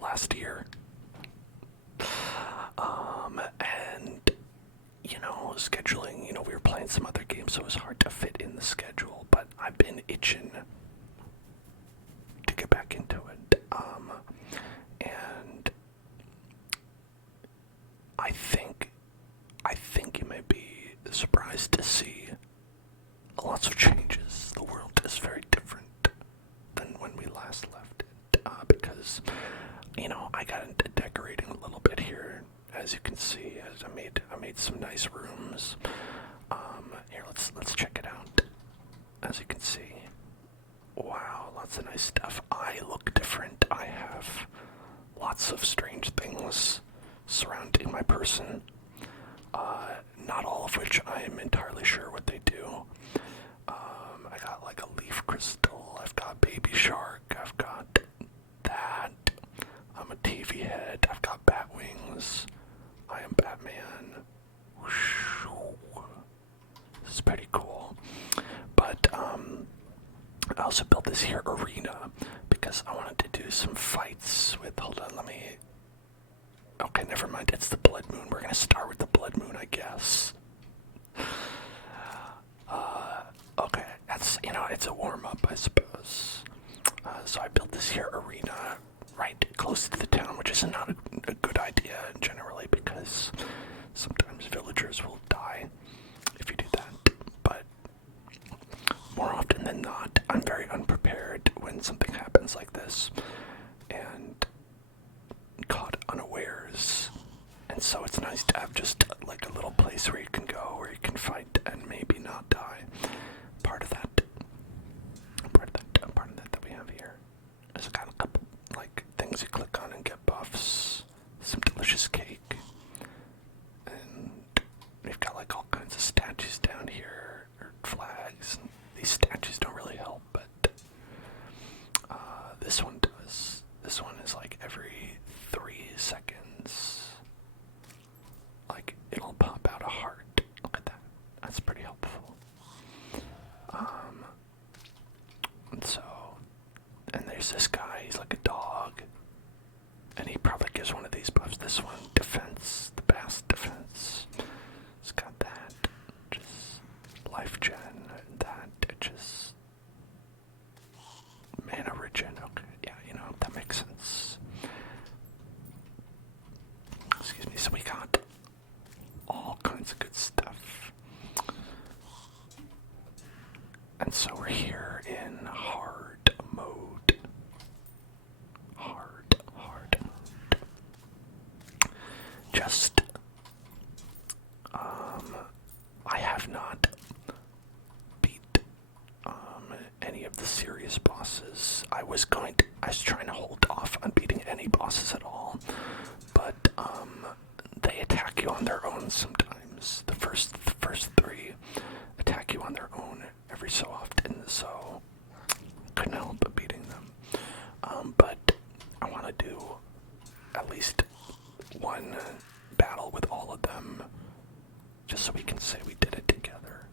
last year. And scheduling, we were playing some other games, so it was hard to fit in the schedule, but I've been itching to get back into it. And I think you may be surprised to see lots of changes. The world is very different than when we last left it, because I got into decorating a little bit here. As you can see, as I made some nice rooms. Here, let's check it out. As you can see, wow, lots of nice stuff. I look different. I have lots of strange things surrounding my person. Not all of which I am entirely sure what they do. I got like a leaf crystal. I've got baby shark. I've got that. I'm a TV head. I've got bat wings. I am Batman. Whoosh. This is pretty cool. But I also built this here arena because I wanted to do some fights with. Hold on, let me. Okay, never mind. It's the blood moon. We're gonna start with the blood moon, I guess. Okay, that's it's a warm up, I suppose. So I built this here arena right close to the town, which is not a good idea generally because sometimes villagers will die if you do that. But more often than not, I'm very unprepared when something happens like this and caught unawares. And so it's nice to have just like a little place where you can go, where you can fight and maybe not die. Part of that that we have here. There's got a couple like things you click on and get buffs, some delicious cake, and we've got like all kinds of statues down here, or flags. And these statues don't really help, but this one does. This one is like every 3 seconds. Like it'll pop out a heart. Look at that. That's pretty helpful. And there's this guy, he's like a dog, and he probably gives one of these buffs. This one, defense, the best defense. It's got that, just life gen, and that, just mana regen. Okay, yeah, that makes sense. Excuse me, so we got all kinds of good stuff. And so we're here in hard mode. Hard mode. Just, I have not beat, any of the serious bosses. I was trying to hold off on beating any bosses at all, but, they attack you on their own sometimes. The first 3 attack you on their own every so often, so couldn't help but beating them. But I want to do at least one battle with all of them, just so we can say we did it together.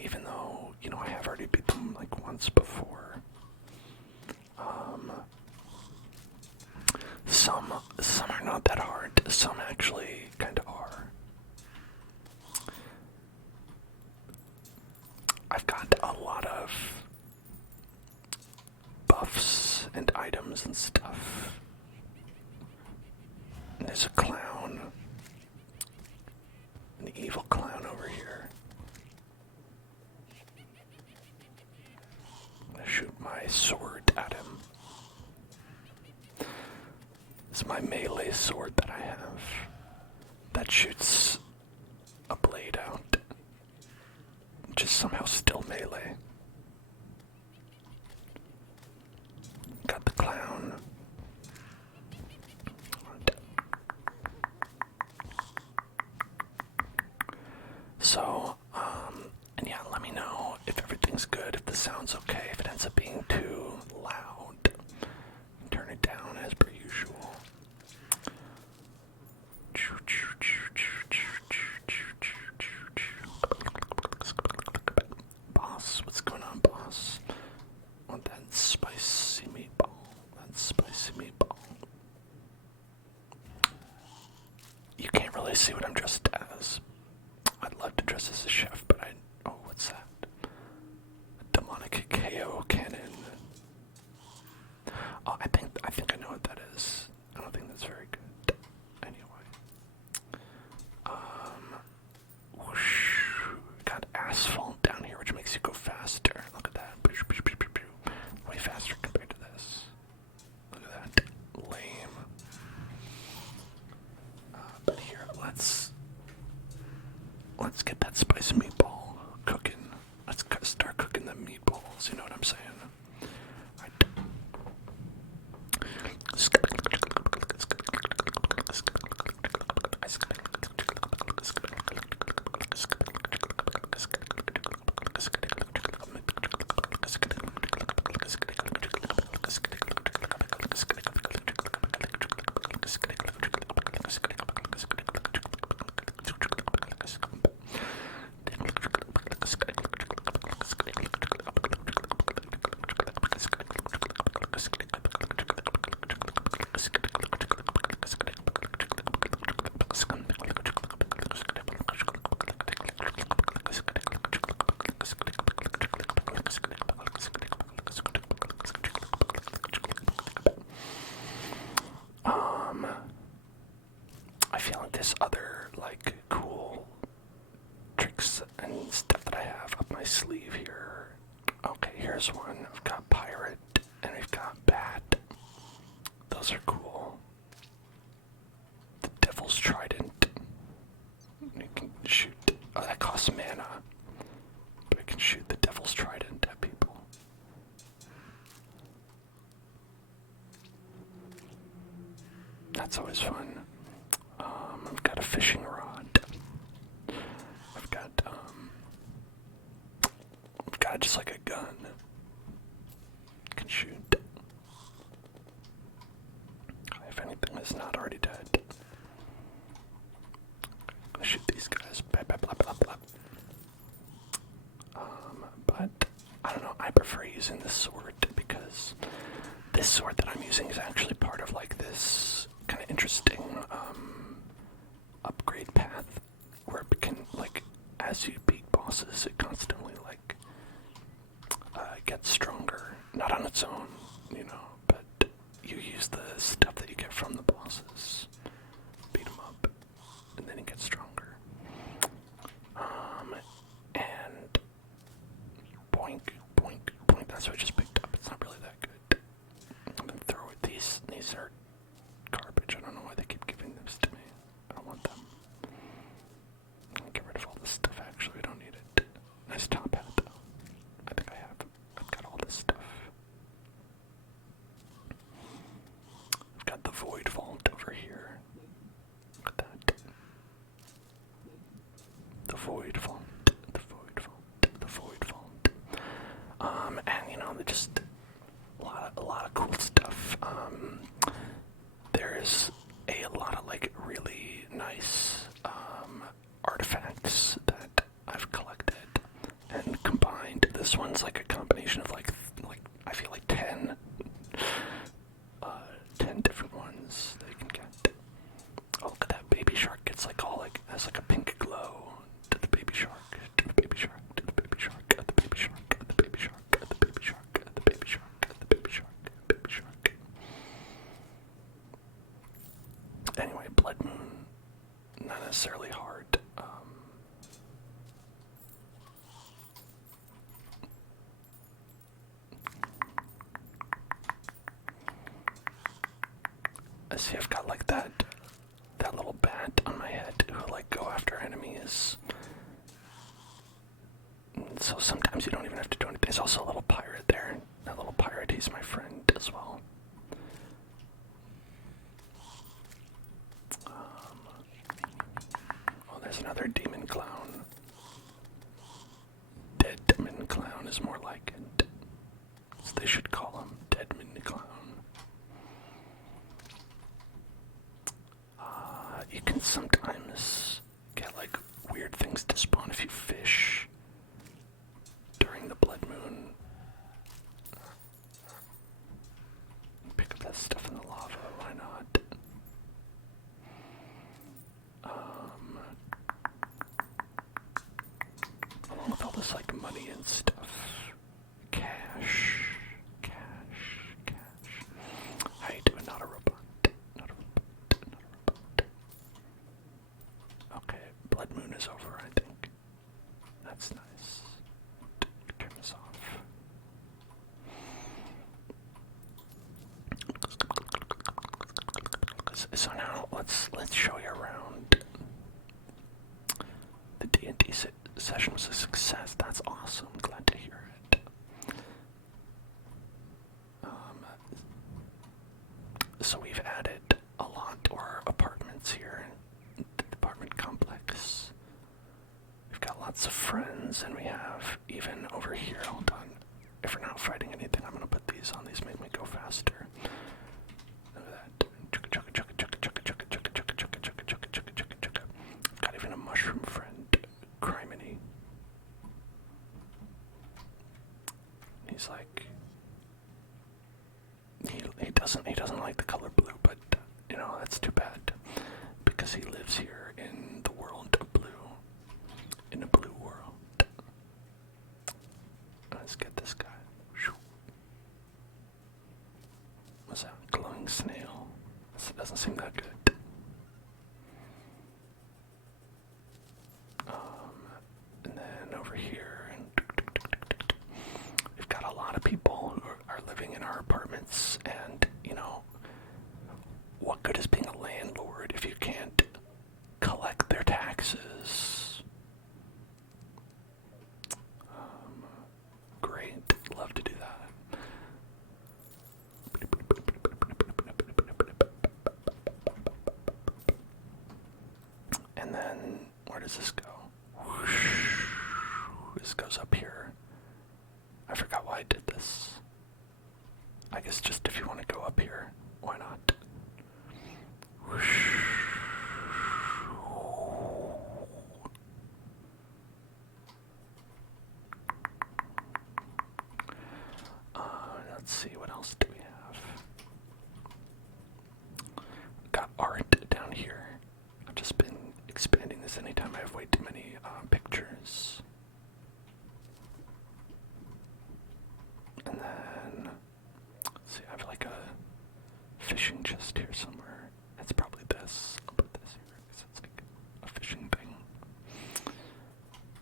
Even though, I have already beat them like once before. Some are not that hard, some actually kind of are. I've got a lot of buffs and items and stuff. And there's a clown. An evil clown over here. I'm gonna shoot my sword at him. It's my melee sword that I have. That shoots a blade out. Which is somehow still melee. Got the clown. So, and yeah, let me know if everything's good, if the sound's okay, if it ends up being too loud. Turn it down as per usual. see what I'm dressed as. I'd love to dress as a chef, but oh, what's that? A demonic KO cannon. Oh, I think I know what that is. I don't think that's very good. Anyway. Whoosh. Got asphalt down here, which makes you go faster. Look at that. Way faster compared to this. Look at that. Lame. But here, let's get that spicy meatball cooking. Let's start cooking the meatballs, you know what I'm saying? I feel like there's other, like, cool tricks and stuff that I have up my sleeve here. Okay, here's one. I've got pirate, and we've got bat. Those are cool. The devil's trident. You can shoot. Oh, that costs mana. But I can shoot the devil's trident at people. That's always fun. I've got a fishing rod. I've got just like a gun. Can shoot. If anything is not already dead. I'm gonna shoot these guys. Blah, blah, blah, blah, blah. But I don't know, I prefer using this sword because this sword that I'm using is actually part of like this kind of interesting upgrade path where it can, like, as you beat bosses, it constantly like gets stronger. Not on its own, you know, but you use the stuff that you get from the bosses, beat them up, and then it gets stronger. And boink, boink, boink. That's what I just picked up. It's not really that good. I'm gonna throw it. These are garbage. I don't know why they keep giving this to me. I don't want them. I'll get rid of all this stuff. Actually, we don't need it. Nice top hat, though. I think I've got all this stuff. I've got the void vault over here. Look at that. The void vault. The void vault. The void vault. And you know, just a lot of cool stuff. There's a lot of like really nice artifacts that I've collected and combined. This one's like a combination of like I feel like 10 different ones that you can get. Oh, look at that baby shark. It's like all like has like a pink glow. To the baby shark. To the baby shark. To the baby shark. To the baby shark. To the baby shark. To the baby shark. To the baby shark. To the baby shark. Baby shark. Anyway, blood moon. Not necessarily hard. I see I've got like that little bat on my head who like go after enemies. So sometimes you don't even have to do anything. There's also a little pirate there. That little pirate, he's my friend as well. Oh, there's another demon clown. Dead demon clown is more like it. So they should call him Deadman Clown. You can sometimes get like weird things to spawn if you fish during the blood moon. Pick up that stuff in the lava, why not? So now let's show you around. The D&D session was a success. That's awesome. Glad to hear it. So we've added a lot to our apartments here in the apartment complex. We've got lots of friends, and we have even over here. Hold on. If we're not fighting anything, I'm gonna put these on. These make me go faster. Look at that. Got even a mushroom friend, Criminy. He's like, he doesn't like the color blue, but you know that's too bad because he lives here in the world of blue, in a blue world. Let's get this guy. What's that? Glowing snail. This doesn't seem that good. And then over here, we've got a lot of people who are living in our apartments, and you know, what good is being a landlord if you can't collect their taxes? Great, love to do that. And then, where does this go? Whoosh. This goes up here. I forgot why I did this. I guess just if you want to go up here, why not? Whoosh. Let's see, what else do we have? Got art down here. I've just been expanding this anytime I have way too many pictures. And then, let's see, I have like a fishing chest here somewhere. It's probably this. I'll put this here because it's like a fishing thing.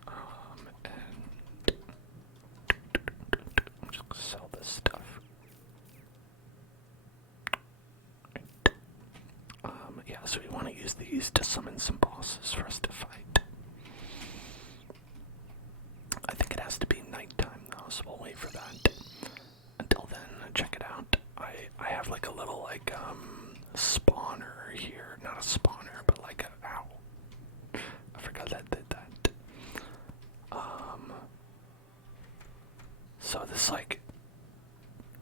And I'm just gonna sell this stuff. Yeah, so we want to use these to summon some bosses for us to fight. I think it has to be nighttime though, so we'll wait for that. Until then, check it out. I have like a little like spawner here. Not a spawner, but like a ow. I forgot that did that. So this like,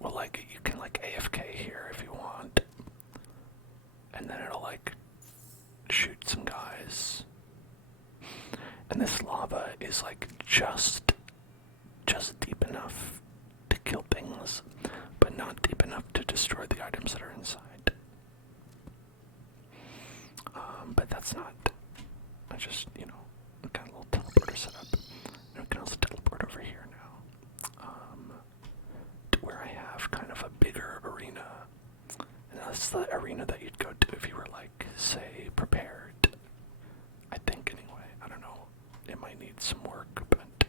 well, like you can like AFK here if you want. And then it'll like shoot some guys. And this lava is like just deep enough to kill things, but not deep enough to destroy the items that are inside. But that's not. I just, you know, got a little teleporter set up. And we can also teleport over here now. To where I have kind of a bigger arena. And that's the arena that you'd go to if you were like, say, prepared. I think anyway. I don't know. It might need some work, but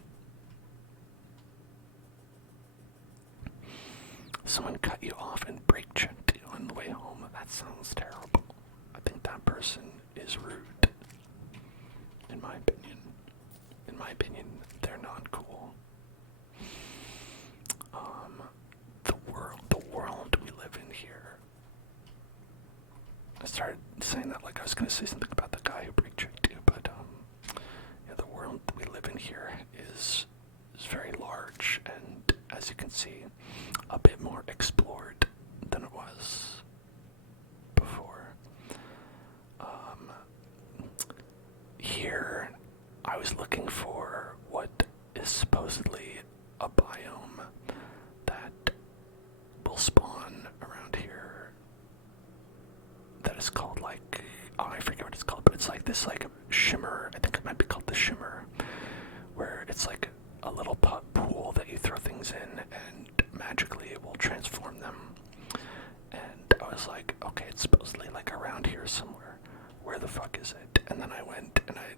someone cut you off and brake checked you on the way home. That sounds terrible. I think that person is rude. In my opinion. In my opinion, they're not cool. The world we live in here. I started saying that like I was going to say something about the guy who brake checked you, but yeah, the world we live in here is very large, and as you can see, a bit more explored than it was before. Here, I was looking for what is supposedly a biome that will spawn around here that is called like, oh, I forget what it's called, but it's like this like shimmer. I think it might be called the shimmer, where it's like a little pool that you throw things in and magically it will transform them. And I was like, okay, it's supposedly like around here somewhere. Where the fuck is it? And then I went and I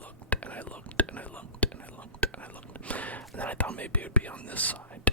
looked and I looked and I looked and I looked and I looked. And then I thought maybe it would be on this side.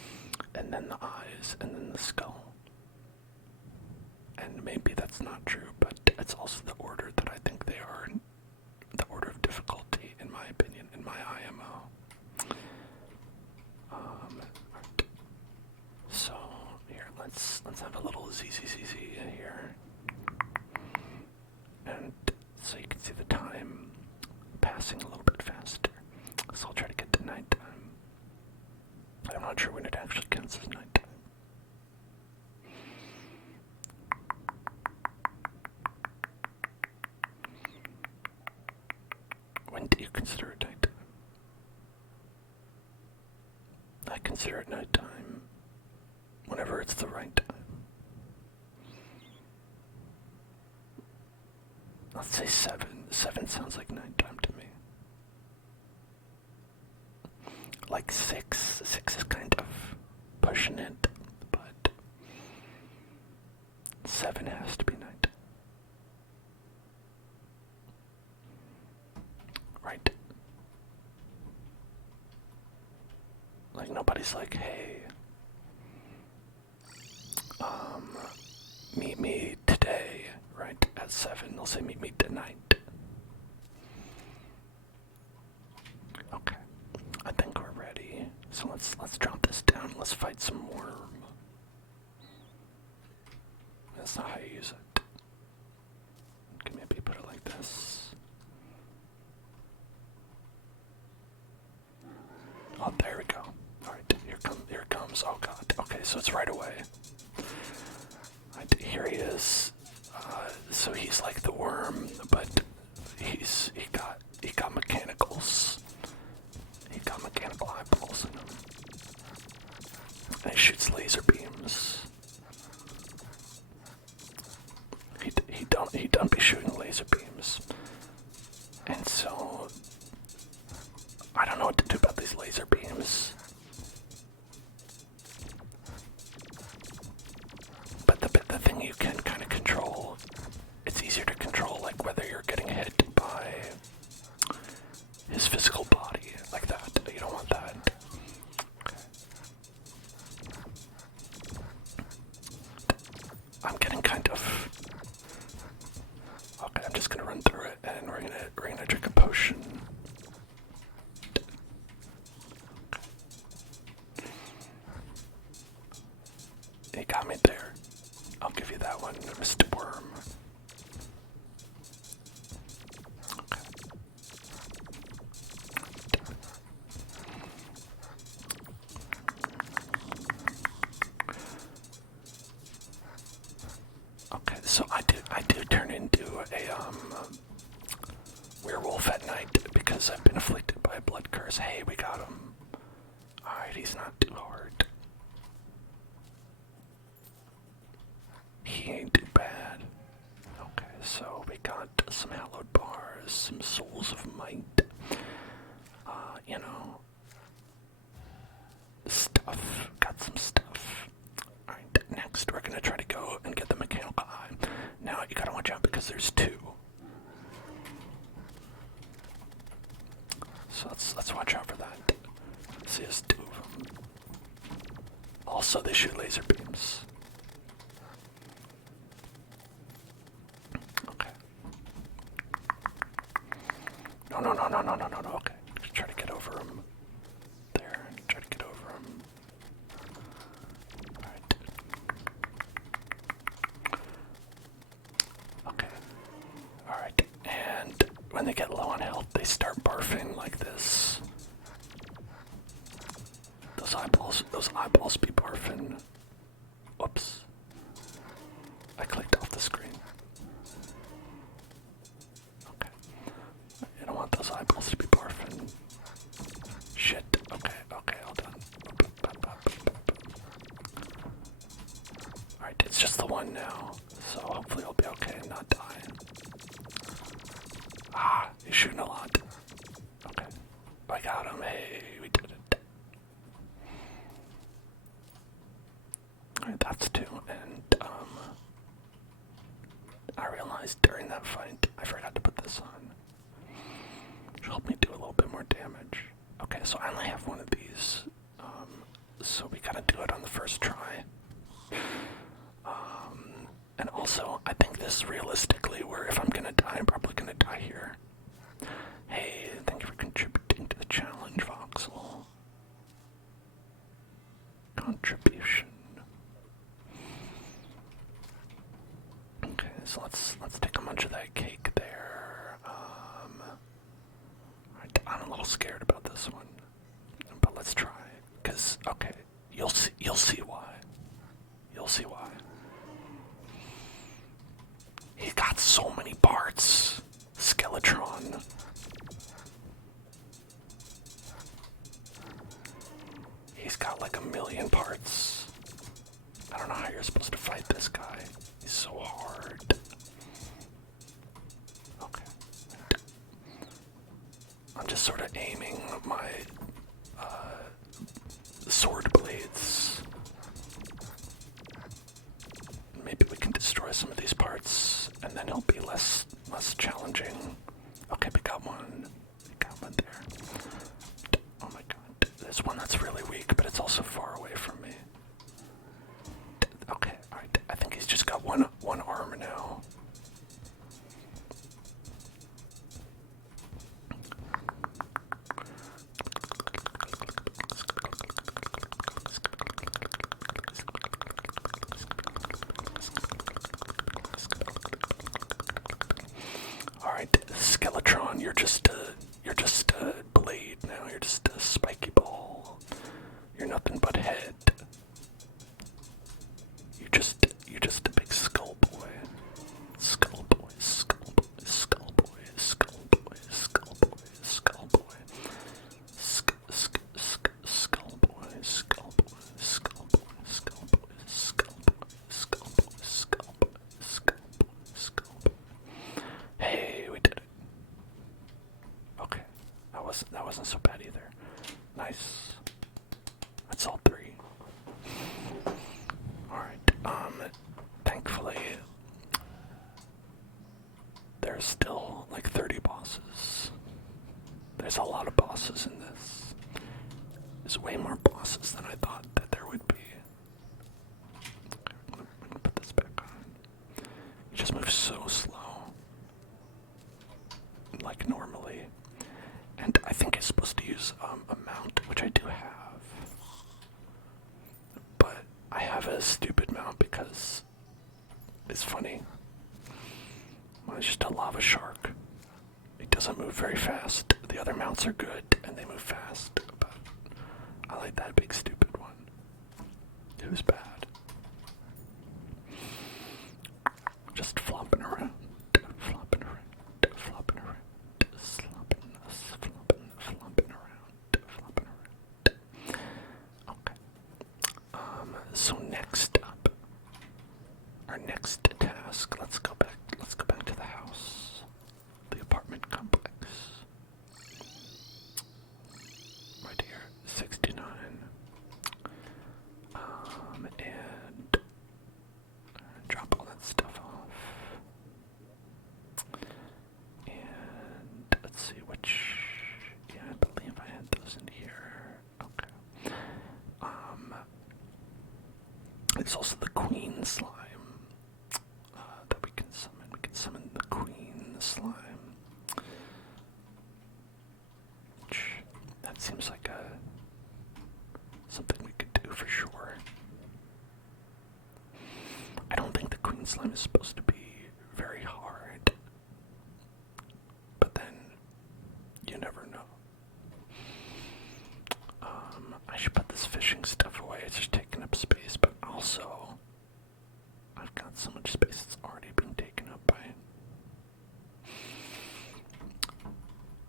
and then the eyes, and then the skull. And maybe that's not true, but it's also the order that I think they are, the order of difficulty, in my opinion, in my IMO. So here, let's have a little ZZZZ here, and so you can see the time passing a little bit faster. So I'll try to get to nighttime. I'm not sure when it actually counts as nighttime. When do you consider it nighttime? I consider it nighttime whenever it's the right time. Let's say 7. 7 sounds like nighttime to me. Like 6. 6 is kind of pushing it, but 7 has to be night. Right? Like nobody's like, hey, meet me today, right? At 7. They'll say meet me tonight. Okay. I think we're ready. So let's drop this down. Let's fight some worm. That's not how you use it. Can maybe put it like this. Oh, there we go. Alright, here it comes. Oh god. Okay, so it's right away. Right, here he is. So he's like the worm, but he got mechanicals. He got mechanical eyeballs in him. And he shoots laser beams. He don't be shooting laser beams. And so I don't know what to do about these laser beams. But the thing you can kind of control, it's easier to control, like whether you're getting hit by his physical body, like that. You don't want that. Okay. I'm getting kind of. Okay, I'm just gonna run through it, and we're gonna drink a potion. He got me there. I'll give you that one, Mr. Worm. Okay. Okay, so I do turn into a werewolf at night because I've been afflicted by a blood curse. Hey, we got him. Alright, he's not too hard. He ain't too bad. Okay, so we got some hallowed bars, some souls of might. You know, stuff. Got some stuff. Alright, next we're gonna try to go and get the mechanical eye. Now you gotta watch out because there's 2. So let's watch out for that. See, there's 2 of them. Also, they shoot laser beams. Okay. No. Okay. Just try to get over him. There. Try to get over him. Alright. Okay. Alright. And when they get low on health, they start barfing like this. Those eyeballs be barfing. Whoops. I clicked off the screen. Okay. You don't want those eyeballs to be barfing. Shit. Okay, hold on. Alright, it's just the one now. So hopefully I'll be okay and not die. Ah, he's shooting a lot. Okay. I got him. Hey, we did it. Alright, that's 2, and I realized during that fight I forgot to put this on. Which helped me do a little bit more damage. Okay, so I only have one of these so we gotta do it on the first try. And also, I think this realistically, where if I'm gonna die, I'm probably gonna die here. Hey, thank you for contributing to the challenge, Voxel. Contribution. Okay, so let's take a bunch of that cake there. I'm a little scared about this one, but let's try. Cause okay, you'll see why. You'll see why. He got so many parts, Skeletron. He's got like 1,000,000 parts. I don't know how you're supposed to fight this guy. He's so hard. Okay. I'm just sort of aiming my sword blades. Maybe we can destroy some of these parts, and then it'll be less challenging. Okay, we got one. We got one there. Oh my god. There's one that's really weak, but it's also far away from me. Okay, alright. I think he's just got one arm now. Alright, Skeletron, you're just a blade now. You're just a spiky ball. You're nothing but head. You're just a big skull boy. Skull boy, skull boy, skull boy, skull boy, skull boy, skull boy. Skull boy, skull boy, skull boy, skull boy, skull boy, skull boy, skull boy, skull boy, skull boy. Hey, we did it. Okay, that wasn't so bad either. Nice. That's all three. Alright, thankfully, there's still like 30 bosses. There's a lot of bosses in this. There's way more bosses than I thought that there would be. Okay, I'm gonna put this back on. He just moves so slow. Like normally. And I think he's supposed to use a mount, which I do have. But I have a stupid mount because it's funny. Mine's just a lava shark. It doesn't move very fast. The other mounts are good and they move fast, but I like that big stupid one. It was bad. Just flopping around, flopping around, flopping around. Flopping around. Okay. So next up, our next task. Let's go back to the house, the apartment complex. Right here, 69. And drop all that stuff off. And let's see which. Yeah, I believe I had those in here. Okay. It's also the queen slime that we can summon. We can summon the queen slime. Which, that seems like something we could do for sure. I don't think the queen slime is supposed to be very hard. But then, you never know. I should put this fishing stuff away. It's just taking up space, but also I've got so much space that's already been taken up by it.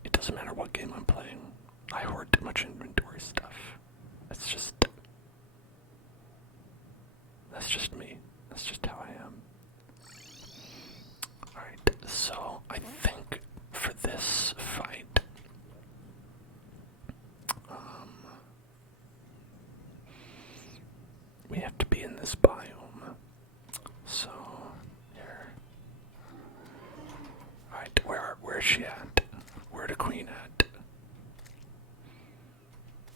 It doesn't matter what game I'm playing. I hoard too much inventory stuff. That's just me. That's just how I am. Alright, so I think for this fight, we have to be in this biome. So, here. Alright, where's she at? Where the queen at?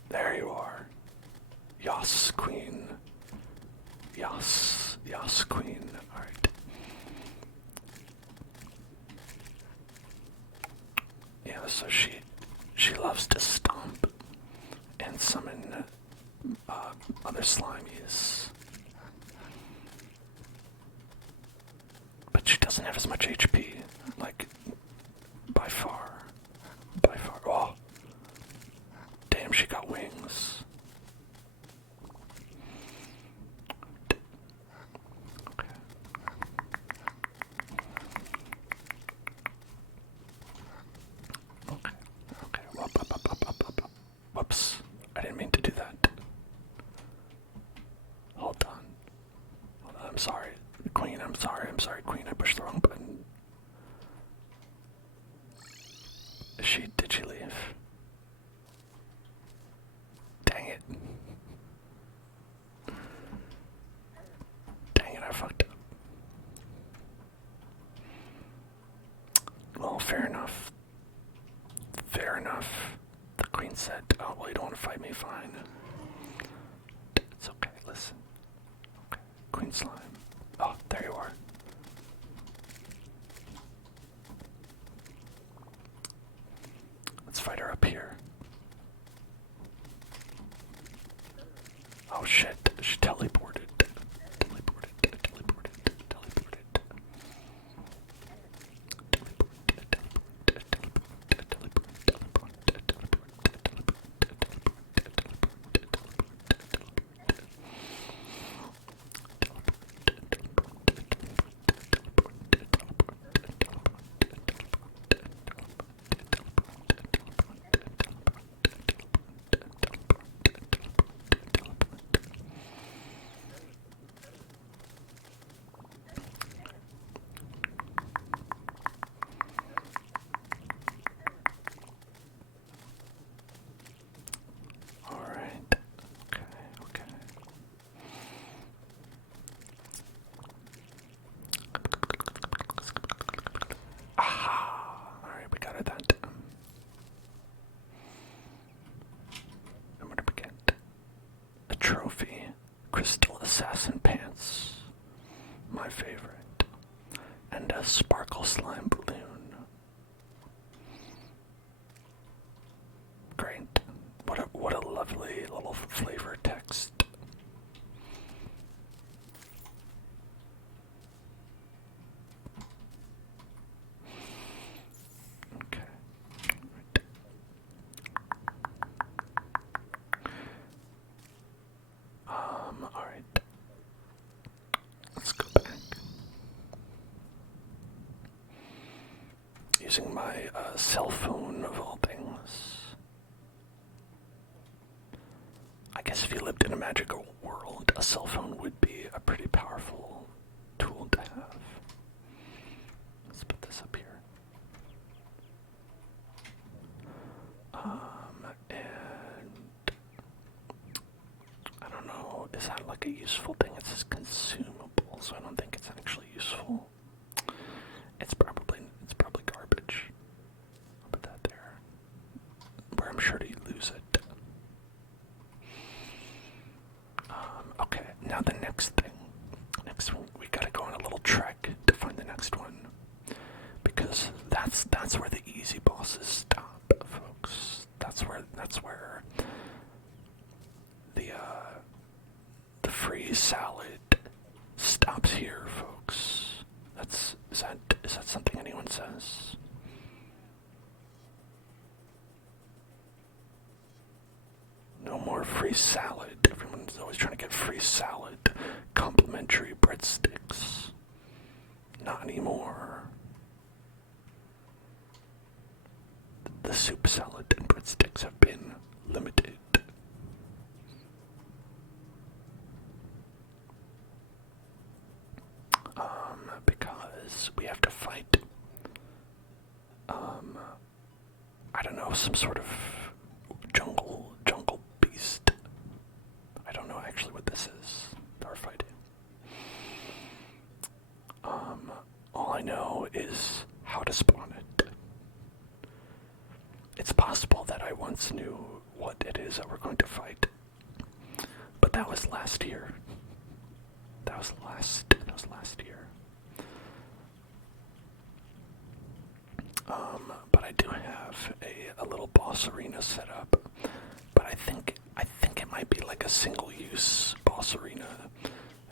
There you are. Yas. queen. Yas. Yas, queen. Alright. Yeah, so she loves to stomp and summon other slimies. But she doesn't have as much HP, like, by far. By far. Oh! Damn, she got wings. Okay. Okay. Okay. Up. Whoops. I didn't mean to do that. Hold on. Hold on. I'm sorry. Queen, I'm sorry, Queen. I pushed the wrong button. Did she leave? Dang it. Dang it, I fucked up. Well, fair enough. Fair enough. The queen said, oh, well, you don't want to fight me, fine. It's okay, listen. Okay, queen slime. Oh, there you are. Let's fight her up here. Oh shit, she teleported. Trophy, crystal assassin pants, my favorite, and a sparkle slime balloon. Great. What a lovely little flavor text. Okay. Alright. Let's go back. Using my cell phone of all things. I guess if you lived in a magical world, a cell phone would be a pretty powerful tool to have. Let's put this up here. And I don't know, is that like a useful thing? It says consumable, so I don't think it's actually useful. It's probably garbage. I'll put that there, where I'm sure to lose it. Okay, now the next thing. Next one, we gotta go on a little trek to find the next one, because that's where the easy bosses stop, folks. That's where the free salad stops here, folks. Is that something anyone says? No more free salad. Everyone's always trying to get free salad. Complimentary breadsticks. Not anymore. The soup salad and breadsticks have been limited. Because we have to fight, I don't know, some sort of jungle beast. I don't know actually what this is that we're fighting. All I know is how to spawn it. It's possible that I once knew what it is that we're going to fight, but that was last year. That was last year. But I do have a little boss arena set up. But I think it might be like a single-use boss arena,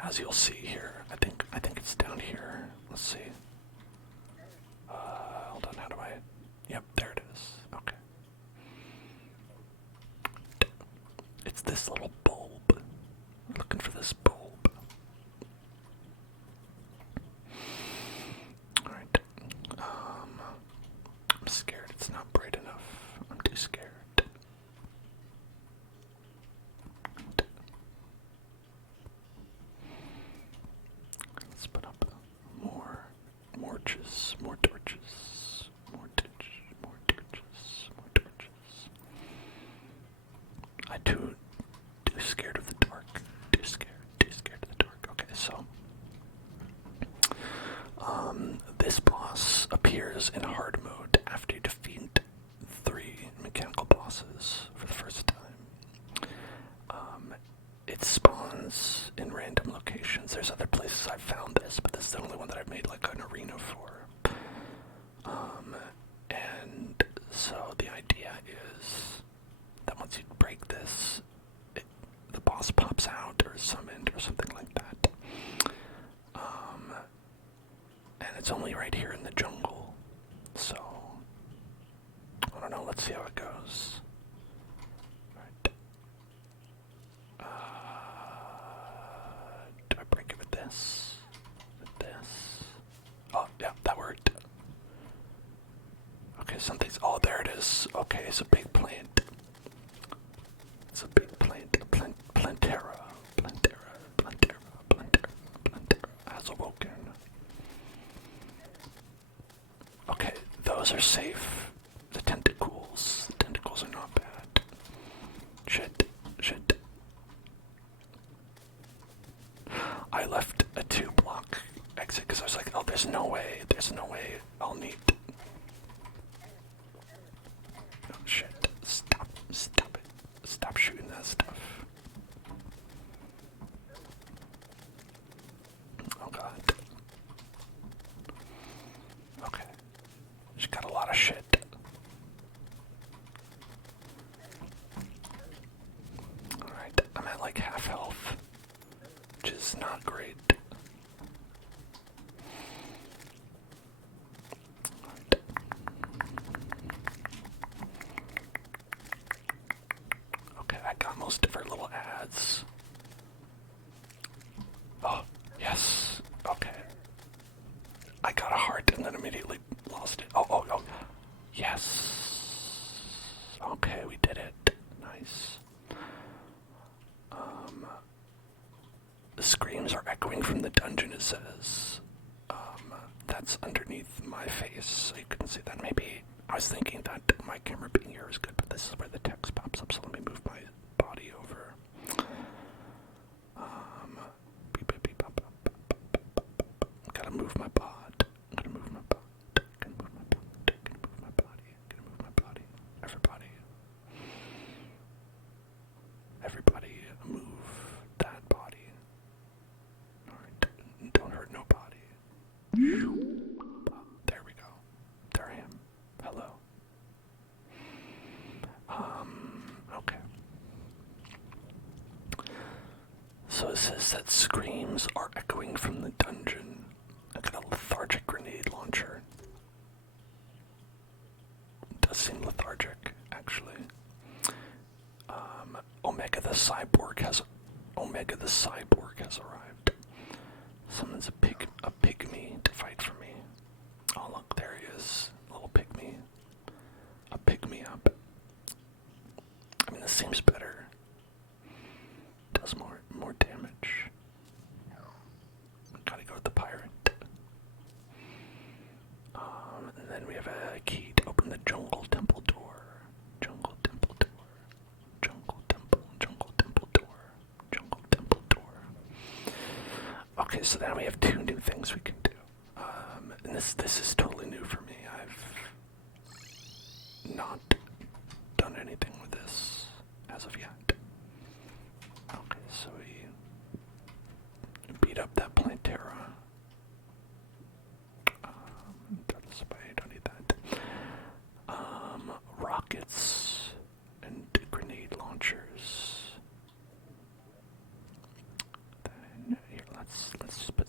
as you'll see here. I think it's down here. Let's see. Hold on. How do I? Yep, there it is. Okay. It's this little bulb. We're looking for this bulb. Alright. I'm scared it's not bright enough. I'm too scared. Let's put up more torches, more torches, more torches, more torches, more torches. I too scared of the dark. Too scared of the dark. Okay, so this boss appears in hard mode after you defeat 3 mechanical bosses for the first time. It spawns in random locations. There's other places I've found this, but this is the only one that I've made like an arena for. And so the idea is that once you break this, the boss pops out or is summoned or something like that. And it's only right here in the jungle. So, I don't know, let's see how it goes. Right. Do I break it with this? With this? Oh, yeah, that worked. Okay, something's... Oh, there it is. Okay, it's a big plant. It's a big plant. Plantera has awoken. Okay, those are safe. The tentacles are not bad. Shit. I left a 2-block exit because I was like, oh, there's no way I'll need. Oh shit, stop it. Stop shooting that stuff. Oh god. Okay. She's got a lot of shit. Alright, I'm at like half health, which is not great. Alright. Okay, I got most of her little ads. Oh, yes. Okay. I got a heart and then immediately lost it. Oh. Yes. Okay, we did it. Nice. The screams are echoing from the dungeon, it says. That's underneath my face, so you can see that. Maybe I was thinking that my camera being here is good, but this is where the text pops up, so let me move my body over. Gotta move my bod. Gotta move my body. Everybody move that body. Alright, don't hurt nobody. There we go. There I am. Hello. Okay. So it says that screams are echoing from the dungeon. I got a lethargic grenade launcher. It does seem lethargic, actually. Omega the cyborg has arrived. Summons a pygmy to fight for me. Oh look, there he is. Little pygmy. A pygmy up. I mean, this seems better. Does more damage. Gotta go with the pirate. And then we have a key to open the jungle temple door. Okay, so now we have 2 new things we can do. And this is totally new for me. I've not done anything with this as of yet. Okay, so we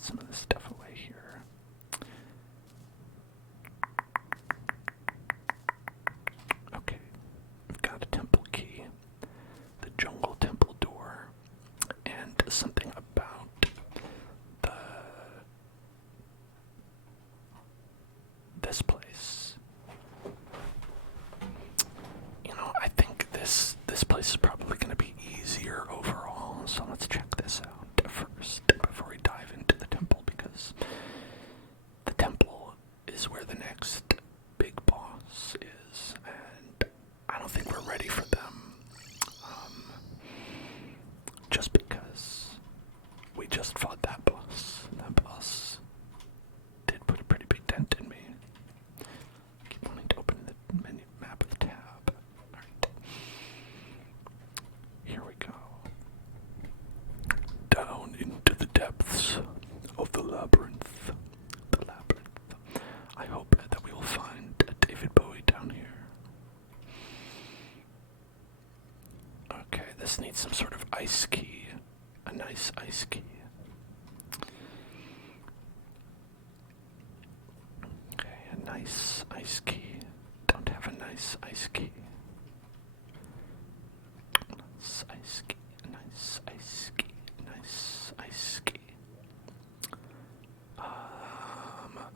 some of this stuff away here. Okay, we've got a temple key, the jungle temple door, and something about this place. I think this place is probably going to be easier overall, so let's check this out first before we dive into the temple, because the temple is where the next big boss is, and I don't think we're ready for them, just because we just fought that boss. That boss did put a pretty big dent in me. I keep wanting to open the menu map with the tab. Alright. Here we go. Down into the depths of the labyrinth. The labyrinth. I hope that we will find a David Bowie down here. Okay, this needs some sort of ice key. A nice ice key. Okay, a nice ice key. Don't have a nice ice key. Nice ice key. Nice ice key. Nice ice key.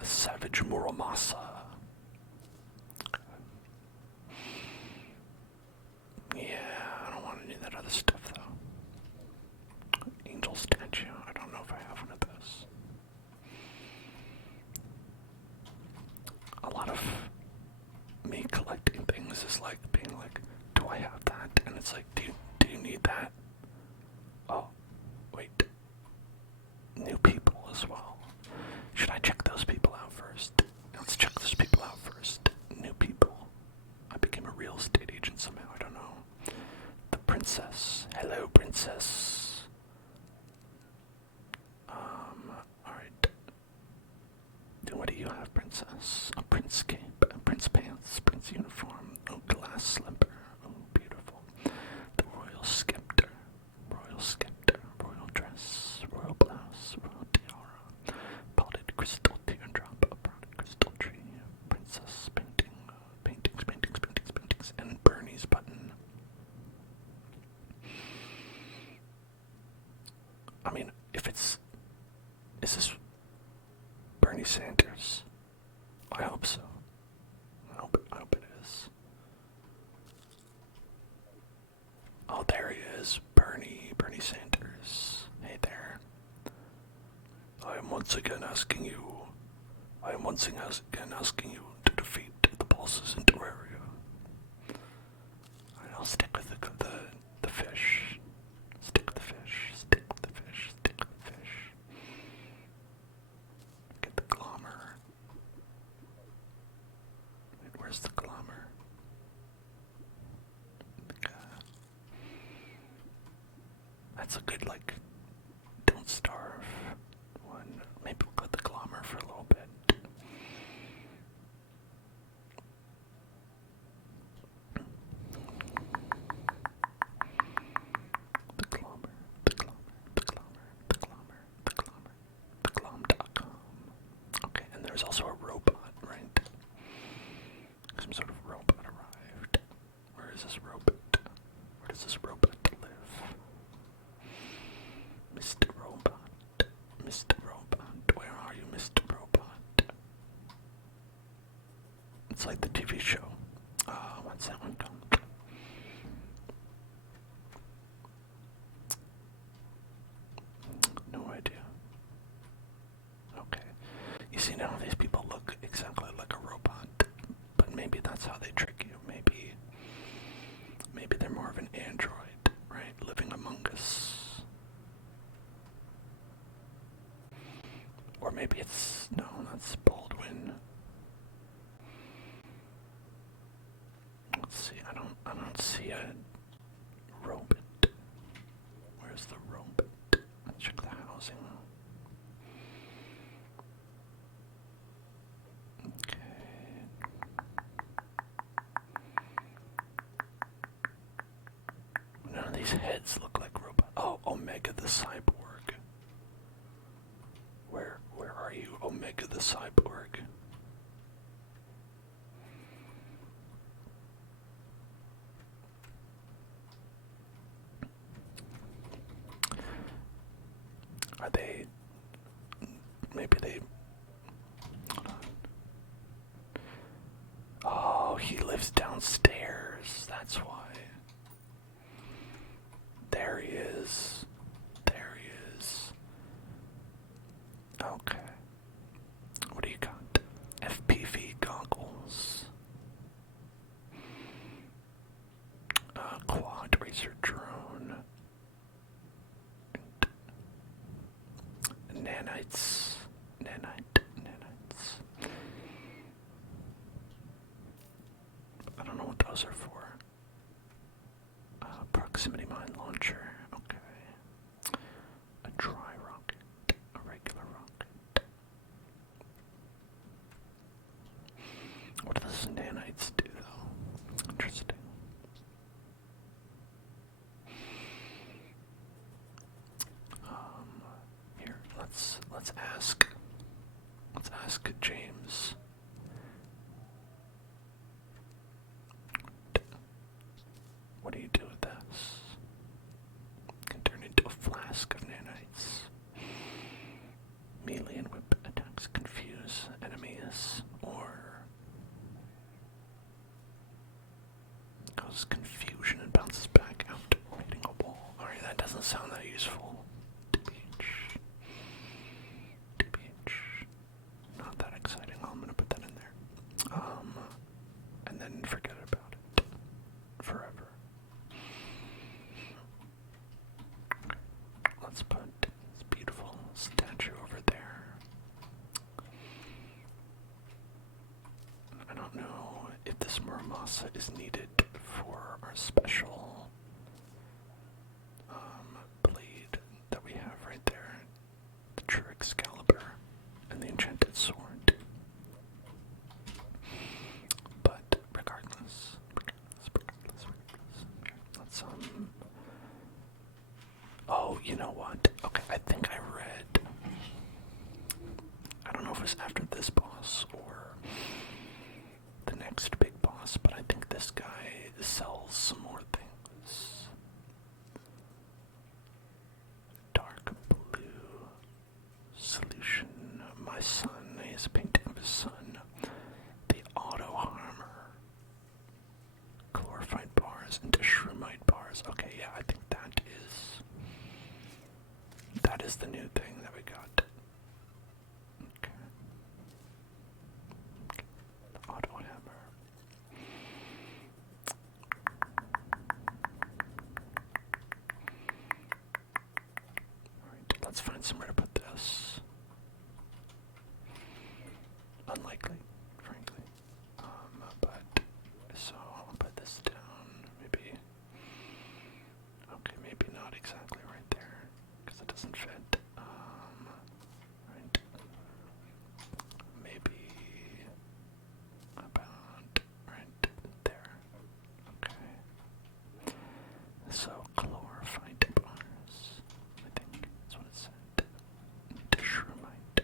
Savage Muramasa. Yeah, I don't want any of that other stuff though. Angel statue. I don't know if I have one of those. A lot of me collecting things is like being like, do I have that? And it's like, do you need that? Oh, wait. New people as well. Should I check those people out first? Let's check those people out first. New people. I became a real estate agent somehow, I don't know. The princess. Hello, princess. Alright. Then what do you have, princess? A prince cape, a prince pants, prince uniform, oh, glass slipper, oh, beautiful. The royal scepter, royal dress, royal blouse, royal tiara, potted crystal teardrop, a potted crystal tree, princess painting, paintings, and Bernie's button. I mean, is this Bernie Sanders? I hope so. I hope it is. Oh, there he is, Bernie Sanders. Hey there. I am once again asking you to defeat the bosses in Terraria. Alright, I'll stick with the fish. Stick with the fish. Get the glommer. Wait, where's the glommer? That's a good, like, don't starve one. Maybe we'll get the glommer for a little bit. Glom.com. Okay, and there's also a robot, right? Some sort of robot arrived. Where is this robot? Where does this robot live? Mr. Robot, where are you, Mr. Robot? It's like the TV show. What's that one called? No idea. Okay. You see, now these people look exactly like a robot, but maybe that's how they trick you. Maybe they're more of an android, right? Living among us. Or maybe no, that's Baldwin. Let's see, I don't see a robot. Where's the robot? Let's check the housing. Okay. None of these heads look like robots. Oh, Omega the Cyborg. Where the cyborg. Are they... Maybe they... Hold on. Oh, he lives downstairs. That's why. There he is. There he is. Okay. What do you got? FPV goggles. Quad racer drone. Nanites. Nanites. I don't know what those are for. Proximity mine launcher. Okay. A dry rocket. A regular rocket. What does nanites do though? Interesting. Here, let's ask James. What do you do with this? Can turn into a flask of nanites. Melee and whip attacks confuse enemies, or causes confusion and bounces back out, hitting a wall. Alright, that doesn't sound that useful. TBH. Not that exciting. I'm gonna put that in there. And then forget about it. Forever. Let's put this beautiful statue over there. I don't know if this Muramasa is needed for our special blade that we have right there. The true Excalibur and the enchanted sword. But regardless. Let's oh, you know what? Okay, I think I read. I don't know if it's after this boss or the next big boss, but I think this guy sells some more things. Dark blue solution. My son. He has a painting of his son. The auto armor. Chlorophyte bars into shroomite bars. Okay, yeah, I think that is the new thing that we got. Okay. The auto hammer. Alright, let's find somewhere to put this. Unlikely, frankly. But so I'll put this down, maybe. Okay, maybe not exactly right there, because it doesn't fit. Right. Maybe about right there. Okay. So chlorophyte bars, I think that's what it said. Shroomite.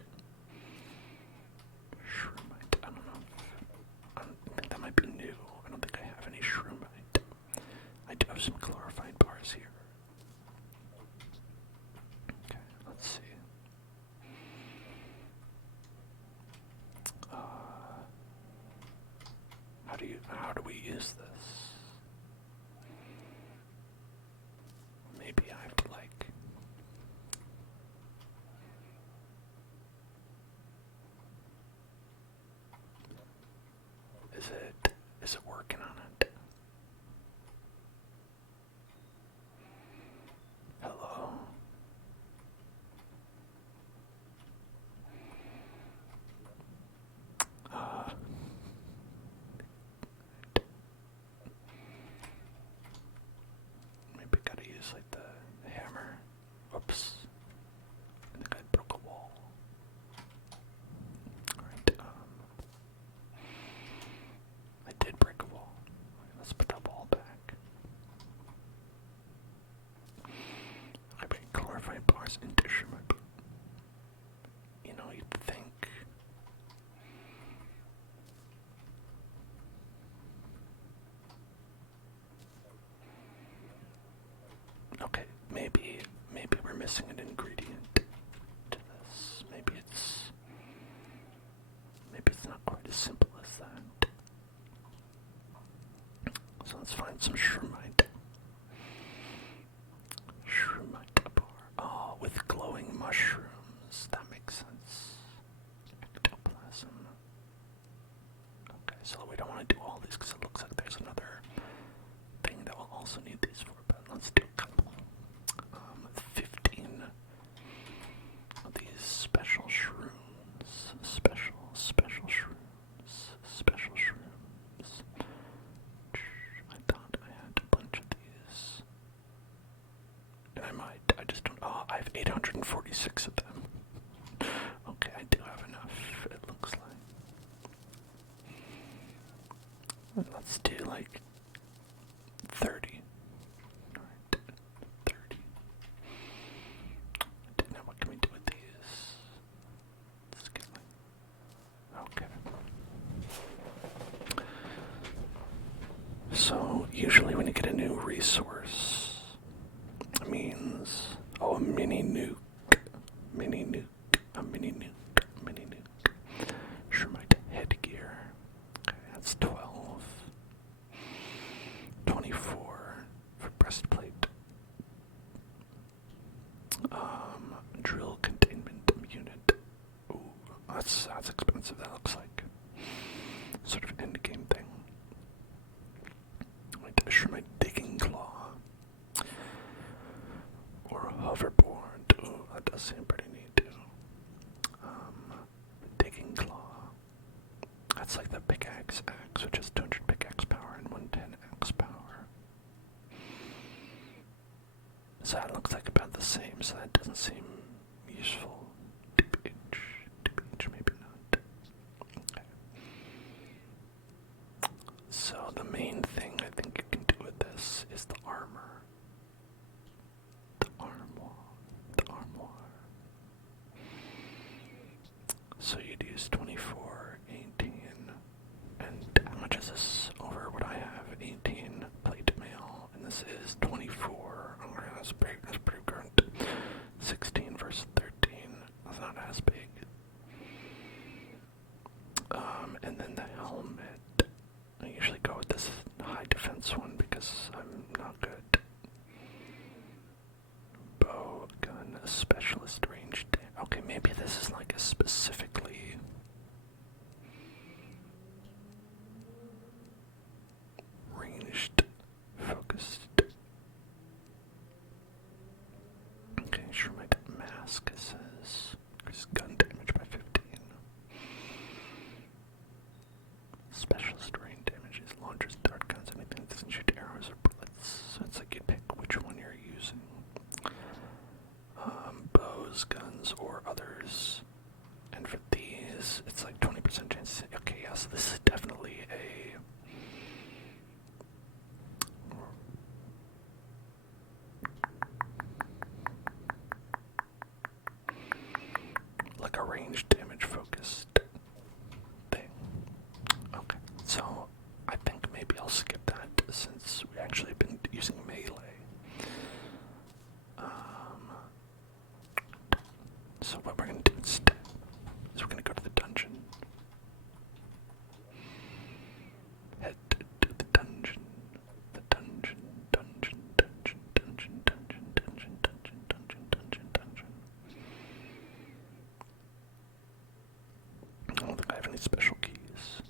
Shroomite. I don't know. I think that might be new. I don't think I have any shroomite. I do have some chlorophyte bars here. Okay, let's see. How do we use this? Maybe I have to like. Is it working on it? Hello? missing an ingredient to this. Maybe it's not quite as simple as that. So let's find some shroomite. Shroomite bar. Oh, with glowing mushrooms. That makes sense. Ectoplasm. Okay, so we don't want to do all these because it looks like there's another thing that we'll also need these for, but let's do a couple. 15 of these special shrooms. Special shrooms. Special shrooms. I thought I had a bunch of these. And I just don't. Oh, I have 846 of them. Okay, I do have enough, it looks like. Let's do like 30. Alright, 30. Now what can we do with these? Let's get like, okay. So usually when you get a new resource, it means, oh, a mini nuke, a mini nuke. Shroomite headgear. Okay, that's 12. 24 for breastplate. Drill containment unit. Ooh, that's expensive. That looks like sort of end game thing. Shroomite digging claw or a hoverboard. Ooh, that does seem pretty neat too. Digging claw. That's like the pickaxe axe, which is 200 pickaxe power and 110 axe power. So that looks like about the same, so that doesn't seem useful. DPH, maybe not. Okay. So the main thing I think you can do with this is the armor. The armoire. So you'd use 24, 18, and how much is this over what I have? 18 plate mail, and this is 24. Oh, that's pretty current. 16 versus 13. That's not as big. And then the helmet. I usually go with this high defense one because I'm not good. Bow, gun, specialist range. Okay, maybe this is like a specifically ranged, focused. Okay, sure, my mask says increase gun damage by 15. Specialist range damage is launchers, dart guns, anything that doesn't shoot arrows or bullets. So it's like you pick which one you're using. Bows, guns, or others. And for these, it's like 20% chance. Okay, yeah, so this is definitely like a range damage focused thing. Okay, so I think maybe I'll skip that since we actually have been using melee. So what we're going to do instead is we're going to go to the dungeon. Head to the dungeon. The dungeon. I don't think I have any special keys.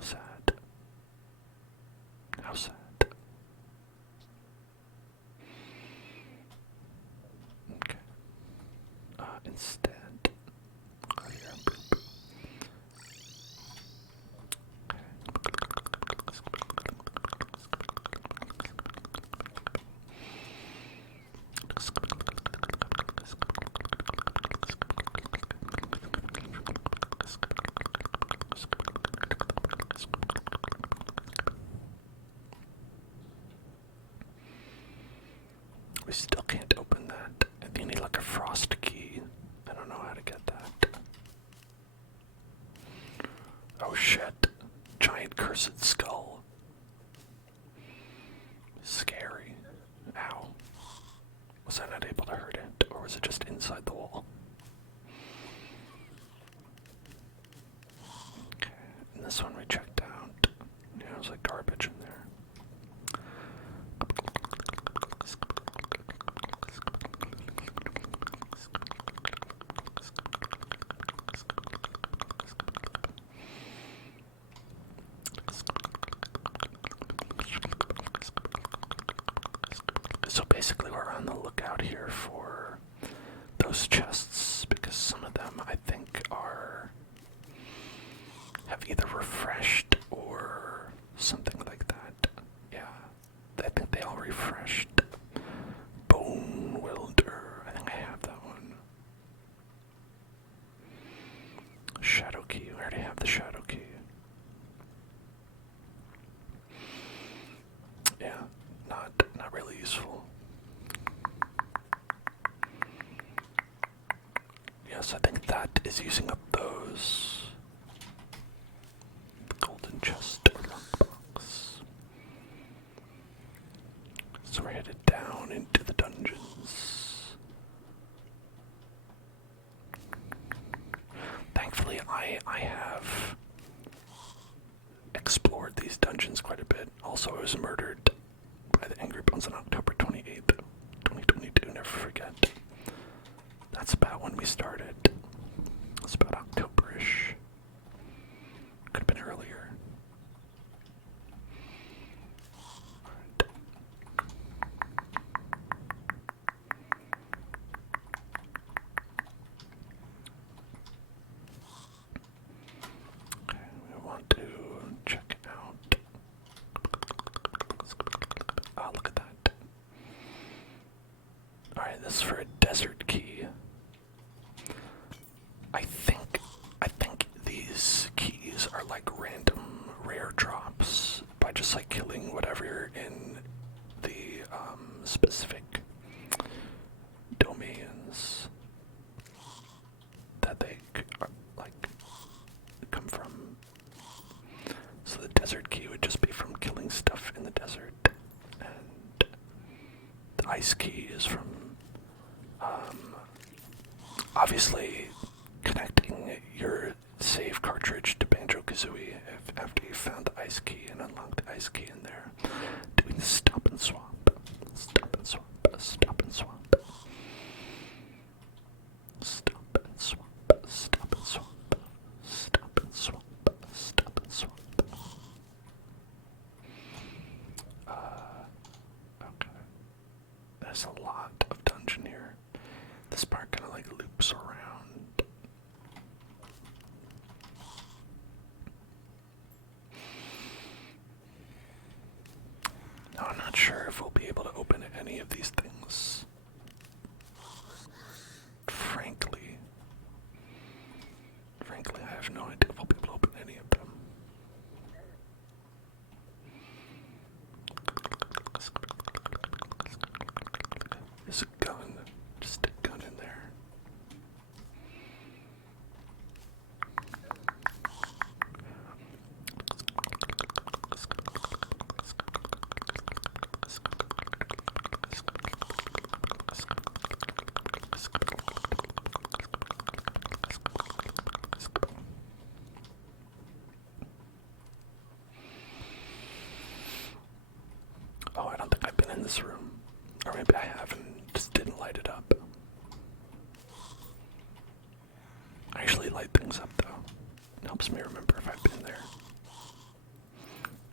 Sad. How sad. Okay. Instead, oh, here, boop. We still can't open that. I think you need like a frost key. I don't know how to get that. Oh shit. Giant cursed skull. Scary. Ow. Was I not able to hurt it? or is it just inside the wall? Okay, and this one we checked out. Yeah, it was like garbage in there. So basically we're on the lookout here for those chests, because some of them I think have either refreshed or something like that. Yeah, I think they all refreshed. Bone welder, I think I have that one. Shadow key, we already have the shadow key. Yeah, not really useful. Yes, I think that is using up those. The golden chest box. So we're headed down into the dungeons. Thankfully, I have explored these dungeons quite a bit. Also, I was murdered by the Angry Bones on October 28th, 2022, never forget. That's about when we started. It's about October-ish. Could have been earlier. Right. Okay, we want to check out. Oh, look at that. Alright, this is for a desert key. I think these keys are like random rare drops by just like killing whatever in the specific domains that they like come from. So the desert key would just be from killing stuff in the desert, and the ice key is from obviously connecting your save cartridge to Banjo-Kazooie after you found the ice key and unlocked the ice key in there. Doing the stop and swap. Stop and swap. Stop and swap. Stop and swap. Stop and swap. Stop and swap. Stop and swap. Okay. There's a lot of dungeon here. This part kind of like loops around. Now I'm not sure if we'll be able to open any of these things. Frankly, I have no idea if we'll be able to open any of them. There's a gun. Just a gun in there. Oh, I don't think I've been in this room. Or maybe I have and just didn't light it up. I usually light things up though. It helps me remember if I've been there.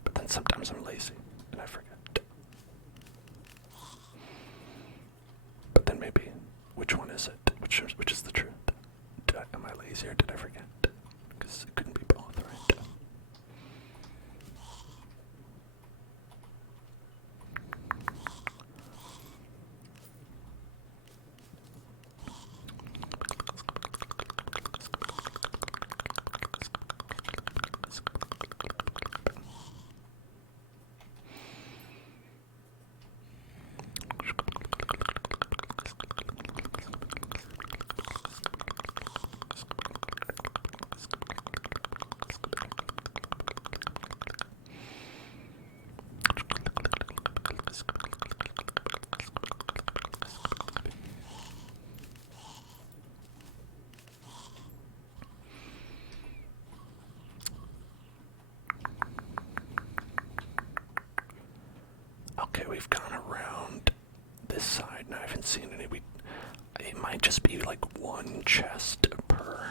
But then sometimes I'm lazy and I forget. But then maybe, which one is it? Which is the truth? Am I lazy or did I forget? Because it couldn't be both, right? haven't seen any. It might just be like one chest per.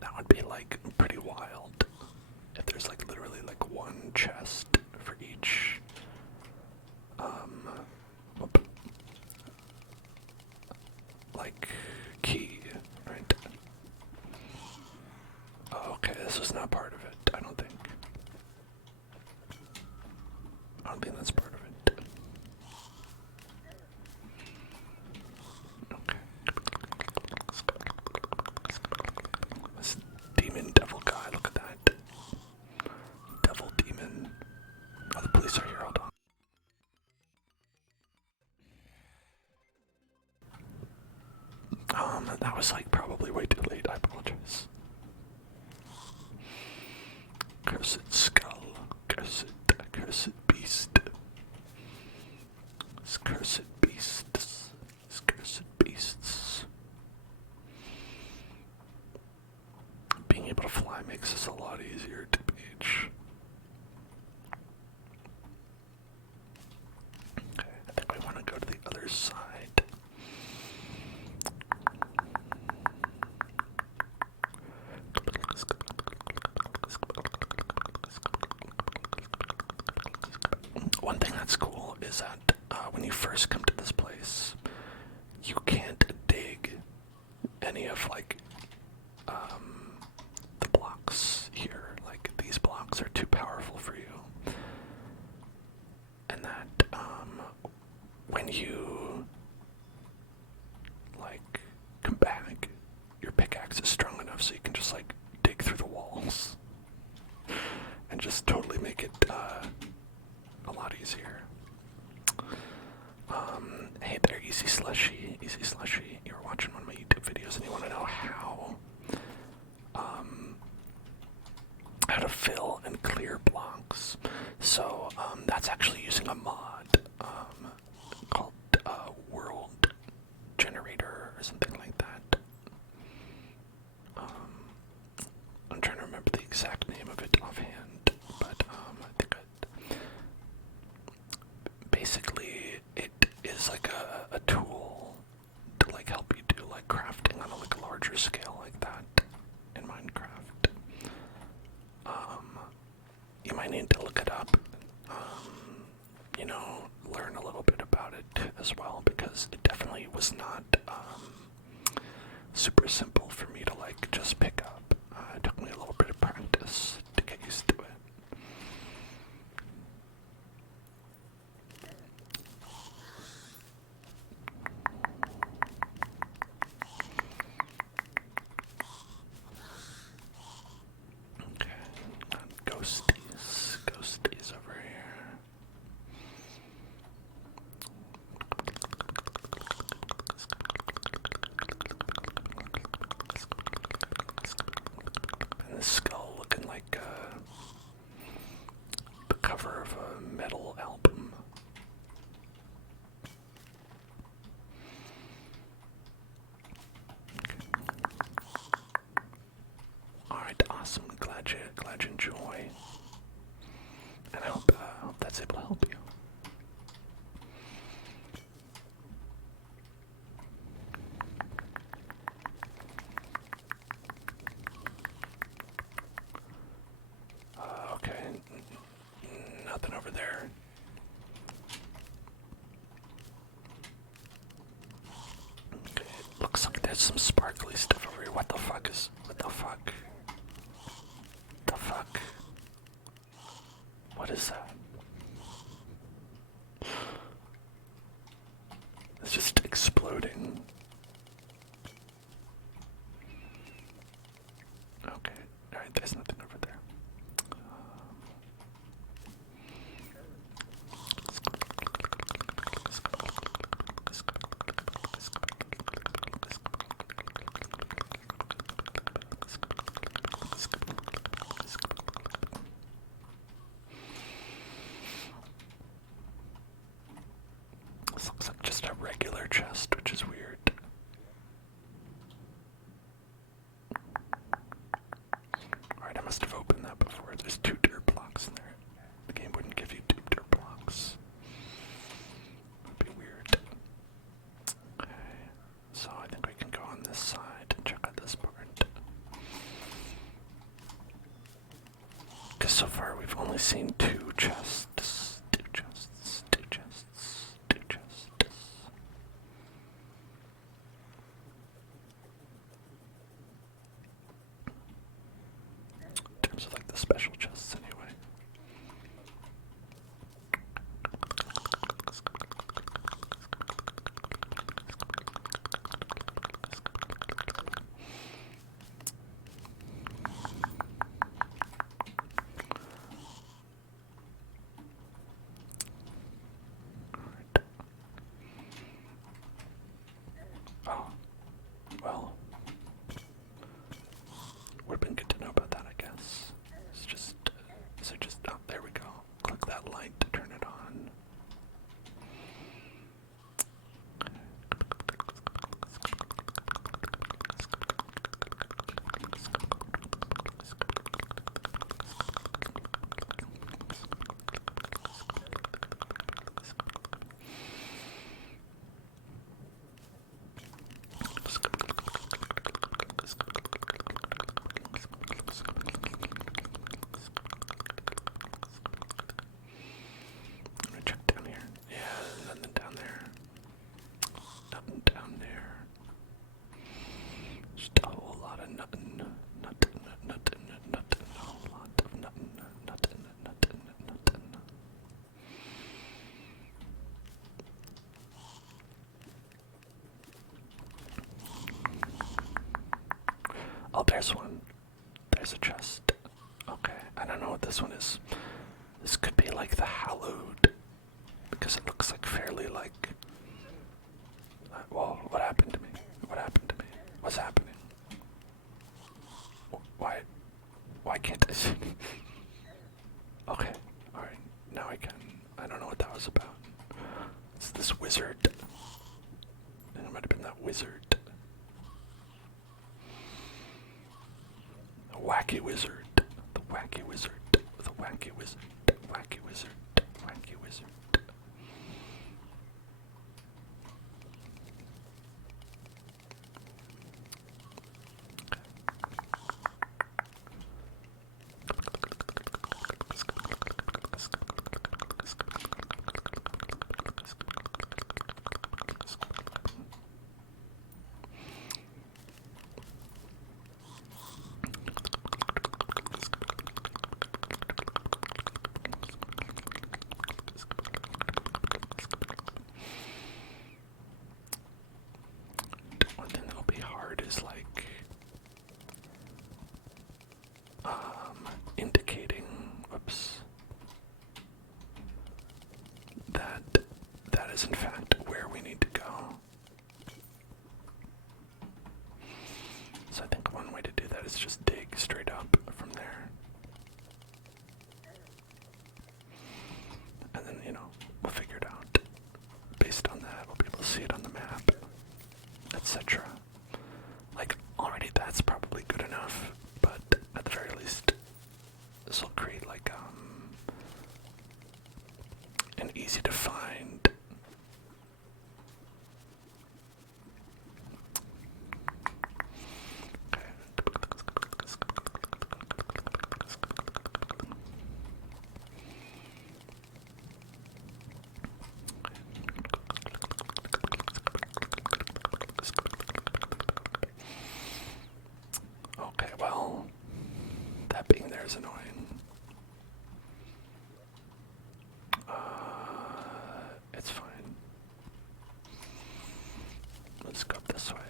That would be like pretty wild if there's like literally like one chest for each. Like key, right? Oh, okay, this was not part of it. I don't think. I don't think that's part of it. Okay. This demon devil guy, look at that. Devil demon. Oh, the police are here, hold on. That was like probably way too late, I apologize. Cursed skull, cursed beast. It's cursed beasts. It's cursed beasts. Being able to fly makes this a lot easier to page. Okay, I think we want to go to the other side. One thing that's cool is that when you first come to this place, you can't dig any of like the blocks here. Like these blocks are too powerful for you, and that when you like come back, your pickaxe is strong enough so you can just like dig through the walls and just totally make it a lot easier. Hey there, Easy Slushy. You were watching one of my YouTube videos and you want to know how to fill and clear blocks. So that's actually using a mod called World Generator or something like that. I'm trying to remember the exact name of it offhand, but I think basically it is like a tool to like help you do like crafting on a larger scale like that in Minecraft. You might need to look it up, learn a little bit about it as well, because it definitely was not super simple for me to like just pick up. It took me a little bit of practice to get used to it. Okay, ghosties over here. And this skull looking like the cover of a metal album. Alright, awesome. Glad you enjoy. And I hope that's able to help you. Okay. Nothing over there. Okay, looks like there's some sparkly stuff over here. What the fuck? The fuck? What is that? It's just exploding. Okay, alright, there's nothing over there. This looks like just a regular chest, which is weird. Alright, I must have opened that before. There's 2 dirt blocks in there. The game wouldn't give you 2 dirt blocks. Because so far we've only seen two chests. Two chests. Two chests. Two chests. In terms of like the special chests, anyway. Oh, well, would have been good to know about that, I guess. Oh, there we go. Click that light to turn it on. I'm gonna check down here. Yeah, nothing down there. Nothing down there. Just a whole lot of nothing. Nothing. A whole lot of nothing. Oh, there's one. There's a chest. Okay, I don't know what this one is. This could be like the hallowed, because it looks like fairly like. Whoa! What happened to me? What happened to me? What's happening? Why? Why can't I see? Okay, all right. Now I can. I don't know what that was about. It's this wizard. I think it might have been that wizard. The wacky wizard. The wacky wizard. The wacky wizard. Wacky wizard. Wacky wizard. One thing that'll be hard is like indicating, whoops, that that is in fact where we need to go. So I think one way to do that is just dig straight up from there. And then, we'll figure it out. Based on that, we'll be able to see it on the map, etc. Like, already that's probably good enough, but at the very least, this will create like an easy to find okay, well, that being there is annoying. It's fine. Let's go up this way.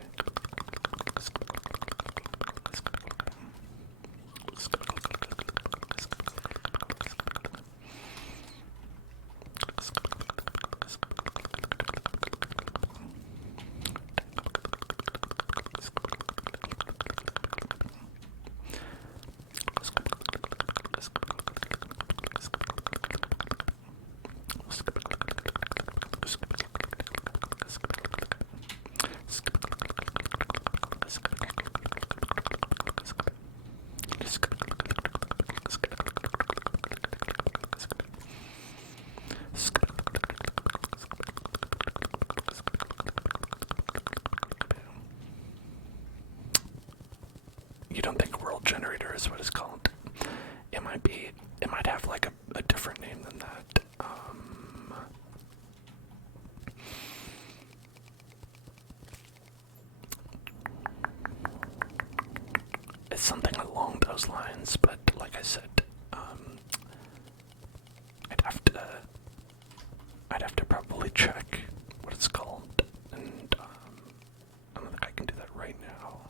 You don't think world generator is what it's called? It might be it might have like a different name than that. It's something along those lines, but like I said, I'd have to probably check what it's called, and I don't think I can do that right now.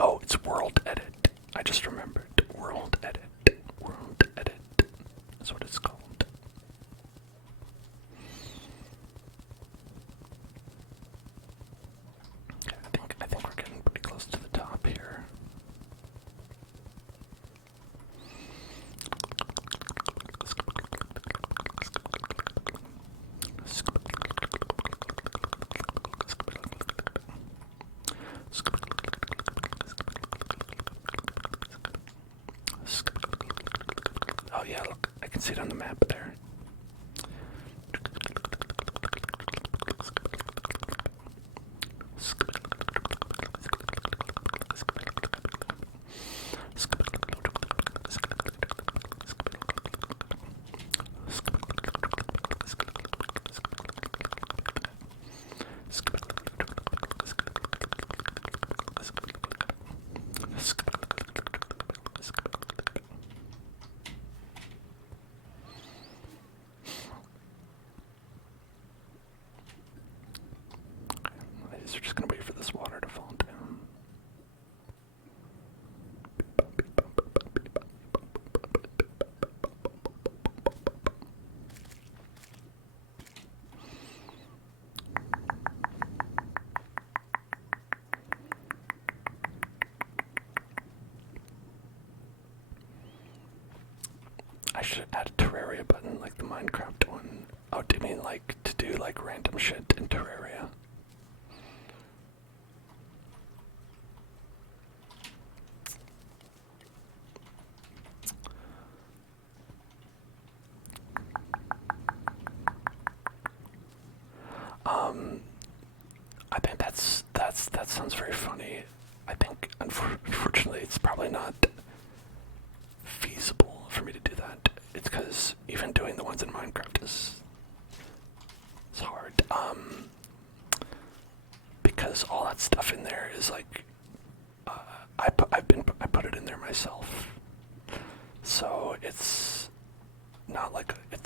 Oh, it's World Edit. I just remembered. World Edit. World Edit. That's what it's called. Okay, I think we're getting pretty close to the top here. Oh yeah, look, I can see it on the map there. We're just gonna wait for this water to fall down. I should add a Terraria button like the Minecraft one. Oh, do you mean like to do like random shit in Terraria? I think that sounds very funny. I think unfortunately it's probably not feasible for me to do that. It's because even doing the ones in Minecraft is hard. Because all that stuff in there is like I put it in there myself. So it's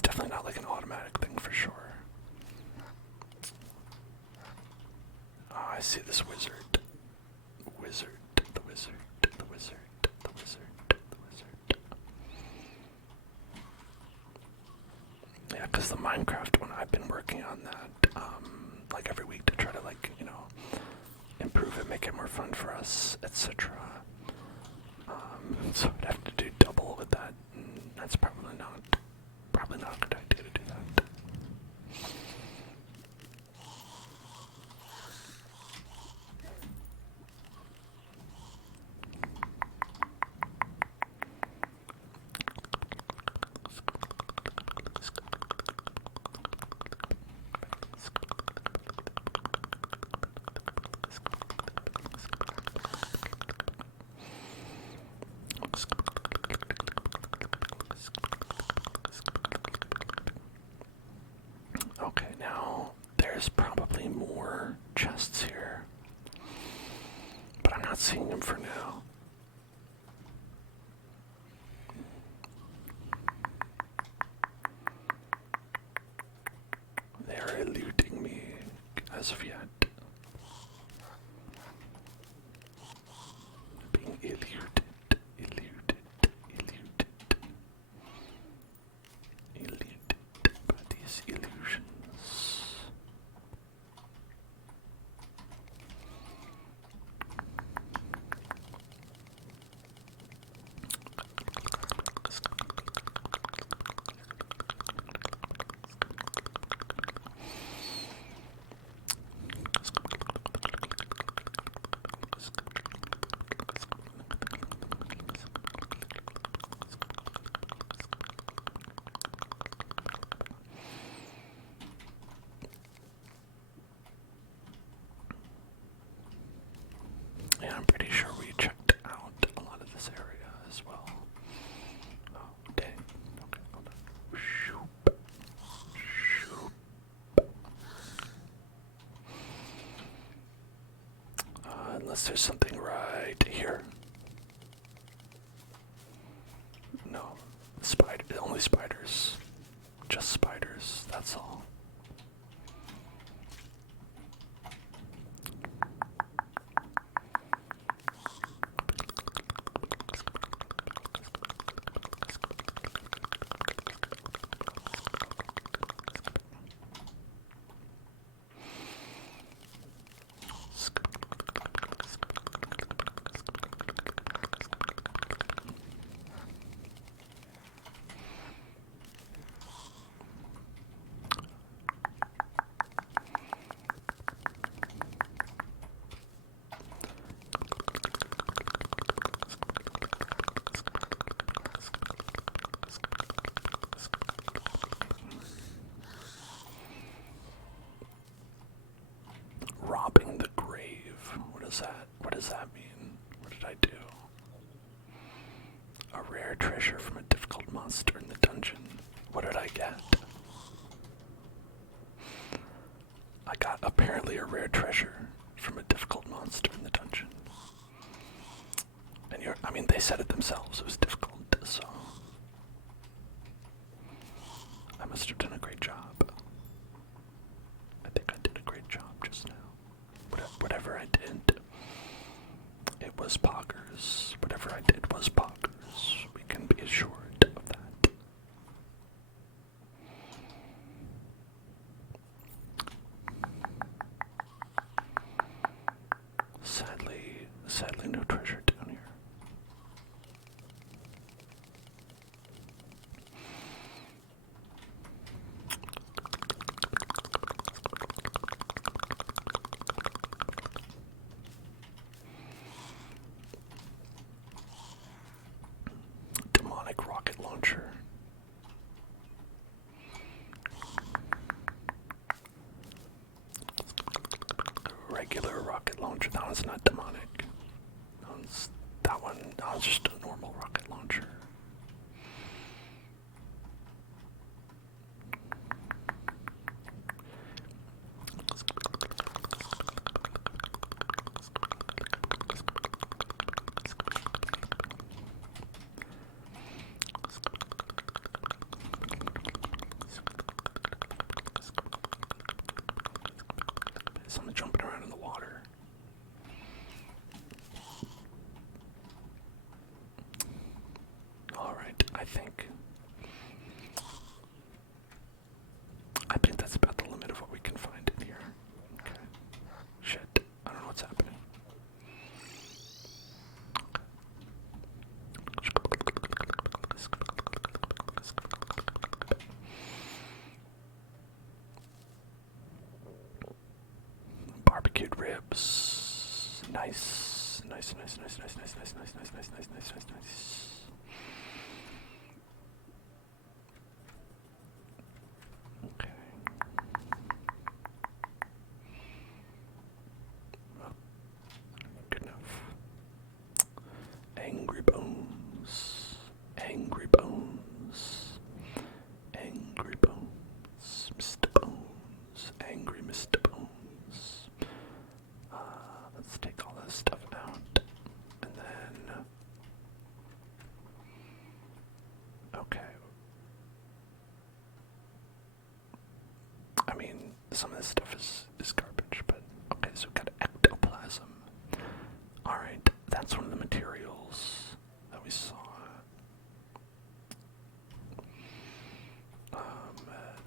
definitely not like an automatic thing for sure. Oh, I see this wizard. The wizard. Yeah, because the Minecraft one, I've been working on that, like every week to try to like, improve it, make it more fun for us, etc. So I'd have to do double with that, and that's probably not a good idea to do that. Okay, now there's probably more chests here, but I'm not seeing them for now. They are eluding me as of yet. Being eluded by these illusions. unless there's something right here. No, only spiders. Just spiders, that's all. Robbing the grave. What is that? What does that mean? What did I do? A rare treasure from a difficult monster in the dungeon. What did I get? I got apparently a rare treasure from a difficult monster in the dungeon. And I mean, they said it themselves. It was difficult, so I must have done a great job. I think I did a great job just now. Whatever I did, it was poggers. Whatever I did was poggers. We can be assured of that. Sadly, no treasure down here. Demonic rocket launcher. Regular rocket launcher. That one's not demonic. That one's just a normal rocket launcher. Someone jumping around in the water. Alright, I think that's about the limit of what we can find in here. Okay. Shit, I don't know what's happening. Barbecued ribs. Nice. Nice. Okay. Well, good enough. Angry bones. Angry bones. Angry bones. Mr. Bones. Angry Mr. Bones. Let's take all this stuff out. And then... Okay. I mean, some of this stuff is garbage, but... Okay, so we've got ectoplasm. Alright, that's one of the materials that we saw.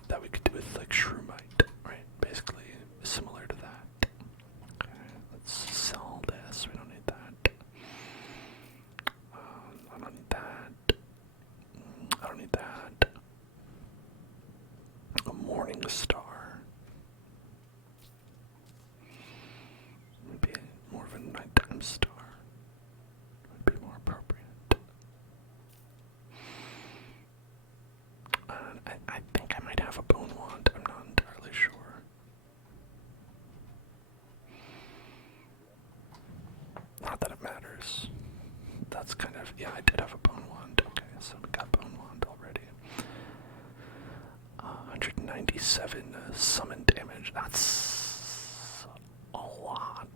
That we could do with, like, shroomite, right? Basically, similar to that. Okay, let's sell this. We don't need that. I don't need that. I don't need that. A morning star. Maybe more of a nighttime star would be more appropriate. I think I might have a bone wand. I'm not entirely sure. Not that it matters. That's kind of... Yeah, I did have a bone wand. Okay, so we got bone wand already. 197 summon damage. That's a lot.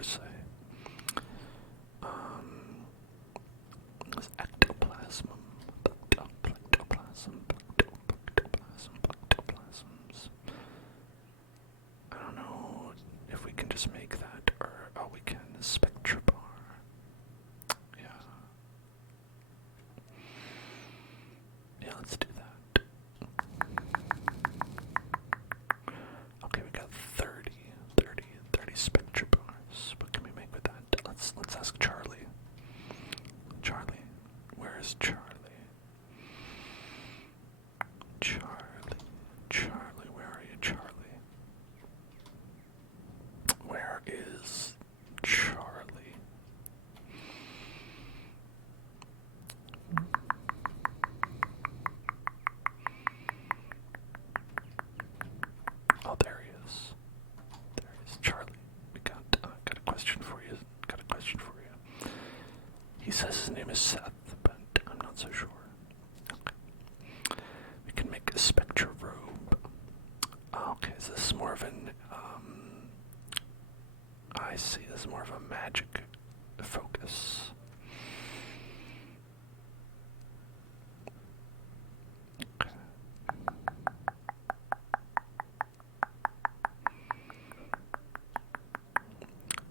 always say. There's ectoplasm, ectoplasm, ectoplasms. I don't know if we can just make that, or oh, we can spectra bar. Yeah. Yeah, let's do that. Okay, we got 30 spectra bars. What can we make with that? Let's ask Charlie. Charlie, where is Charlie? Charlie, where are you, Charlie? Where is Charlie? Oh, there he is. There he is, Charlie. We got a question for you. Got a question for you. He says his name is Seth, but I'm not so sure. Okay. We can make a spectra robe. Okay, is this more of an, I see, this is more of a magic focus. Okay.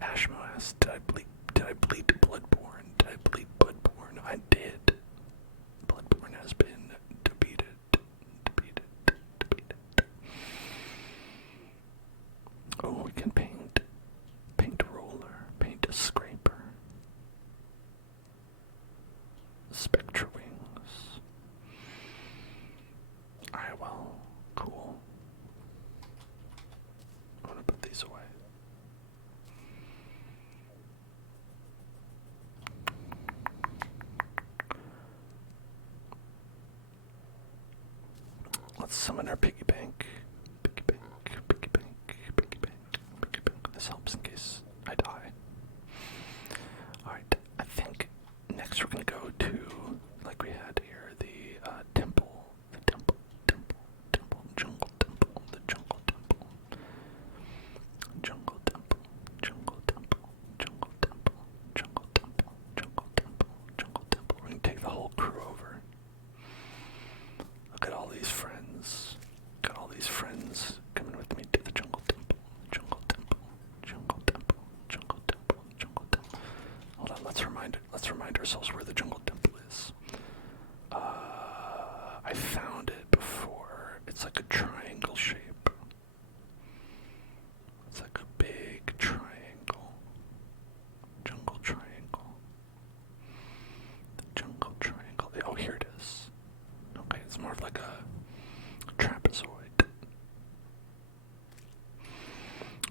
Ashmo asks, did I bleed Bloodborne? Did I bleed Bloodborne? I did. Bloodborne has been defeated. Oh, we can paint a roller, paint a scraper, spectra wings. Alright, well, cool. I'm gonna put these away. Let's summon our piggy bank. Piggy bank, piggy bank, piggy bank, piggy bank. This helps in case I die. Alright, I think next we're gonna go to, like we had here, the temple. The temple, jungle temple, the jungle temple. Jungle temple, jungle temple, jungle temple, jungle temple, jungle temple, jungle temple. We're gonna take the whole crew over. Look at all these friends. Got all these friends coming with me to the jungle temple. Jungle temple. Jungle temple. Jungle temple. Jungle temple. Hold on, let's remind ourselves where the jungle temple is. I found it before. It's like a triangle shape. It's like a big triangle. Jungle triangle. The jungle triangle. Oh, here it is. Okay, it's more of like a trapezoid.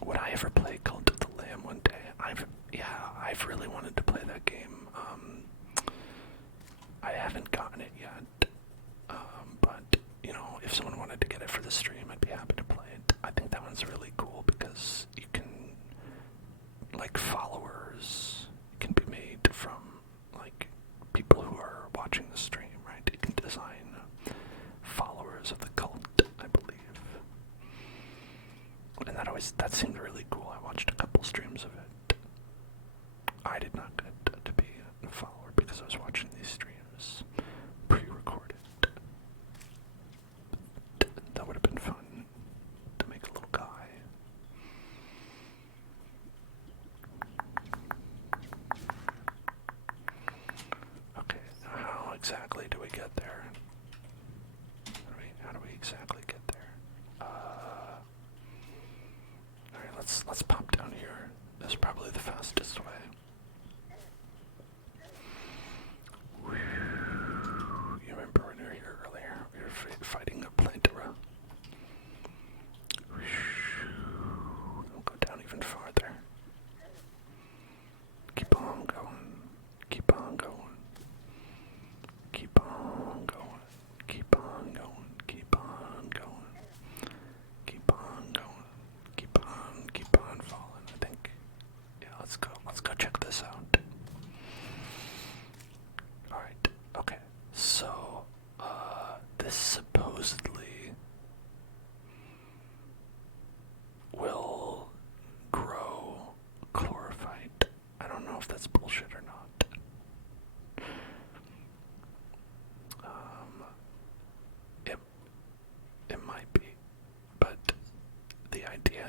Would I ever play Cult of the Lamb one day? I've really wanted to play that game. I haven't gotten it yet. But, you know, if someone wanted to get it for the stream, I'd be happy to play it. I think that one's really cool because you can, like, followers can be made from, like, people who are watching the stream, right? You can design followers of the cult, I believe. And that seemed really cool. I watched a couple streams of it. I did not get to be a follower because I was watching these streams pre-recorded. That would have been fun to make a little guy. Okay, how exactly do we get there? How do we exactly get there? Alright, let's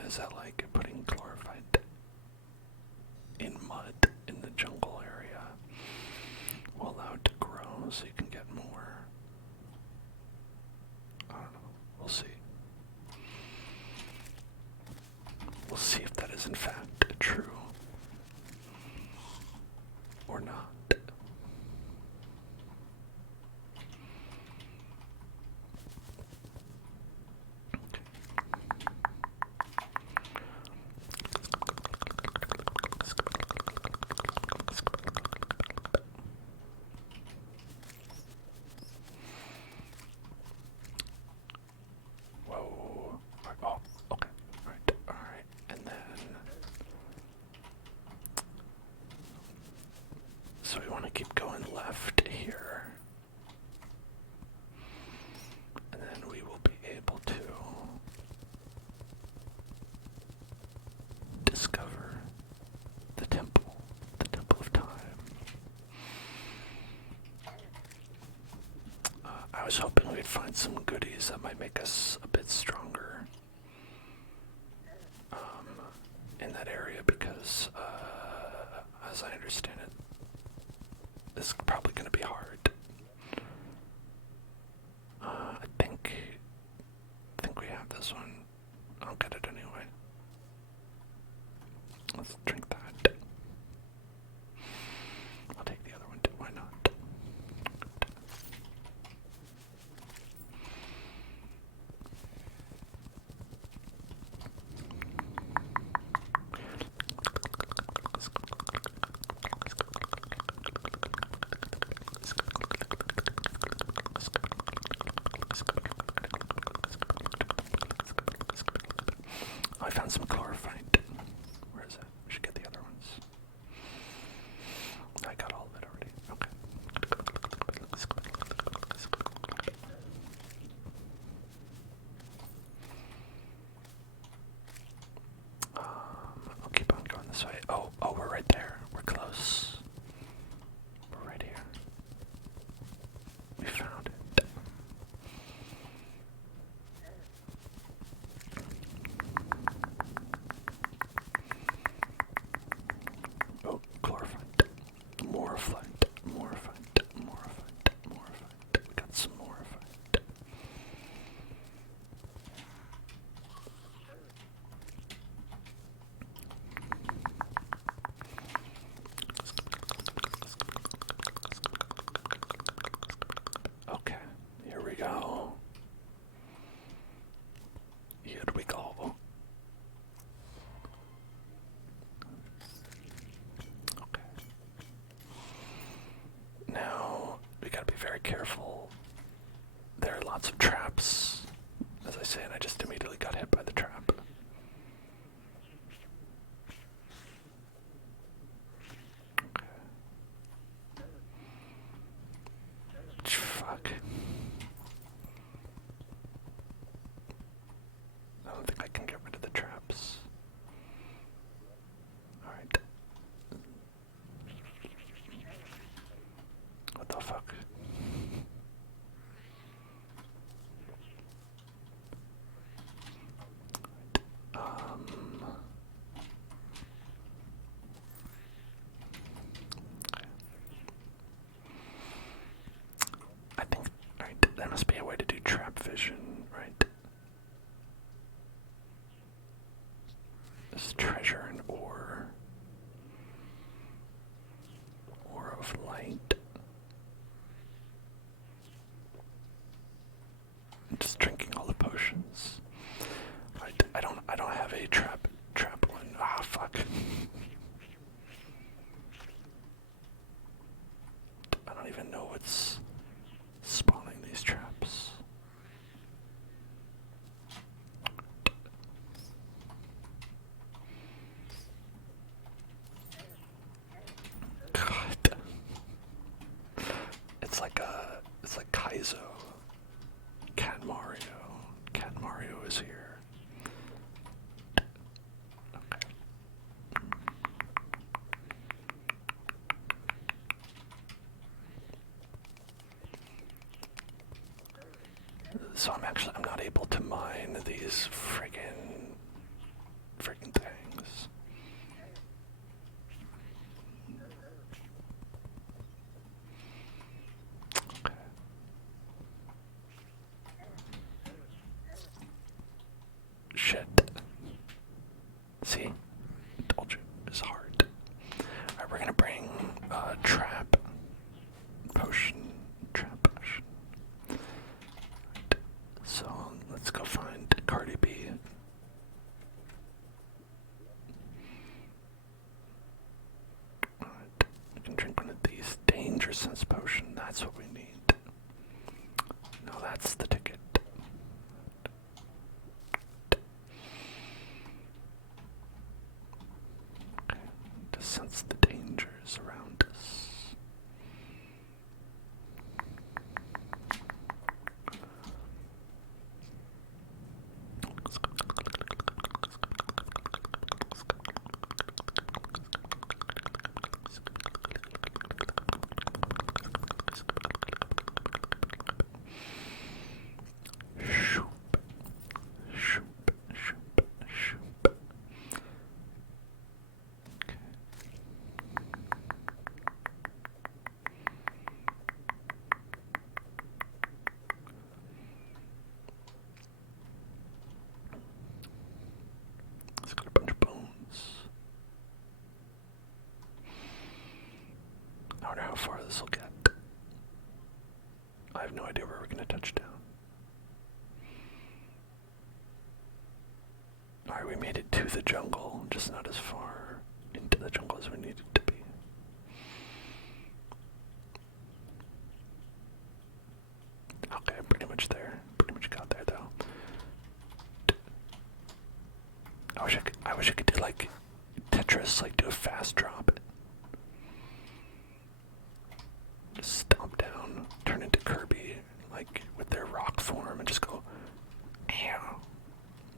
Is that like putting chlorophyte in mud in the jungle area will allow it to grow so you can get more? I don't know. We'll see. We'll see if that is in fact true or not. Whoa. Oh, okay. Alright. And then so we want to keep going left here. And then we will be able to discover the temple of time. I was hoping we'd find some goodies that might make us a bit stronger in that area because, as I understand it, this is probably going to be hard. I think we have this one. I'll get it anyway. Let's drink that. I'll take the other one too. Why not? I found some chlorophyte. Where is it? We should get the other ones. I got all of it already. Okay. I'll keep on going this way. Oh, we're right there. We're close. We're right here. We found it. Oh, chlorophyte. More flight. More fight. More fight. More fight. We got some more fight. Okay, here we go. Here we go. Okay. Now, we gotta be very careful. There are lots of traps, as I say, and I just immediately got hit by the trap. Okay. Fuck. I don't think I can get rid of the traps. Alright. What the fuck? I think, alright, there must be a way to do trap vision, right? This is treasure and ore. Ore of light. I'm just drinking all the potions. I don't have a trap one. Ah, fuck. I don't even know what's spawning these traps. God. It's like Kaizo. Cat Mario. Cat Mario is here. Okay. So I'm not able to mine these friggin' let's go find Cardi B. Alright, we can drink one of these. Danger sense potion, that's what we need. No, that's the ticket. Okay, to sense the dangers around us. It's got a bunch of bones. I wonder how far this will get. I have no idea where we're going to touch down. Alright, we made it to the jungle, just not as far into the jungle as we needed to be. Okay, pretty much there. Pretty much got there though. I wish I could do like Tetris, like do a fast drop. Just stomp down, turn into Kirby, like with their rock form, and just go, ow.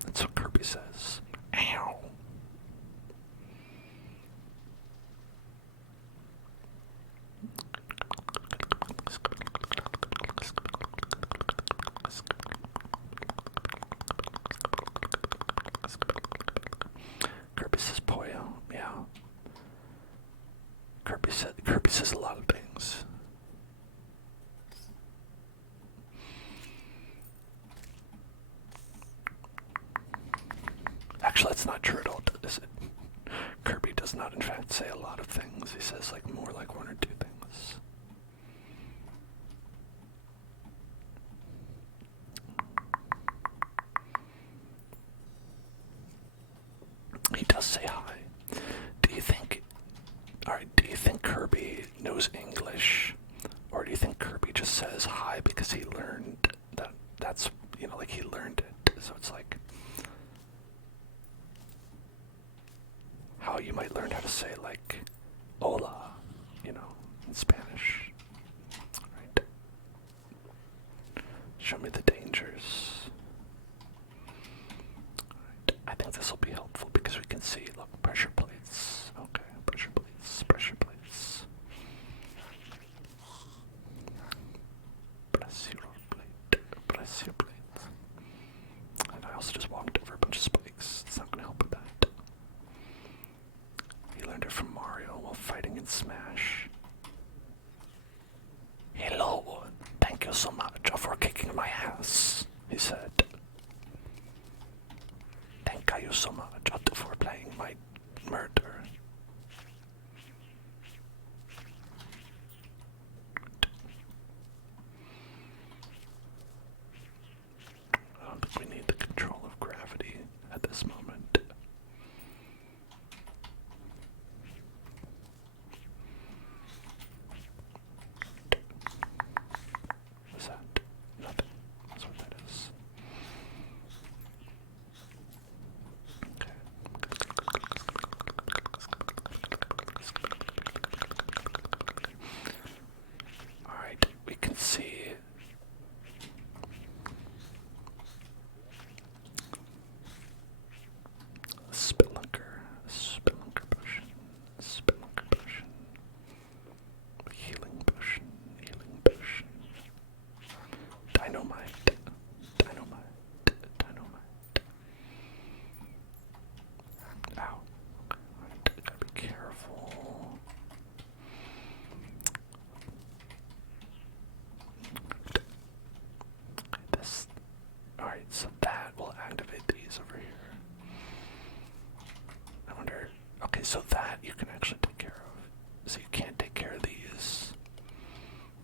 That's what Kirby says. Ow. Kirby says Poyo, meow. Kirby says a lot of things. Actually, that's not true at all, is it? Kirby does not, in fact, say a lot of things. He says like more like one or two things. He does say hi. Do you think Kirby knows English? Or do you think Kirby just says hi because he learned that's, you know, like he learned it. So it's like how you might learn how to say like hola, you know, in Spanish. Right? Show me the dangers. Right. I think this will be helpful because we can see, look, pressure plates. Okay, pressure plates, pressure plates. Pressure plate, pressure plate. And I also just walked over a bunch of spikes. It's not going to help with that. He learned it from Mario while fighting in Smash. Hello, thank you so much for kicking my ass, he said. Thank you so much for playing my murder. I don't think we need the control of gravity at this moment. What's that? Nothing. That's what that is. Okay. Alright, we can see spelunker potion, healing potion, dynamite. Ow. Alright, gotta be careful. Okay, alright, so that will activate these over here. I wonder, okay, so that you can actually take care of. So you can't take care of these,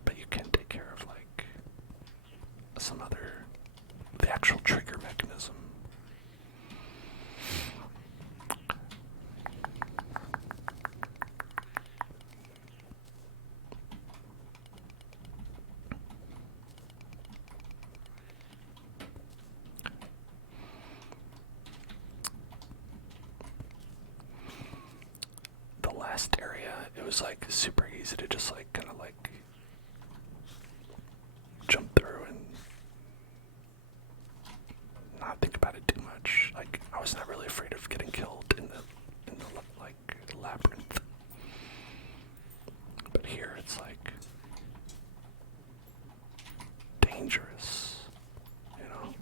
but you can take care of like some other, the actual trigger was like super easy to just like kind of like jump through and not think about it too much. Like I was not really afraid of getting killed in the like labyrinth. But here it's like dangerous, you know?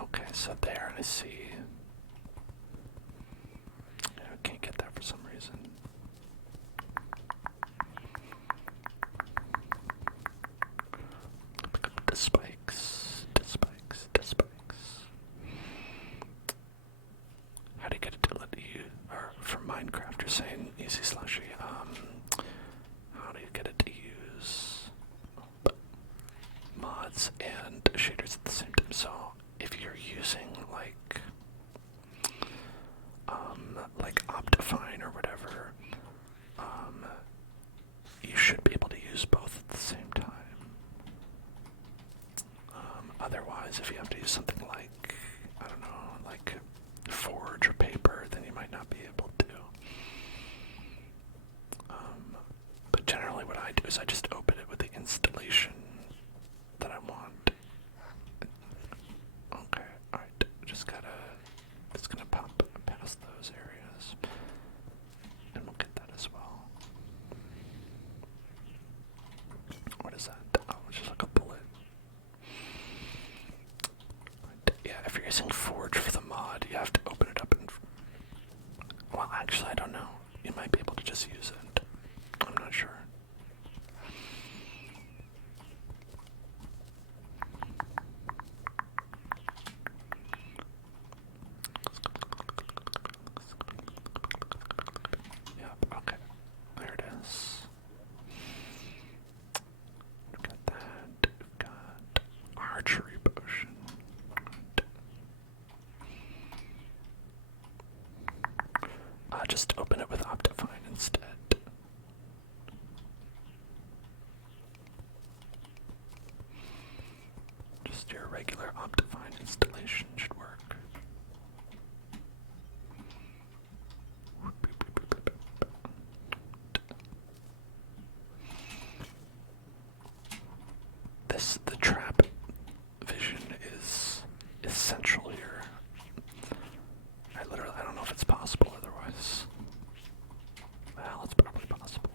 Okay, so there, I see. Yeah, I can't get that for some reason. Pick up the spikes, the spikes, the spikes. How do you get it to let you, or for Minecraft, you're saying easy slushy. How do you get it to use mods and shaders at the same time? So if you're using like Optifine or whatever, you should be able to use both at the same time. Otherwise, if you have to use something like, I don't know, like Forge or Paper, then you might not be able to. But generally what I do is I just open it with the installation that I want. Okay, alright, it's gonna pop past those areas. And we'll get that as well. What is that? Oh, it's just like a bullet. Yeah, if you're using Forge for the mod, you have to open it up and... Well, actually, I don't know. You might be able to just use it. I'm not sure. Yep, okay. There it is. We've got that. We've got archery potion. Just open it with Optifine instead. Just your regular Optifine installation should work. The trap vision is essential here. I don't know if it's possible otherwise. Well, it's probably possible.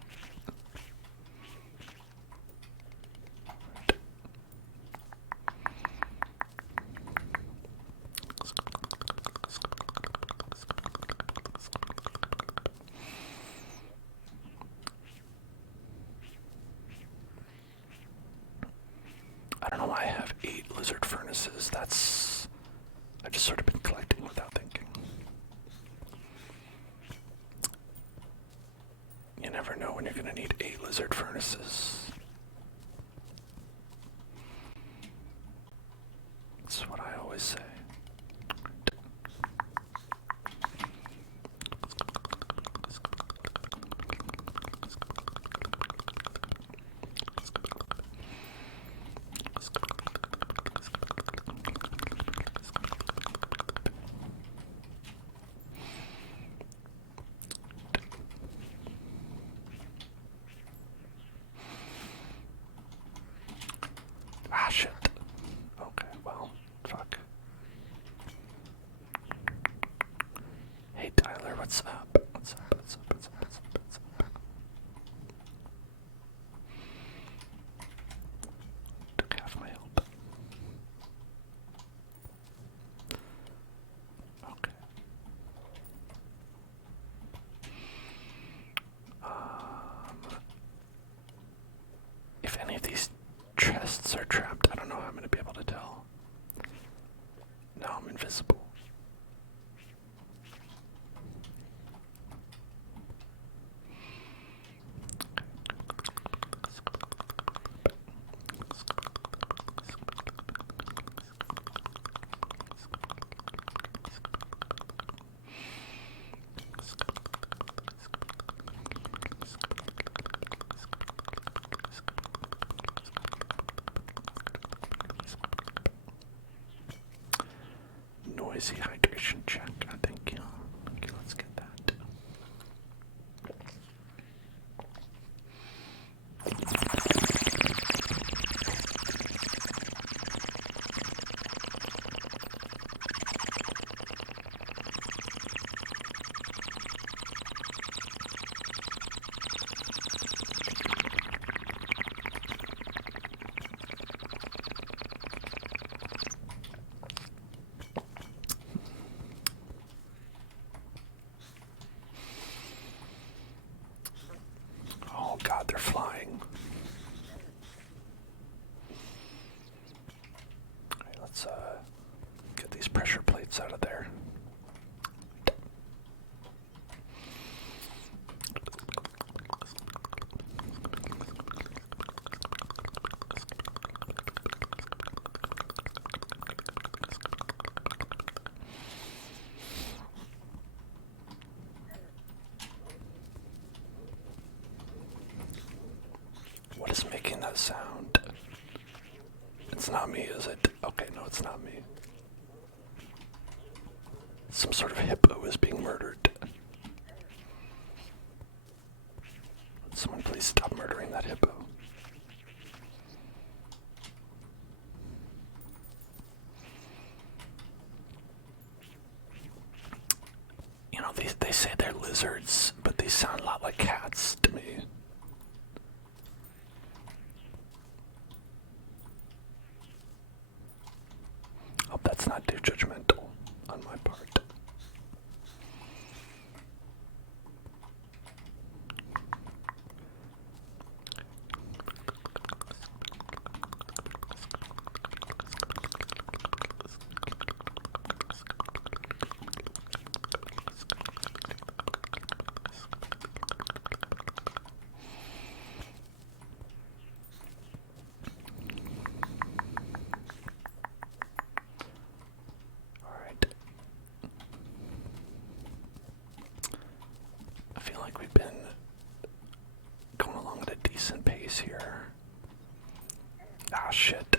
I don't know why I have 8 lizard furnaces. I've just sort of been collecting without thinking. You never know when you're going to need 8 lizard furnaces. That's what I always say. Ah, shit. Okay, well, fuck. Hey, Tyler, what's up? What's up? What's up? What's up? What's up? What's up? Took half my help. Okay. If any of these chests are trapped, I don't know how I'm going to be able to tell. Now I'm invisible. easy hydration check. Thank you. Okay, let's get that. Oh god, they're flying. Alright, let's get these pressure plates out of there. What is making that sound? It's not me, is it? Okay, no, it's not me. Some sort of hippo is being murdered. Someone please stop murdering that hippo. You know, they say they're lizards, but these sound a lot like cats to me. Hope that's not too judgmental on my part. I feel like we've been going along at a decent pace here. Ah, shit.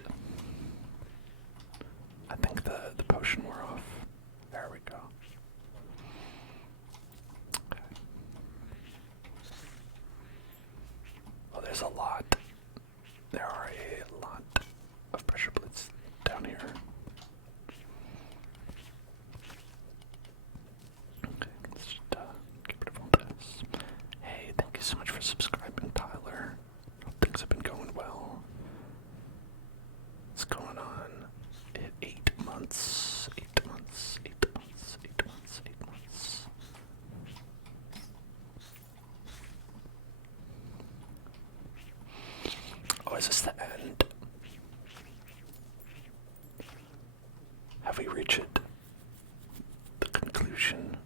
I think the potion wore off. There we go. Okay. Oh, there's a lot. There are a lot of pressure plates down here. Okay, let's just get rid of all this. Hey, thank you so much for subscribing, Tyler. Hope things have been going well. What's going on? 8 months, 8 months, 8 months, 8 months, 8 months. Oh, is this the end? Have we reached the conclusion?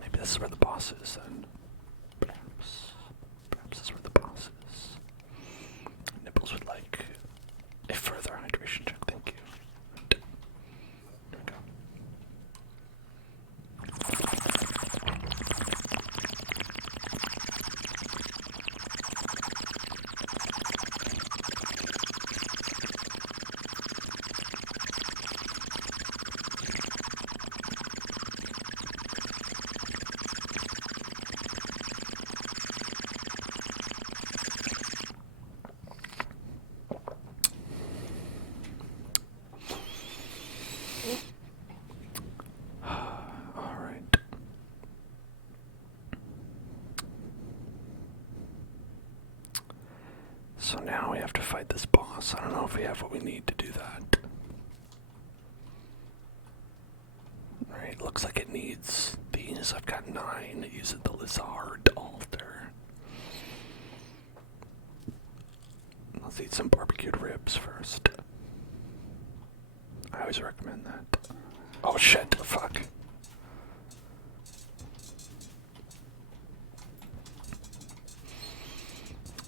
Maybe this is where the boss is then. Perhaps this is where the boss is. Nibbles would like a further hydration check, thank you. Here we go. Alright. So now we have to fight this boss. I don't know if we have what we need to do that. Alright, looks like it needs these. I've got 9. Use the lizard altar. Let's eat some barbecued ribs first. I always recommend that. Oh shit, fuck.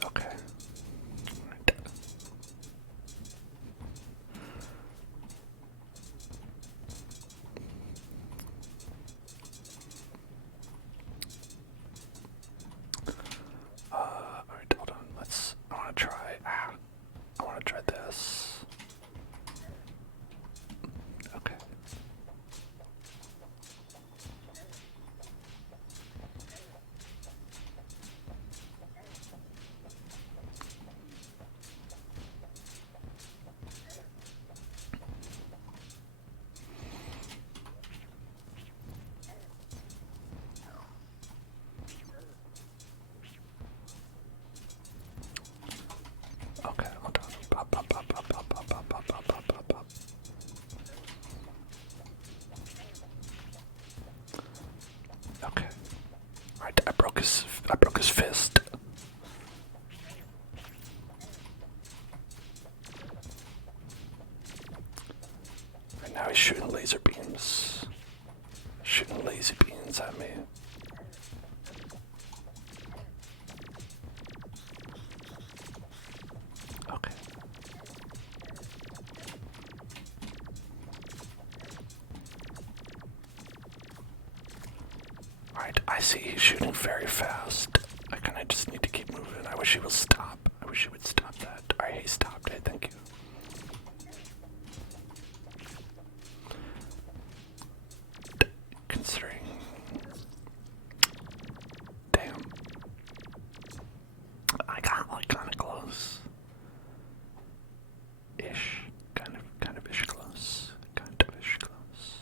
Okay. Right. Alright, hold on. I wanna try. I he's shooting laser beams. Shooting laser beams at me. Okay. Alright, I see he's shooting very fast. I kinda just need to keep moving. I wish he would stop. I wish he would stop that. Alright, he stopped it. Thank you. Considering. Damn. I got like kinda close. Ish. Kind of ish close. Kind of ish close.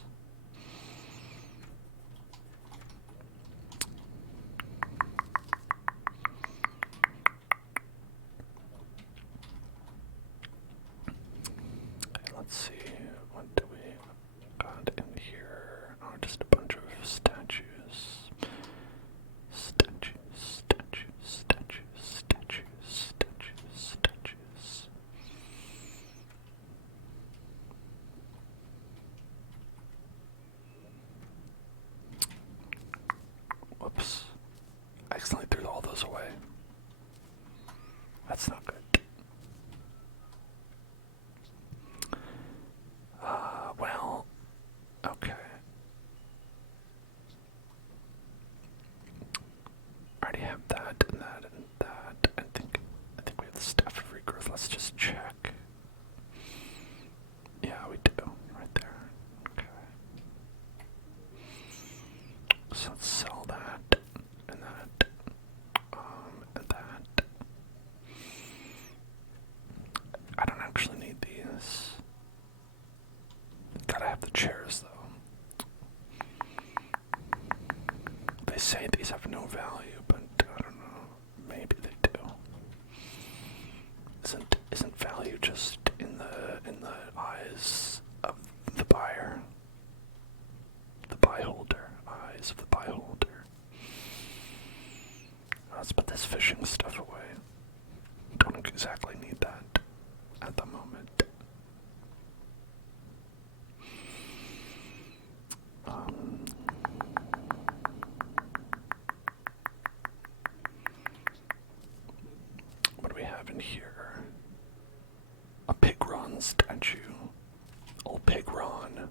Okay, let's see. What do we got in here? Oh, just a bunch of statues. Statues, statues, statues, statues, statues, statues. Whoops. I accidentally threw all those away. That's not good. Well, okay. I already have that and that and that. I think we have the staff of regrowth. Let's just check. Yeah, we do. Right there. Okay. So let's sell that and that. And that. I don't actually need these. Gotta have the chairs though. They say these have no value, but I don't know. Maybe they do. Isn't value just in the eyes of the buyer? The buy holder. Eyes of the buy holder. Let's put this fishing stuff away. Don't exactly need that at the moment. What do we have in here? A Pigron statue. Old Pigron.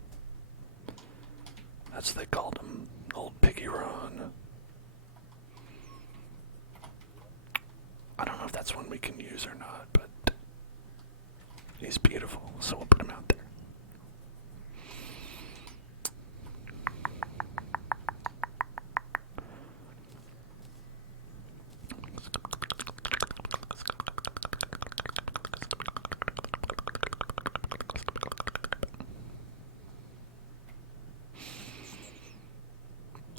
That's what they called him. Old Piggy Ron. I don't know if that's one we can use or not, but he's beautiful, so we'll put him out there.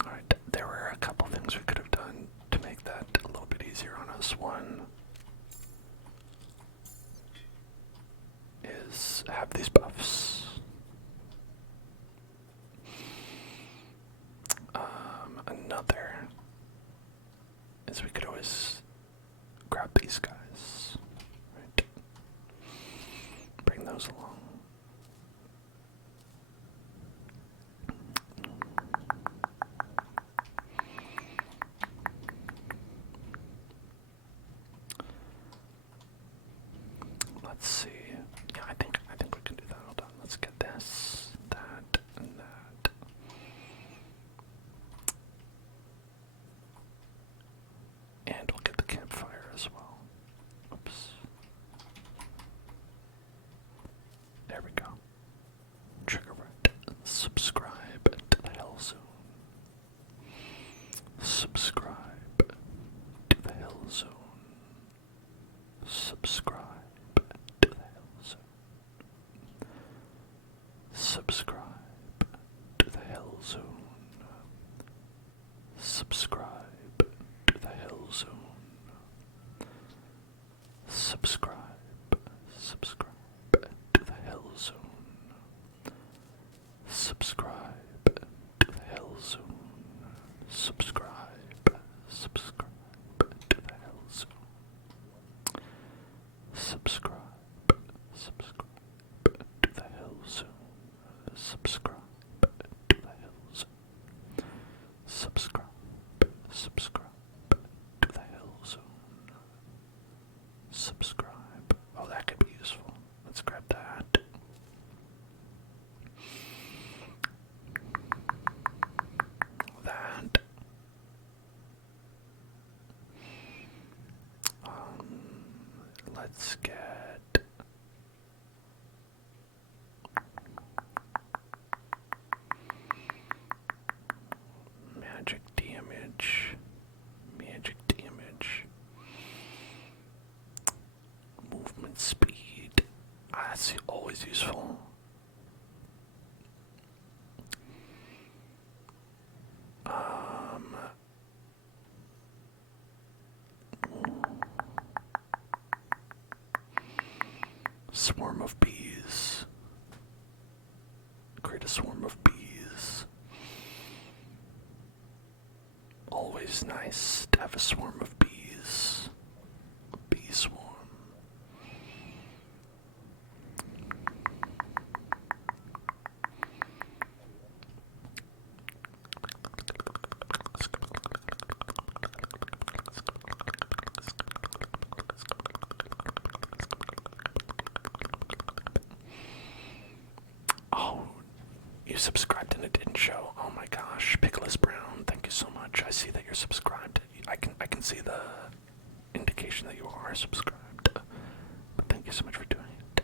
Alright, there were a couple things we could have done to make that a little bit easier on us. One is have these buffs. Another is we could always grab these guys, right? Bring those along. Let's see. Yeah, I think we can do that. Hold on. Let's get this, that, and that. And we'll get the campfire as well. Oops. subscribe to the hills. Subscribe, subscribe to the hills. Subscribe. Oh, that could be useful. Let's grab that. That. Let's get magic damage. Magic damage. Movement speed. That's always useful. Swarm of bees. Create a swarm of bees. Always nice to have a swarm of bees. Bee swarm. Subscribed and it didn't show. Oh my gosh, Pickles Brown, thank you so much. I see that you're subscribed. I can see the indication that you are subscribed. But thank you so much for doing it.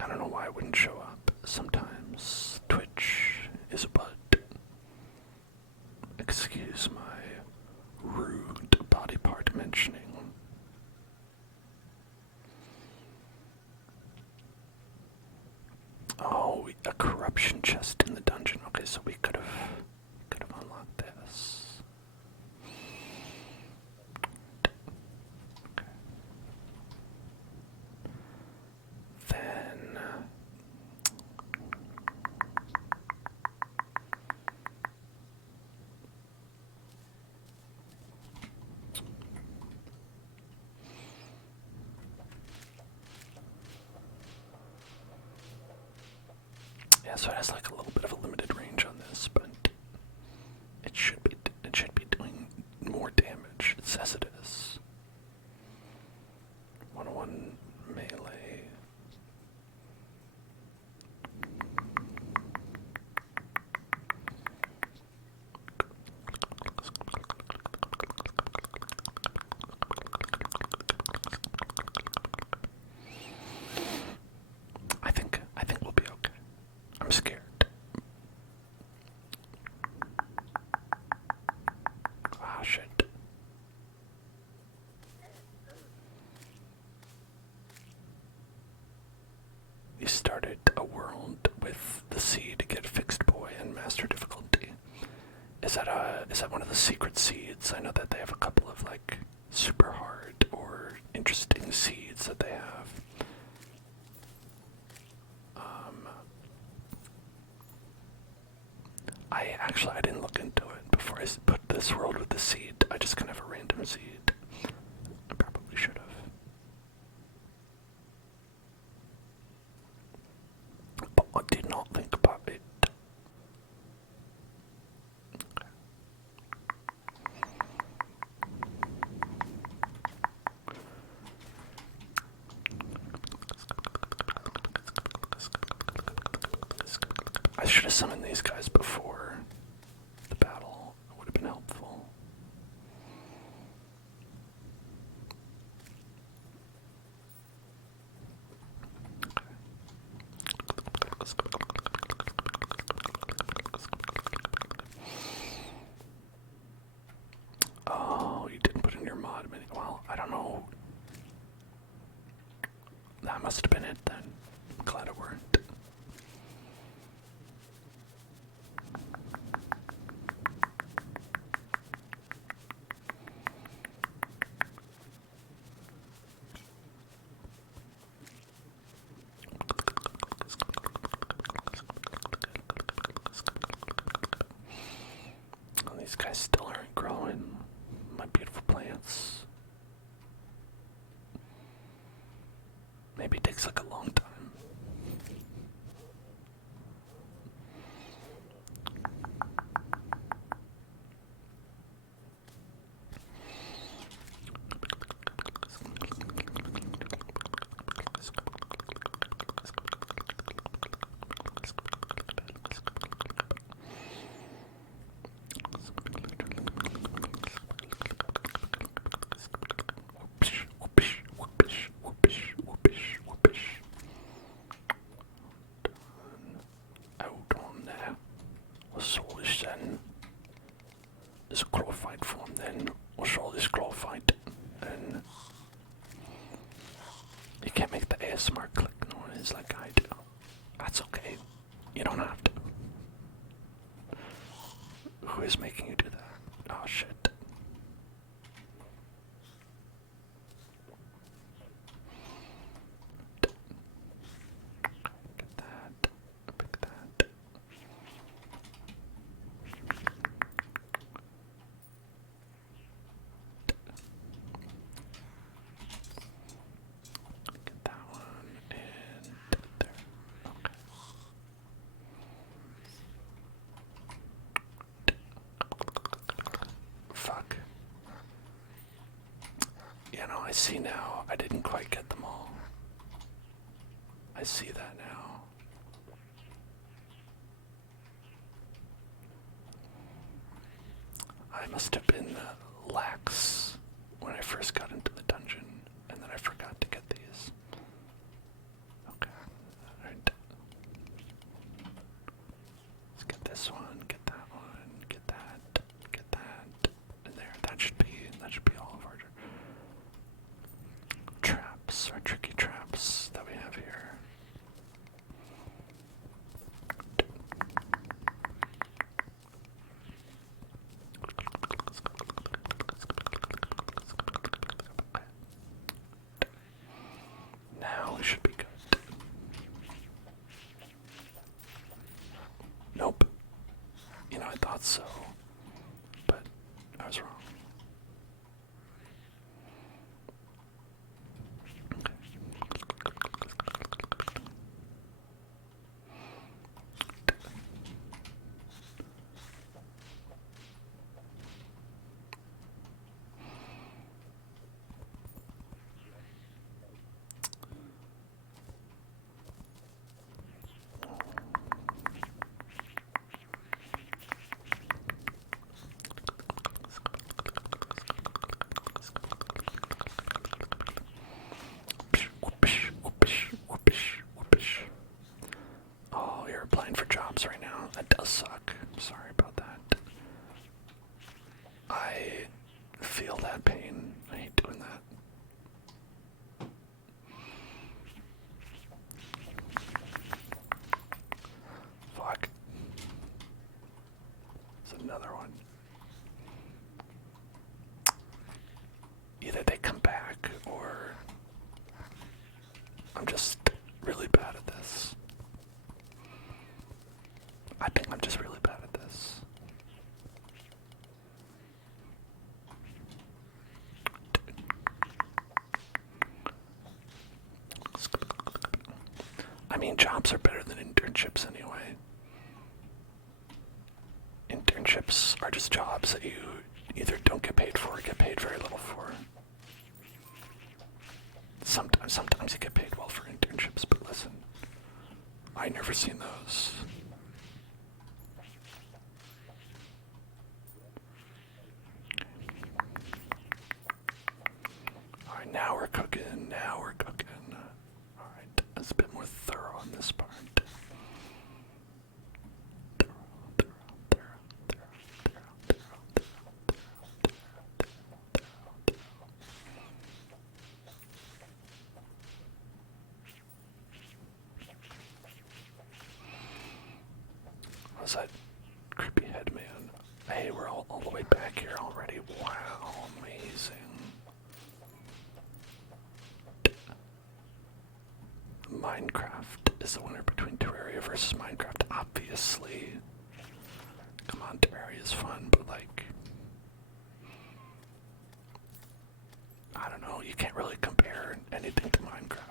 I don't know why it wouldn't show up. Sometimes Twitch is a butt. Excuse my rude body part mentioning. Oh, a corruption chest in the dungeon. Okay, so we could have unlocked this. Okay. Then yeah, so it has like a little bit of a limited range on this, but it should be doing more damage. It says it is. 101 melee. I think we'll be okay. I'm scared. Ah, shit. We started a world with the seed, get fixed boy, and master difficulty. Is that one of the secret seeds? I know that they have a couple of like super hard or interesting seeds that they have. I didn't look into it before I put this world with the seed. I just kind of have a random seed. I probably should have. But I did not think about it. Okay. I should have summoned these guys before the battle. It would have been helpful. Oh, you didn't put in your mod menu. Well, I don't know. That must have been it then. I'm glad it worked. Oh, these guys still aren't growing. My beautiful plants. ASMR click noise like I do. That's okay. You don't have to. Who is making you do that? Oh shit. Get that. Pick that. Get that one and there. Okay. Fuck. You know, I see now. I didn't quite get them all. I see that now. I must have been lax when I first got into the dungeon, and then I forgot to get these. Okay. Alright. Let's get this one, get that one, get that, and there. That should be all of our traps, our tricky traps that we have here. Now we should be good. Nope. You know, I thought so, but I was wrong. Okay. Whoopish, whoopish, whoopish, whoopish. Oh, you're applying for jobs right now. That does suck. I'm sorry about that. I feel that pain. I hate doing that. Fuck. There's another one. Either they come back or I'm just really bad at this. I think I'm just really bad at this. I mean, jobs are better than internships anyway. Internships are just jobs that you either don't get paid for or get paid very little for. Sometimes you get paid well for internships, but listen, I never seen those. Alright, now we're cooking, Alright, let's a bit more thorough on this part. What's that creepy head man? Hey, we're all the way back here already. Wow, amazing. Minecraft is the winner between Terraria versus Minecraft, obviously. Come on, Terraria is fun, but like, I don't know, you can't really compare anything to Minecraft.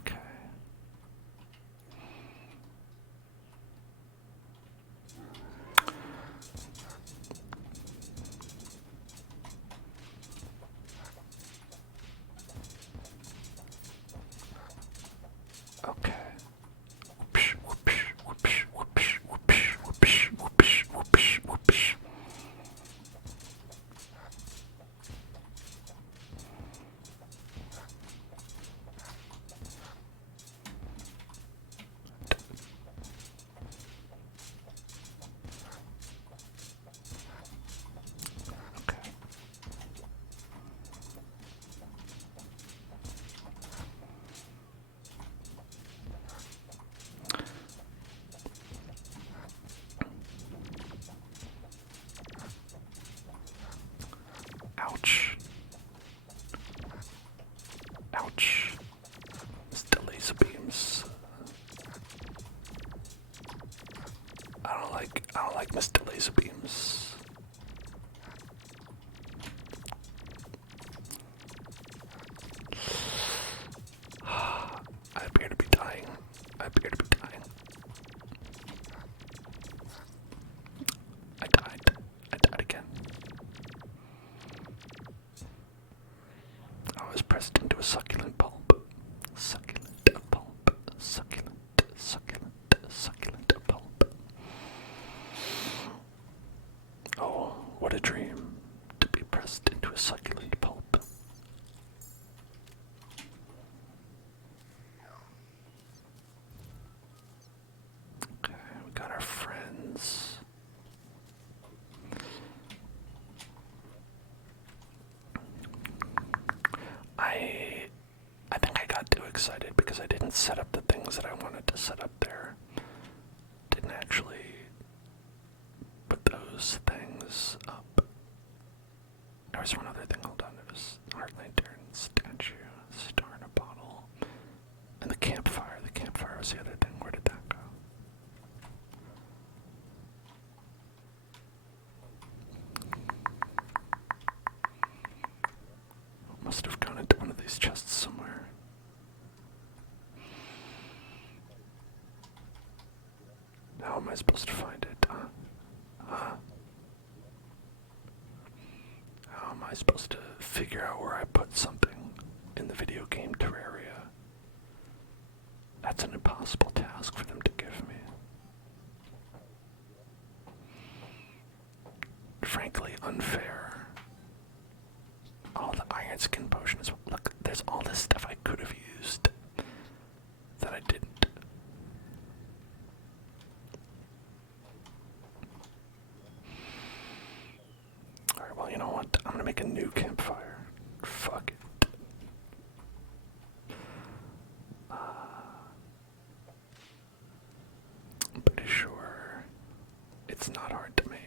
Okay. like Mr. Laser Beams. I appear to be dying. I appear to be dying. I died. I died again. I was pressed into a succulent pulp. Succulent pulp. Succulent, succulent, succulent pulp. Oh, what a dream to be pressed into a succulent pulp. Okay, we got our friends. I think I got too excited because I didn't set up the things that I wanted to set up there. Didn't actually put those things up. There was one other thing, hold on, it was heart lantern, statue, star in a bottle, and the campfire. The campfire was the other thing. Where did that go? Must have gone into one of these chests somewhere. How am I supposed to find it? How am I supposed to figure out where I put something in the video game Terraria? That's an impossible task for them to give me. Frankly, unfair. Oh, the iron skin potion is. Look, there's all this stuff I could have used that I didn't. Alright, well, you know what? I'm gonna make a new campfire. Fuck it. I'm pretty sure it's not hard to make.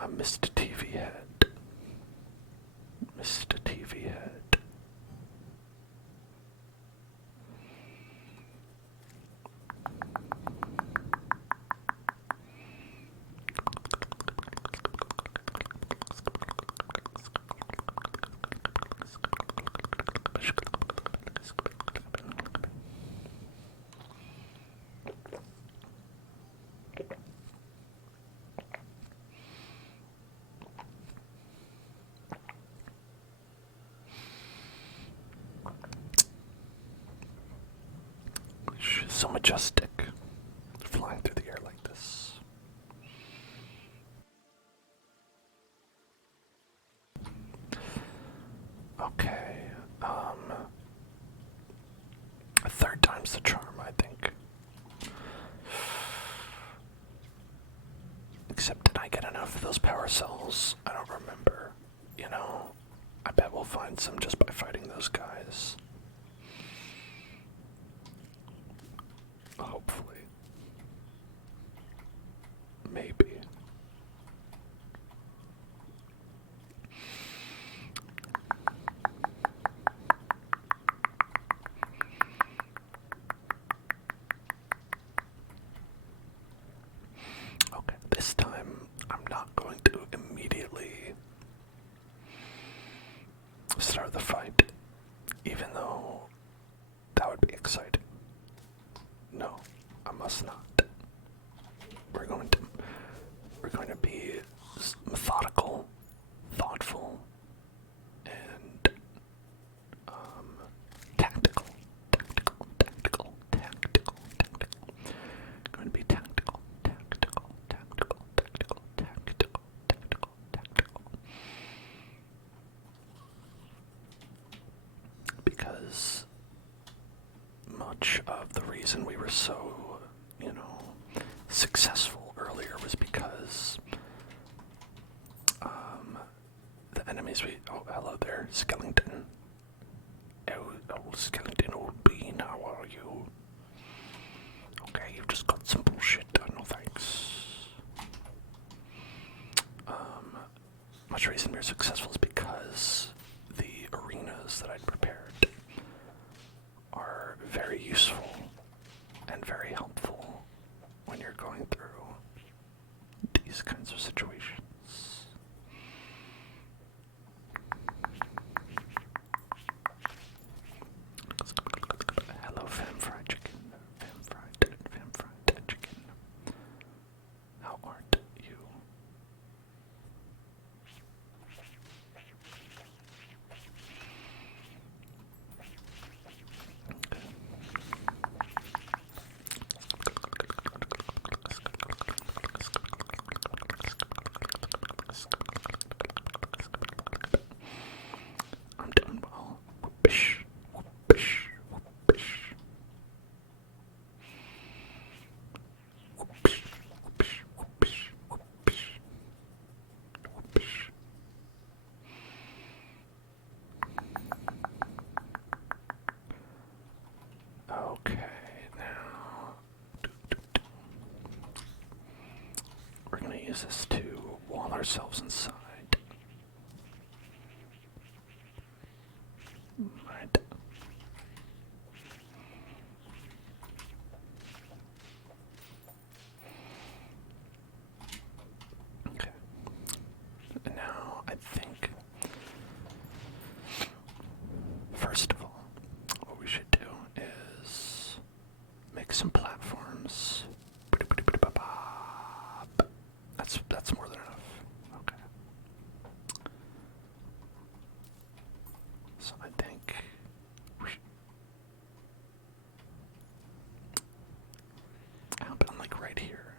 I missed a TV head. Missed a TV head. So majestic, flying through the air like this. Okay, a third time's the charm, I think. Except did I get enough of those power cells? I don't remember. You know, I bet we'll find some just by fighting those guys. Hopefully. Maybe. Okay, this time I'm not going to immediately start the fight, even though that would be exciting. No, I must not. We're going to be methodical, thoughtful, and tactical. Going to be tactical. Because much of the reason we were so, successful earlier was because the enemies oh, hello there, skeleton. skeleton old bean, how are you? Okay, you've just got some bullshit done, no thanks. Much reason we're successful is because the arenas that I'd prepared are very useful and very helpful when you're going through these kinds of situations. Hello, fam fried chicken. Fam fried chicken. How art you? I'm doing well. Whoopish, whoopish, whoopish. Whoopish, whoopish, whoopish, whoopish, whoopish. Okay, now we're going to use this to wall ourselves inside. Right. Okay. And now I think, first of all, what we should do is make some platforms. That's more than enough. Okay. So I think we should, how about like right here?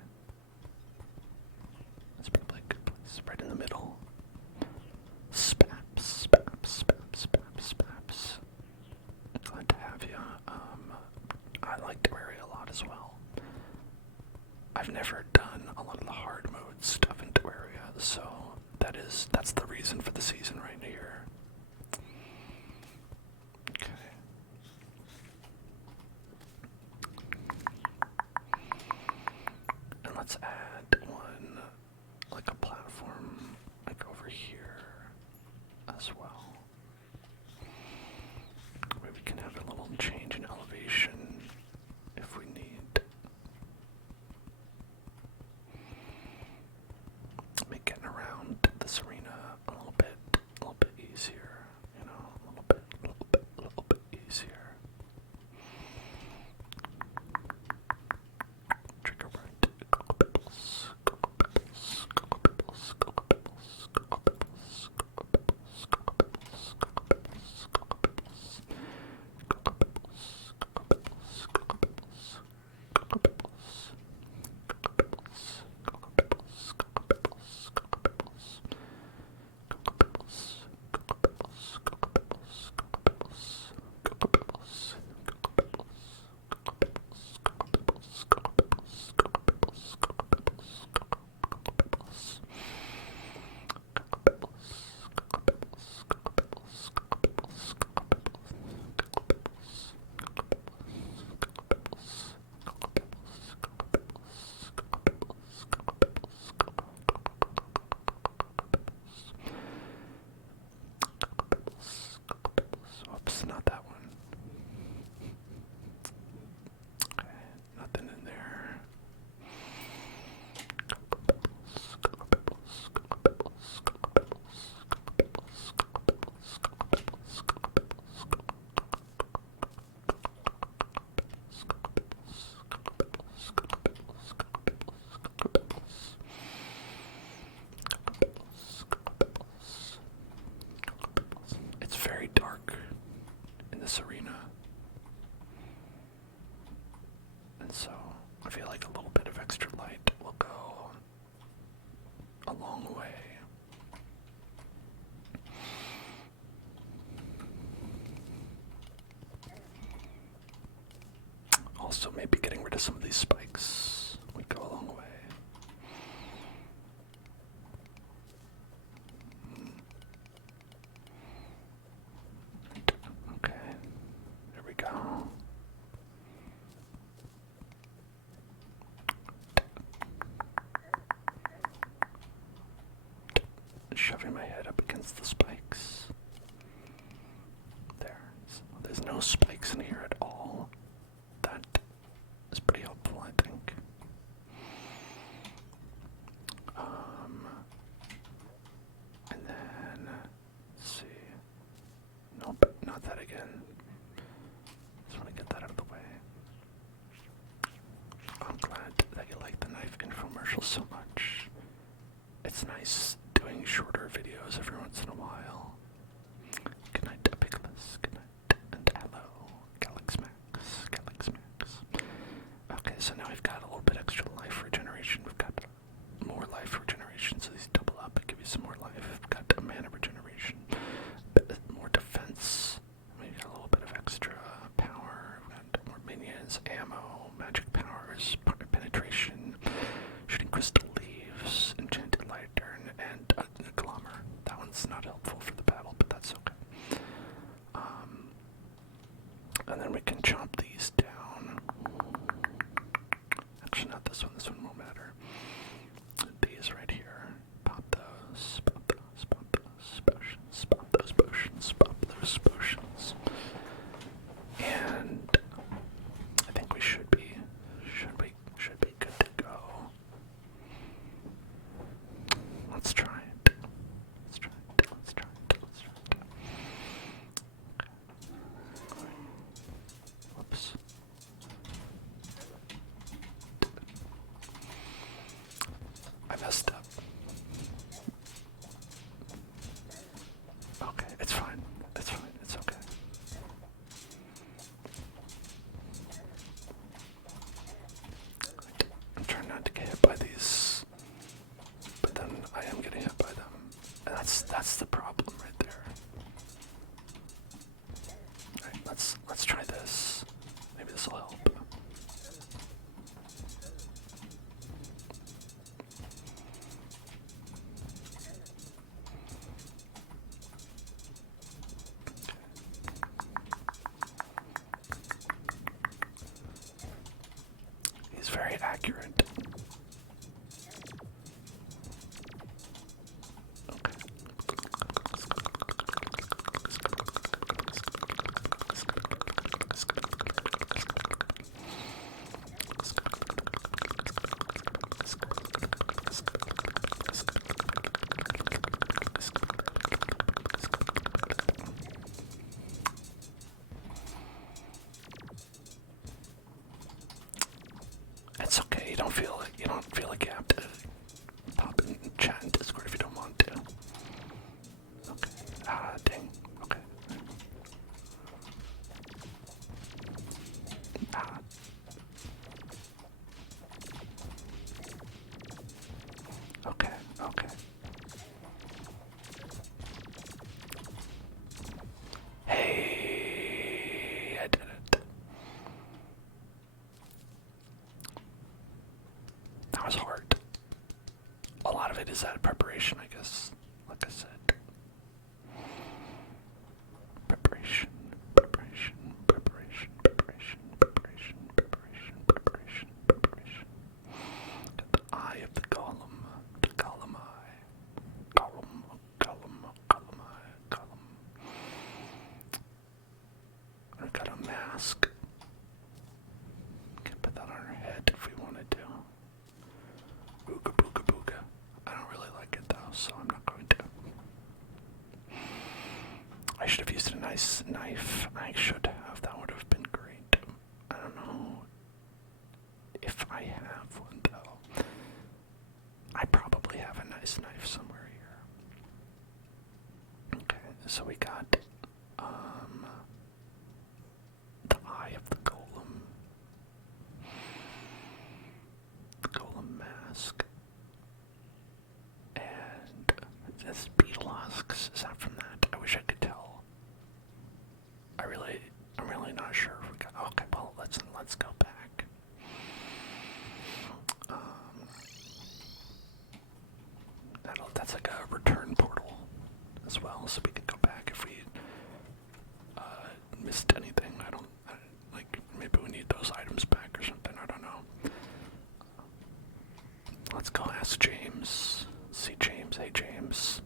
That's probably a good place. Right in the middle. Spaps, spaps, spaps, spaps, spaps. Glad to have you. I like Terraria a lot as well. I've never done a lot of the hard mode stuff in Terraria, so that's the reason for the season right here. Okay. And let's add one, like a platform, like over here as well. Maybe we can have a little change in elevation if we need. Make getting around this arena a little bit easier, you know, a little bit easier. Trigger right, cocoa pebbles, cocoa pebbles, cocoa pebbles, cocoa pebbles, cocoa pebbles, cocoa pebbles, cocoa pebbles, cocoa pebbles, cocoa pebbles, cocoa pebbles, cocoa pebbles, cocoa pebbles, cocoa pebbles. Oops, not that one. Okay, nothing in there. It's very dark in this arena, and so I feel like a little bit of extra light will go a long way. Also, maybe getting rid of some of these spikes would go a long way. Okay, shoving my head up against the spikes. There. So there's no spikes in here at all. That is pretty helpful, I think. And then, let's see. Nope, not that again. Just want to get that out of the way. I'm glad that you like the knife infomercial so much. It's nice doing shorter videos every once in a while. Good night, Pickles. Good night, and hello, Galax Max. Galax Max. Okay, so now we've got a little bit extra life regeneration. We've got more life regeneration, so these double up and give you some more life. We've got a mana regeneration, more defense. We've got a little bit of extra power. We've got more minions, ammo, magic powers, penetration, shooting crystal leaves, enchanted lantern, and a glamor. That one's not helpful for the battle, but that's okay. And then we can chomp these down. Actually, not this one. This one won't matter. These right here. Pop those. Pop those. Pop those potions. Pop those potions. Pop those potions. And I think we should be good to go. Let's try it. Let's try it. Let's try it. Let's try it. Okay. Whoops. I messed up. Okay, it's fine. It's fine. It's okay. I'm trying not to get hit by these, but then I am getting hit by them. And that's the problem right there. Alright, let's try this. Maybe this will help. He's very accurate. Okay. It's okay. You don't feel like you have to pop in chat and Discord if you don't want to. Okay. Ah, dang. Okay. Ah. Okay. Okay. Hey, I did it. That was hard. A lot of it is out of preparation, I guess. Like I said. Preparation, preparation, preparation, preparation, preparation, preparation, preparation, preparation. Got the eye of the golem. The golem eye. Golem, golem, golem eye, golem. We've got a mask. Can put that on our head if we wanted to. Booga booga booga. I don't really like it though, so I'm not going to. I should have used a nice knife. I should have. That would have been great. I don't know if I have one though. I probably have a nice knife somewhere here. Okay, so we got the eye of the golem. The golem mask. And this beetle husks. Is that from that? I wish I could tell. I'm really not sure if we got. Okay, well let's go back. That's like a return portal as well, so we can go back if we missed anything. Like maybe we need those items back or something. I don't know. Let's go ask James. See James. Hey James.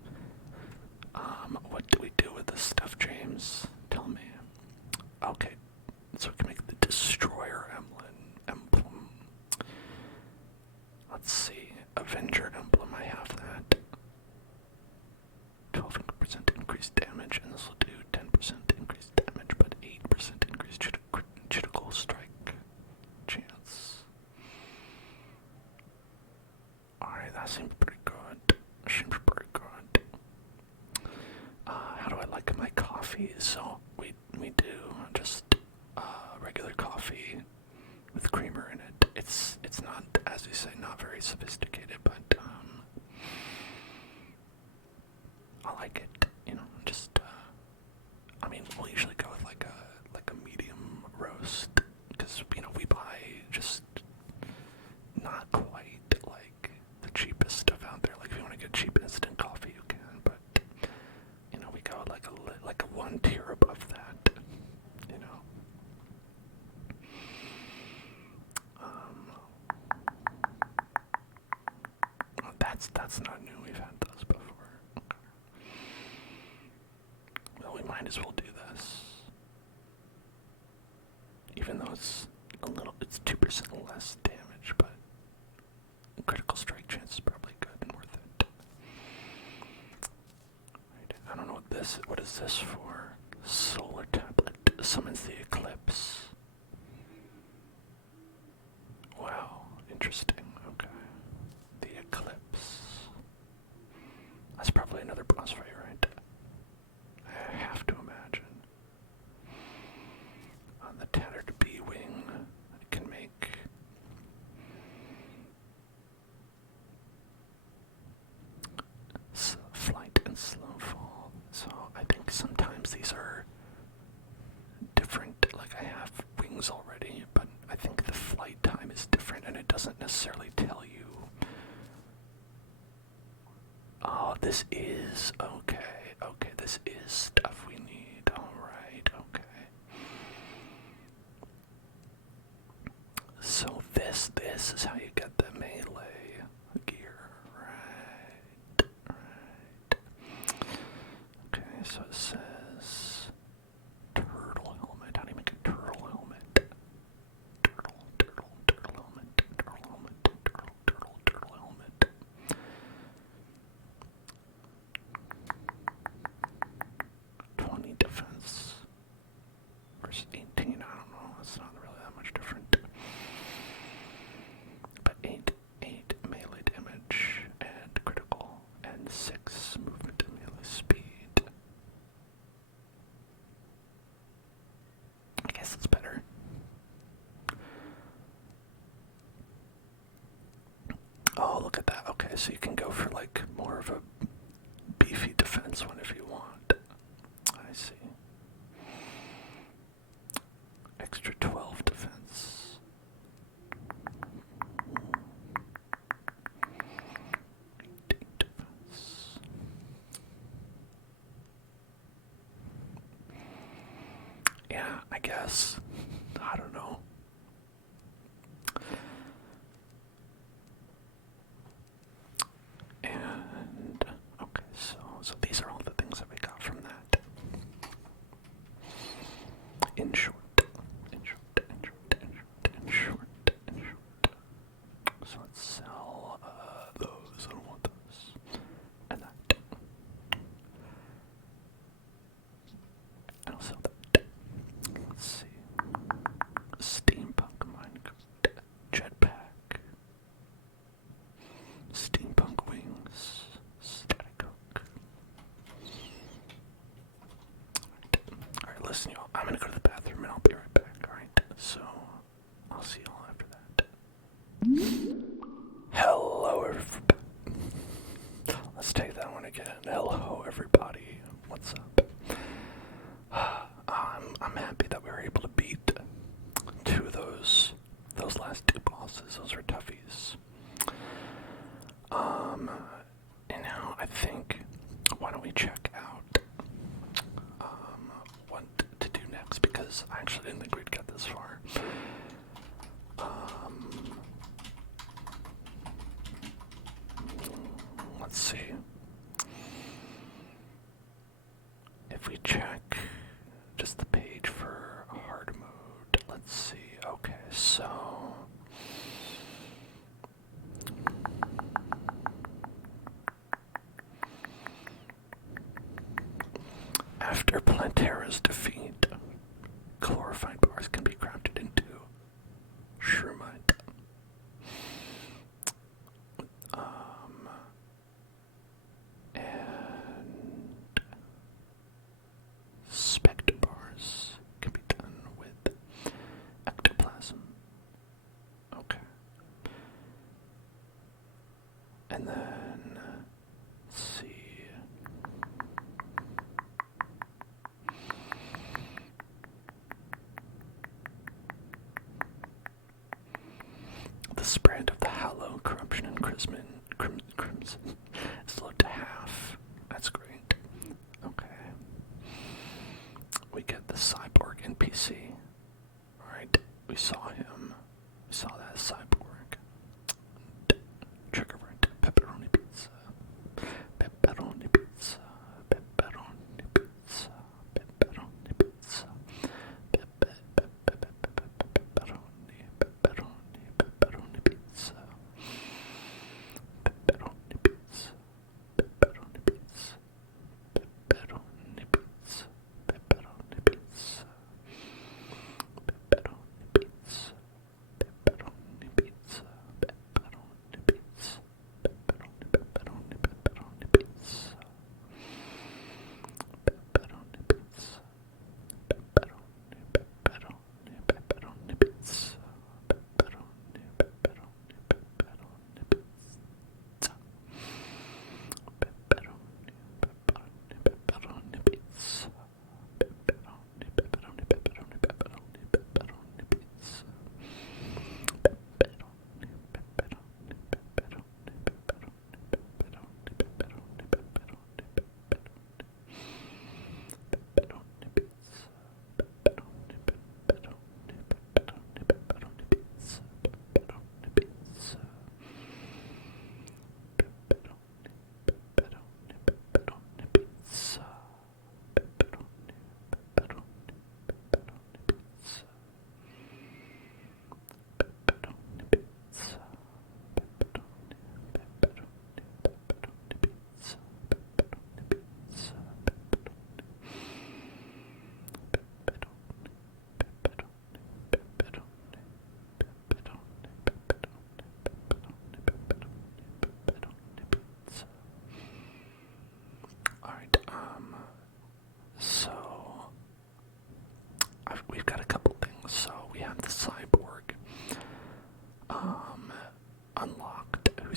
coffee, so we do just regular coffee with creamer in it. It's not, as you say, not very sophisticated, but I like it. You know, just I mean, we'll usually go with like a medium roast because we buy just not quite like the cheapest stuff out there. Like if you want to get cheap instant coffee, you can, but we go like a one tier above that. You know. That's not new. We've had those before. Okay. Well, we might as well do this, even though it's 2% less damage, but critical strike chance is probably good and worth it. Right. I don't know what is this for? Solar tablet summons the eclipse. Wow, interesting. Okay. The eclipse. That's probably another boss fight, right? I have to imagine. On the tattered bee wing, I can make flight and slow fall. So I think sometimes these are different. Like I have wings already, but I think the flight time is different, and it doesn't necessarily tell you. Oh, this is okay. Okay, this is stuff we need. All right. Okay. So this is how you get the melee gear, right? Right. Okay, so it says turtle helmet. How do you make a turtle helmet? Turtle helmet, turtle helmet. 20 defense versus 18. I don't know. That's not really that much different. But 8 melee damage and critical, and 6 movement and melee speed. I guess it's better. Oh, look at that. Okay, so you can go for like more of a beefy defense one if you want. I see. Extra 12 defense. 18 defense. Yeah, I guess. I don't know. And okay, so these are all the things that we got from that. In short. So let's sell those. I don't want those. And that. I'll sell that. Let's see. Steampunk minecart. Jetpack. Steampunk wings. Static hook. Alright, listen y'all. I'm gonna go to the bathroom and I'll be right back, alright? So, I'll see y'all after that. Hello, everybody. Let's take that one again. Hello, everybody. What's up? I'm happy that we were able to beat 2 of those last 2 bosses. Those are toughies. And now I think, why don't we check out what to do next, because I actually didn't think we'd get this far. Let's see. If we check just the page for hard mode, let's see. Okay, so after Plantera's defeat, glorified bars can be crafted into Shrumite. And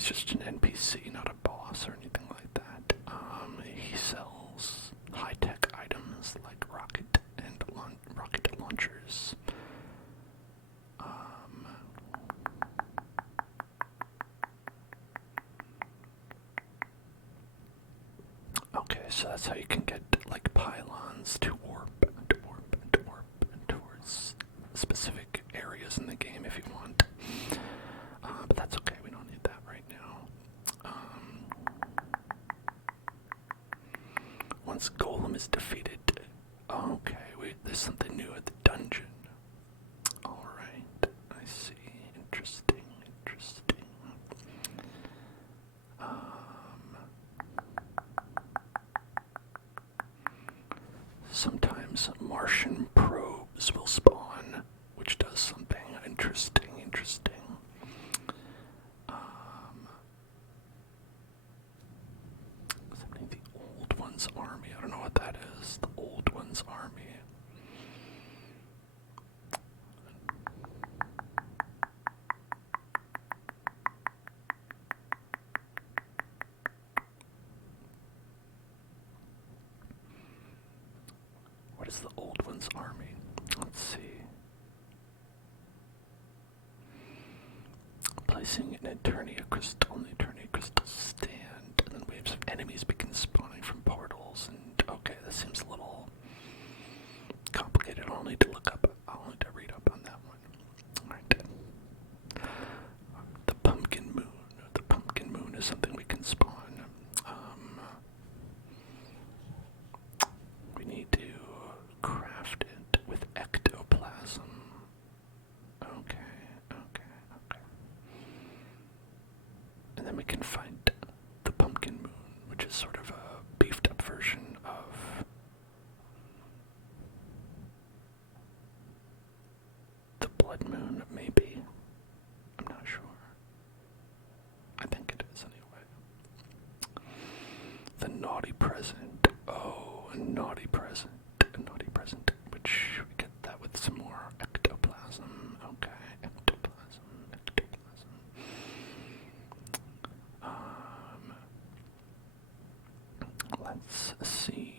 just an NPC, not a boss or anything like that. He sells high-tech items like rocket launchers. Okay, so that's how you can get like pylons to warp towards specific areas in the game if you want. But that's okay, we don't need that right now. Once Golem is defeated, okay, there's something new at the dungeon. Alright, I see. Interesting. Sometimes Martian probes will spawn, which does something interesting. Something the Old One's Army. I don't know what that is. The Old One's Army. What is the Old One's Army? Let's see. Placing an Eternia crystal on the Eternia crystal stand, and then waves of enemies begin spawning from portals. And okay, this seems a little complicated. I'll need to read up on that one. Alright. The Pumpkin Moon. The Pumpkin Moon is something we can spawn. We need to craft it with ectoplasm. Okay. And then we can find the Pumpkin Moon, which is sort of a beefed up version of the Blood Moon, maybe. I'm not sure. I think it is anyway. The Naughty Present. Oh, a naughty present. Which we get that with some more ectoplasm. Okay, ectoplasm. Let's see.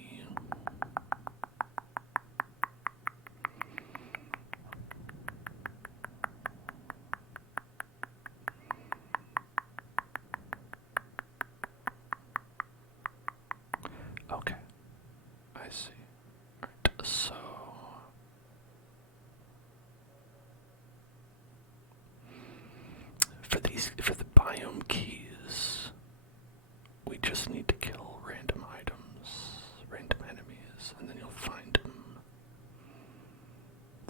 Okay, I see. Right, so for the biome keys, we just need to kill random enemies, and then you'll find them.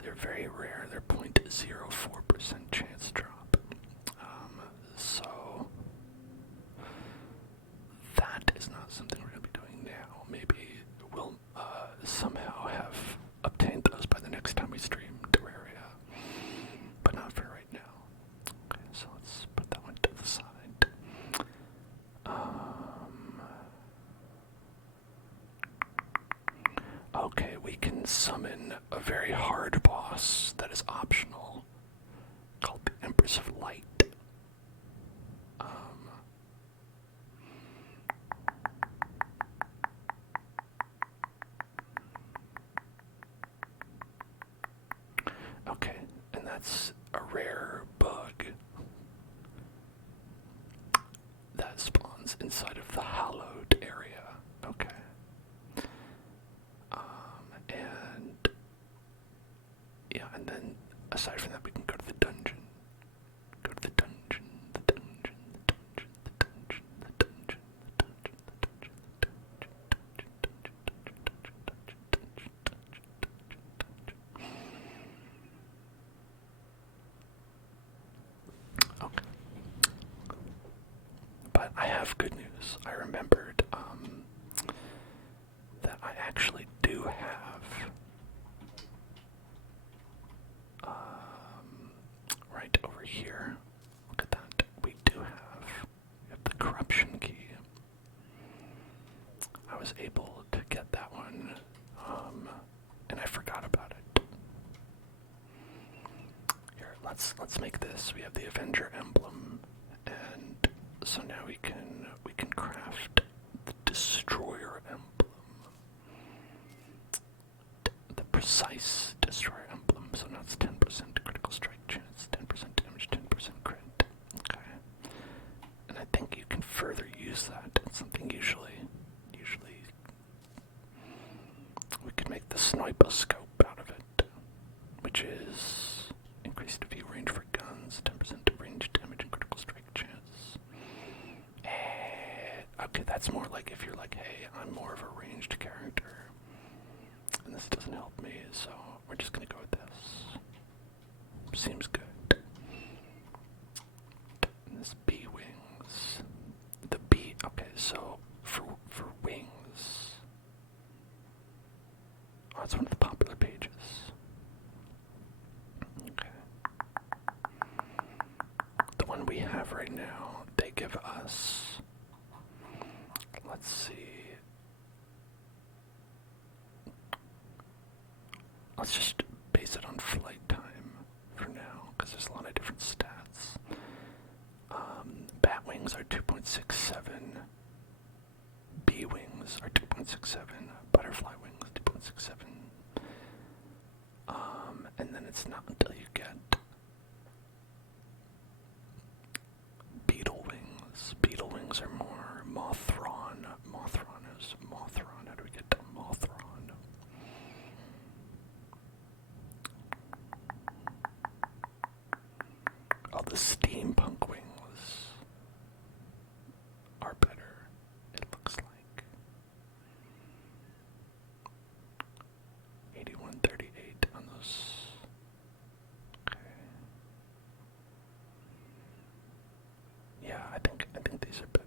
They're very rare. They're 0.04% chance drop. So that is not something we're going to be doing now. Maybe we'll somehow have obtained those by the next time we stream Terraria, but not for right now. Okay, so let's put that one to the side. Okay, we can summon a very hard boss that is optional, called the Empress of Light. Okay, and that's a rare bug that spawns inside of the hallowed area. Okay. And yeah, and then aside from that, we can go to the dungeon. Okay. But I have good news. I remembered that I actually do have right over here. Look at that. We have the corruption key. I was able to get that one, and I forgot about it. Here, let's make this. We have the Avenger emblem and so now we can craft the destroyer emblem. The precise destroyer emblem, so now it's 10% critical strike chance, 10% damage, 10% crit. Okay. And I think you can further use that. It's something usually we could make the sniper scope out of it, which is increased view range for guns, 10% range damage and critical strike chance. Okay, that's more like if you're like, hey, I'm more of a ranged character, and this doesn't help me, so we're just gonna go with this. Seems good. And this bee wings. The bee, okay, so for wings, oh, it's one of the popular pages. Okay. The one we have right now, they give us, let's see, let's just base it on flight time for now, because there's a lot of different stats. Bat wings are 2.67, bee wings are 2.67, butterfly wings 2.67. And then it's not until you get beetle wings. Beetle wings are more Mothron. Mothron is Mothron. How do we get to Mothron? Oh, the steampunk wings are better, it looks like. 8138 on those. Okay. Yeah, I think these are better.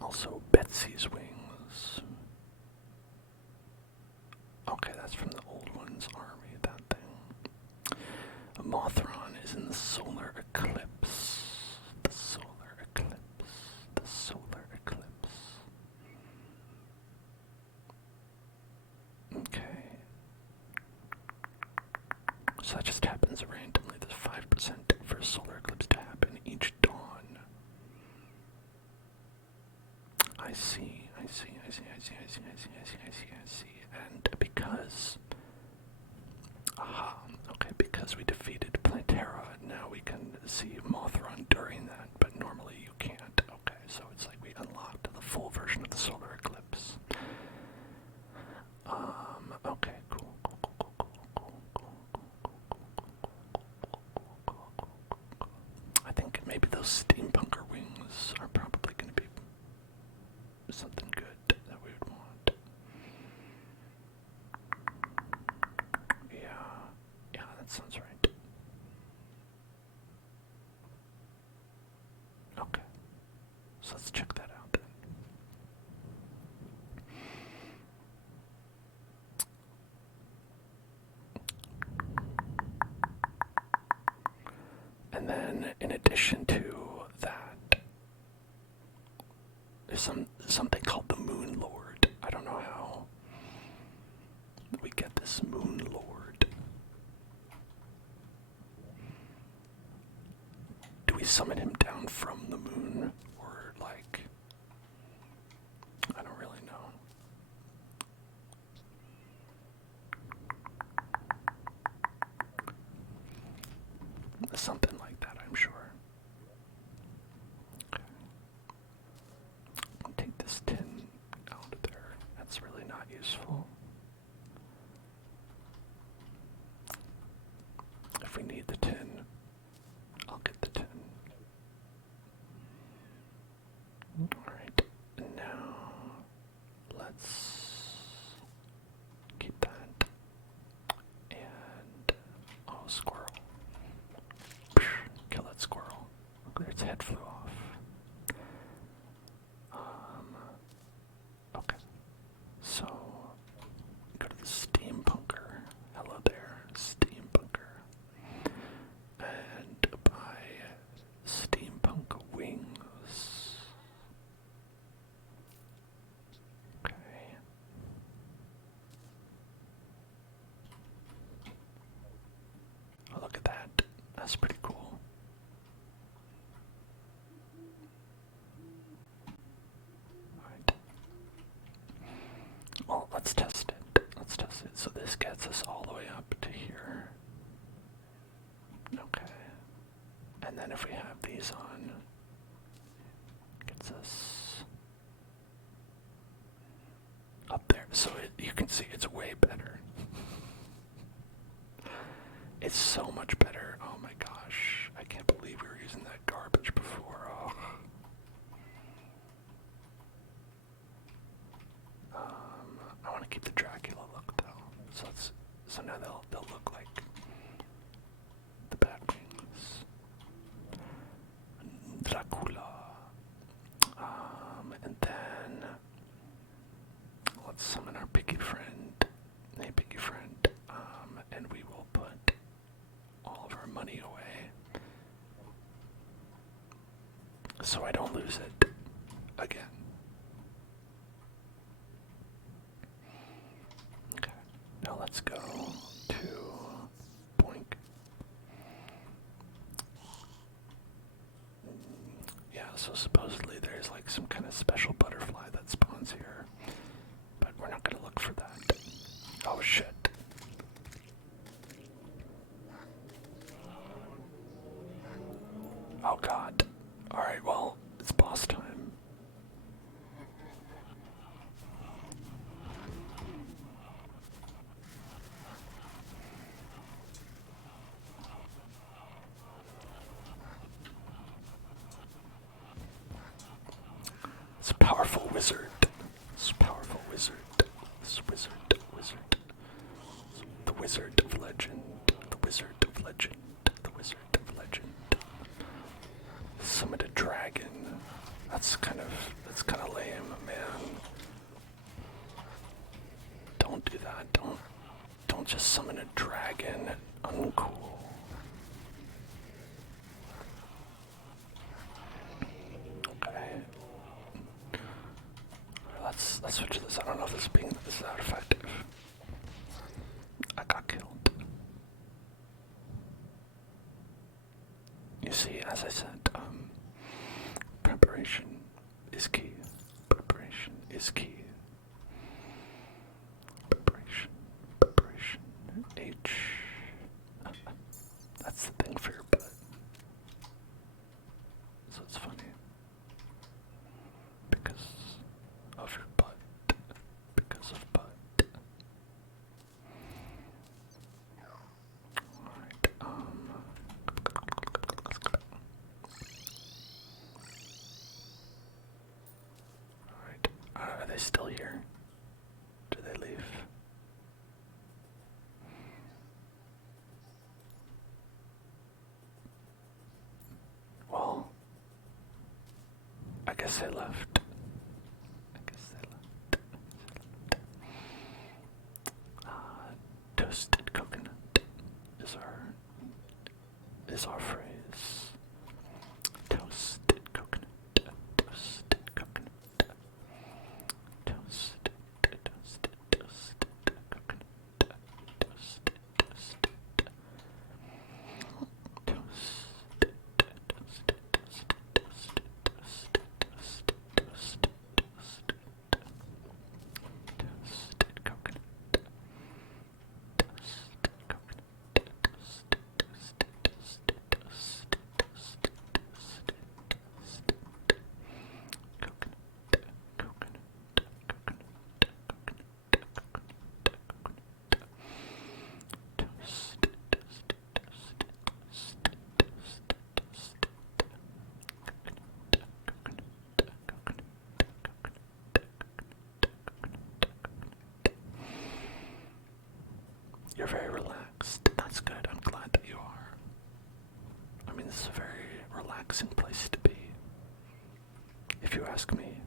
Also, Betsy's wings. Okay, that's from the old one's army, that thing. Mothron is in the solar eclipse. The solar eclipse. The solar eclipse. Okay. So that just happens randomly. There's 5% for a solar eclipse to happen each dawn. I see. And because, okay, because we defeated Plantera, now we can see Mothron during that, but normally you can't. Okay, so it's like we unlocked the full version of the solar eclipse. Okay, cool. I think maybe those steampunker wings are probably going to be something good that we would want. Yeah, that sounds right. Okay, so let's check that out then. And then, in addition to that, there's something called the Moon Lord. I don't know how we get this Moon Lord. Do we summon him down from the moon, or like, I don't really know. Something like that, I'm sure. Okay. I'll take this tin out of there. That's really not useful. If we need the tin, I'll get the tin. Alright, now let's keep that. And, oh, squirrel. Kill that squirrel. then if we have these on, gets us up there. So you can see it's way better. It's so much better. Oh my gosh. I can't believe we were using that garbage before. Oh. I want to keep the Dracula look though. So now they'll look like the bat wings. Dracula. And then let's summon our piggy friend. Hey piggy friend. And we will put all of our money away so I don't lose it again. Okay, now let's go to Boink. Yeah, so supposedly there's like some kind of special butterfly that spawns here, but we're not gonna look for that. Oh shit. Oh god. Alright, well, it's boss time. It's a powerful wizard. It's a powerful wizard. This wizard. The wizard of legend. The wizard of legend. The wizard of legend. Summon a dragon. That's kind of lame, man. Don't do that. Don't just summon a dragon. Uncool. Okay. Let's switch this. I don't know if this is that effective. I got killed. You see, as I said, preparation is key. Preparation is key. Preparation. H. That's the thing for your butt. So it's funny. Because of your butt. Because of butt. Alright, let's go. Alright, are they still here? Did they leave? Well, I guess they left. Toasted coconut is our phrase. Toasted coconut. Toasted coconut. Toasted coconut. You're very relaxed. That's good. I'm glad that you are. I mean, this is a very relaxing place to be, if you ask me.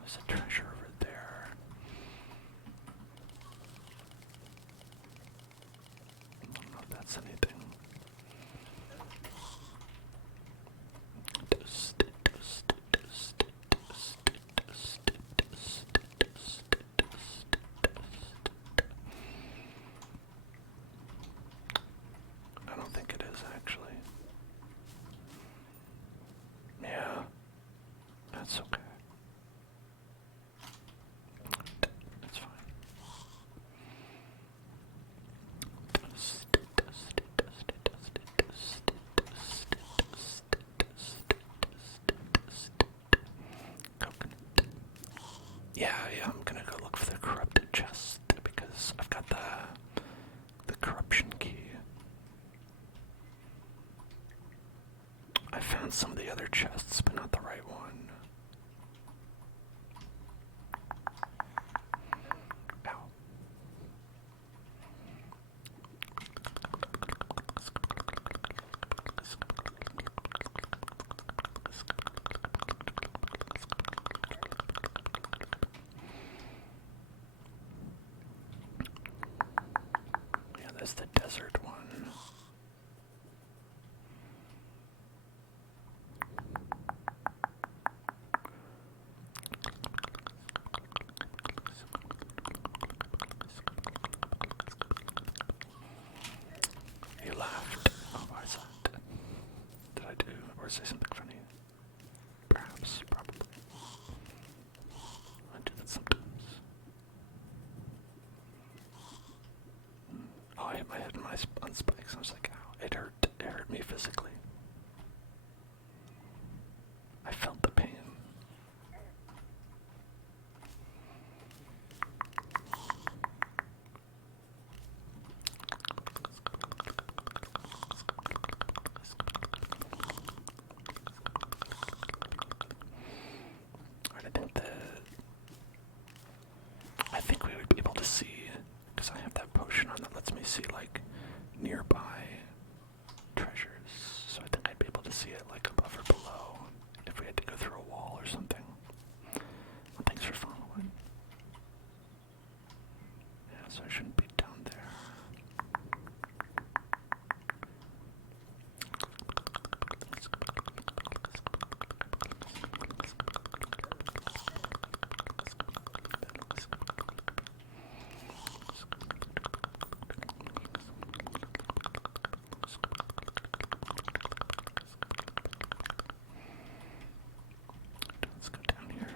There's a treasure over there. I don't know if that's anything. found some of the other chests, but not the right one. Ow. Yeah, there's the desert one. You laughed. Oh, why is that? Did I do or say something funny? Perhaps, probably. I do that sometimes. Oh, I hit my head on spikes. I was like, ow. It hurt. It hurt me physically. I felt the pain. I think we would be able to see, because I have that potion on that lets me see like nearby treasures. So I think I'd be able to see it like above or below if we had to go through a wall or something. Well, thanks for following. Yeah, so I shouldn't be down there. Let's go down here.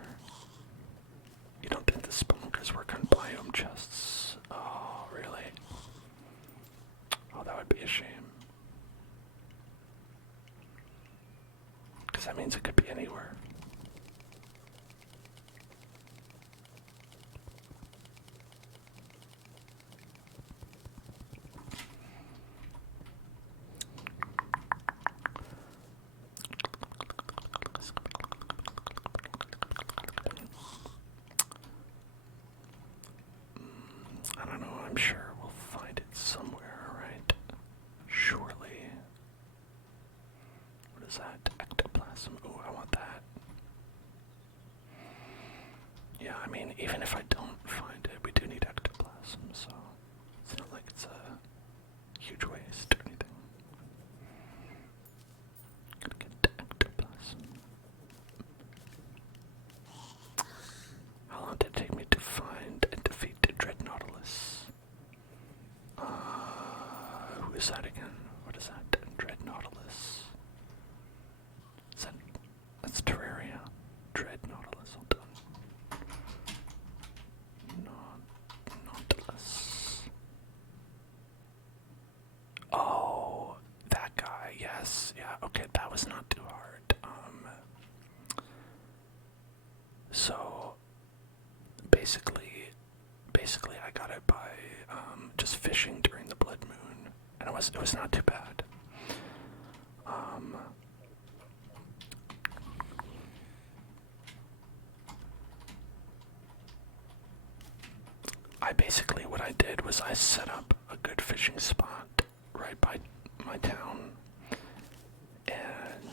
You don't think the spunkers work on biome chests? Oh, really? Oh, that would be a shame. Because that means it could be anywhere. I don't know, I'm sure we'll find it somewhere, right? Surely. What is that? Ectoplasm. Ooh, I want that. Yeah, I mean, even if I don't find it, we do need ectoplasm, so it's not like it's a huge waste or anything. Gotta get ectoplasm. How long did it take me to find and defeat the Dread Nautilus? Who is that again? What is that? Dread Nautilus. Is that... That's Terraria. Dread Nautilus. Hold on. Nautilus. Oh, that guy. Yes. Yeah. Okay. That was not too hard. So basically, I got it by just fishing during the blood moon, and it was not too bad. What I did was I set up a good fishing spot right by my town, and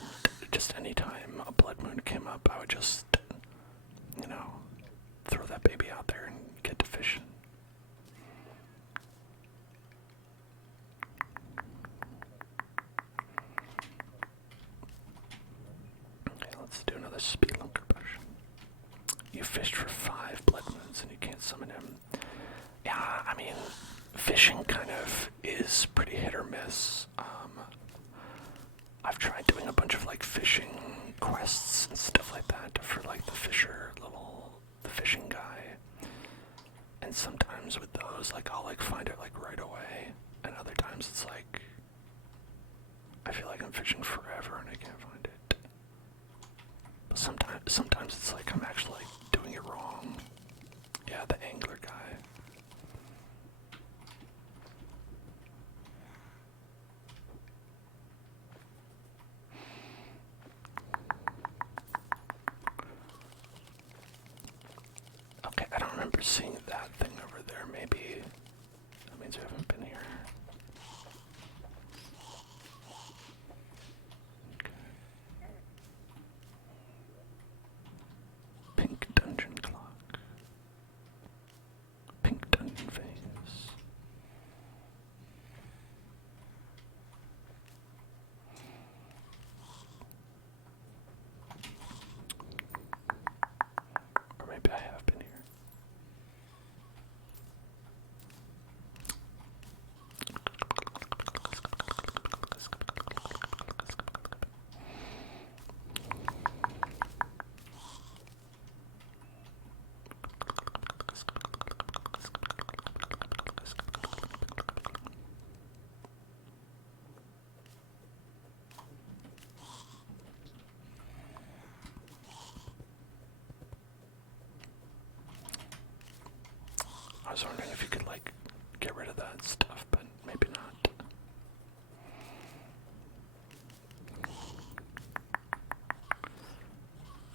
just anytime a blood moon came up, I would just, throw that baby out there and get to fishing. Okay, let's do another spelunker push. You fished for 5 blood moons and you can't summon him. Yeah, I mean, fishing kind of is pretty hit or miss. I've tried doing a bunch of like fishing quests and stuff like that for like the fishing guy. And sometimes with those, like I'll like find it like right away, and other times it's like I feel like I'm fishing forever and I can't find it. But sometimes it's like I'm actually like doing it wrong. Yeah, the angler guy. remember seeing that thing over there. Maybe that means we haven't been here. Okay. Pink dungeon clock. Pink dungeon phase. Or maybe I have been here. I was wondering if you could, like, get rid of that stuff, but maybe not.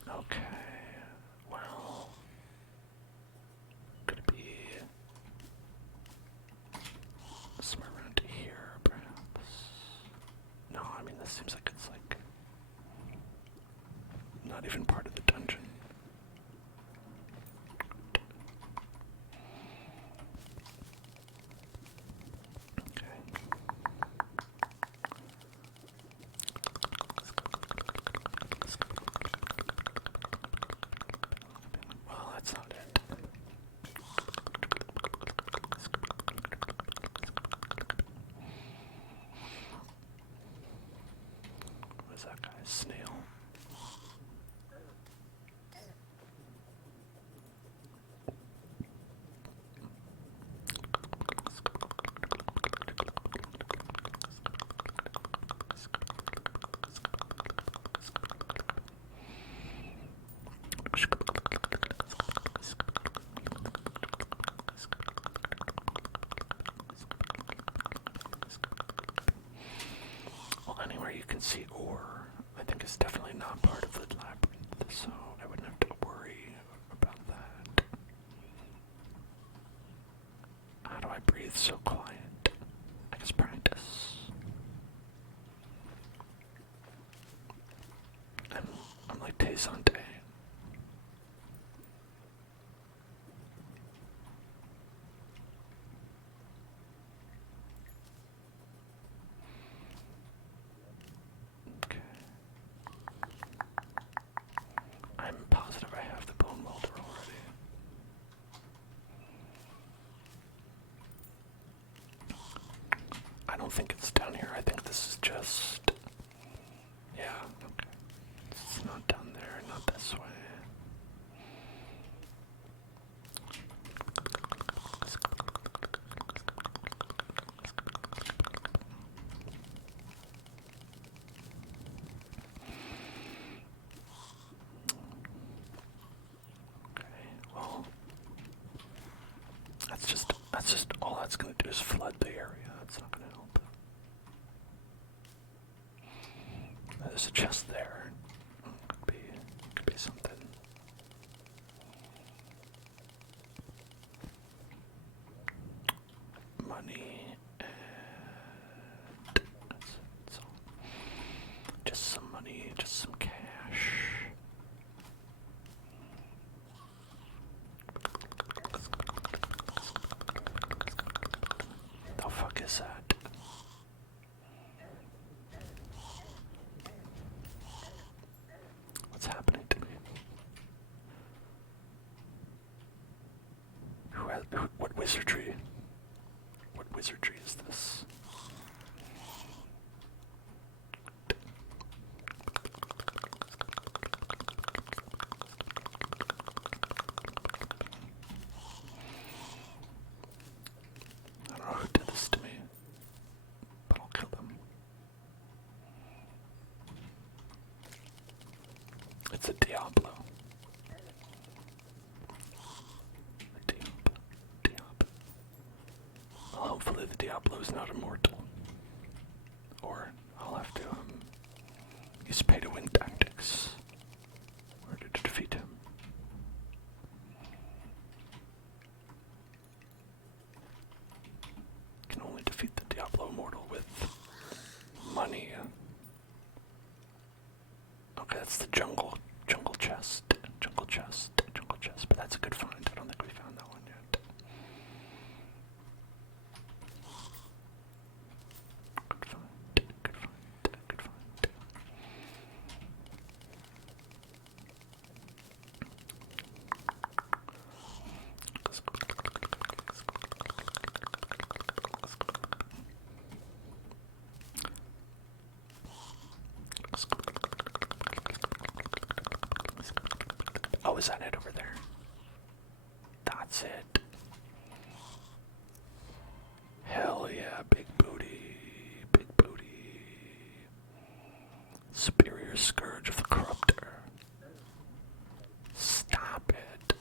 Okay, well, could it be somewhere around here, perhaps? No, I mean, this seems like it's, like, not even part of the dungeon. Well, that's not it. What is that guy? Snail? Well, anywhere you can see ore, I think it's definitely not part of the labyrinth, so I wouldn't have to worry about that. How do I breathe so quiet? I guess practice. I'm like Tay-Sante. Okay. I'm positive I have the bone welder already. I don't think it's down here. I think this is just... Yeah, okay. It's not down there, not this way. Okay, well... That's just all that's gonna do is flood the area. That's not gonna help. There's a chest there. Could be something. Money and that's all. Just some money, just some cash. The fuck is that? What's happening to me? What wizardry? What wizardry is this? I don't know who did this to me, but I'll kill them. It's a Diablo. Well, hopefully the Diablo is not immortal. Or I'll have to use pay-to-win tactics in order to defeat him. That's the jungle chest. Jungle chest. But that's a good find. I don't think we found that one yet. Good find. Oh, is that it over there? That's it. Hell yeah, big booty. Superior Scourge of the Corruptor. Stop it.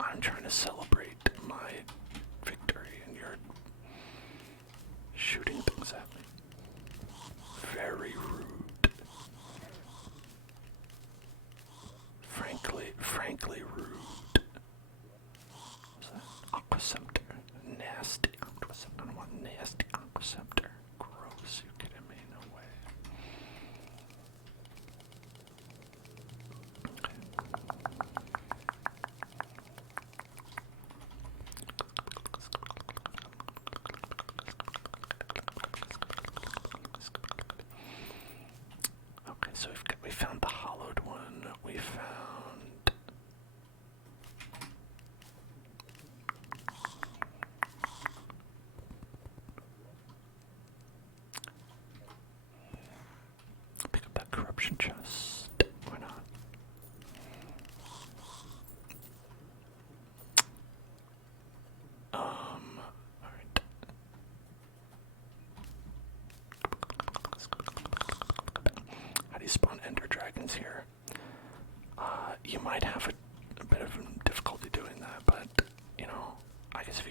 I'm trying to celebrate my victory and you're shooting things at me. Very rude. Frankly rude. What's that? Aquascepter. Nasty Aquascepter. I don't want nasty Aquascepter. Gross. You kidding me? No way. Okay, so we found the hollowed one. We found pick up that corruption chest. Why not? Alright. How do you spawn ender dragons here? You might have a bit of difficulty doing that, but you know, I guess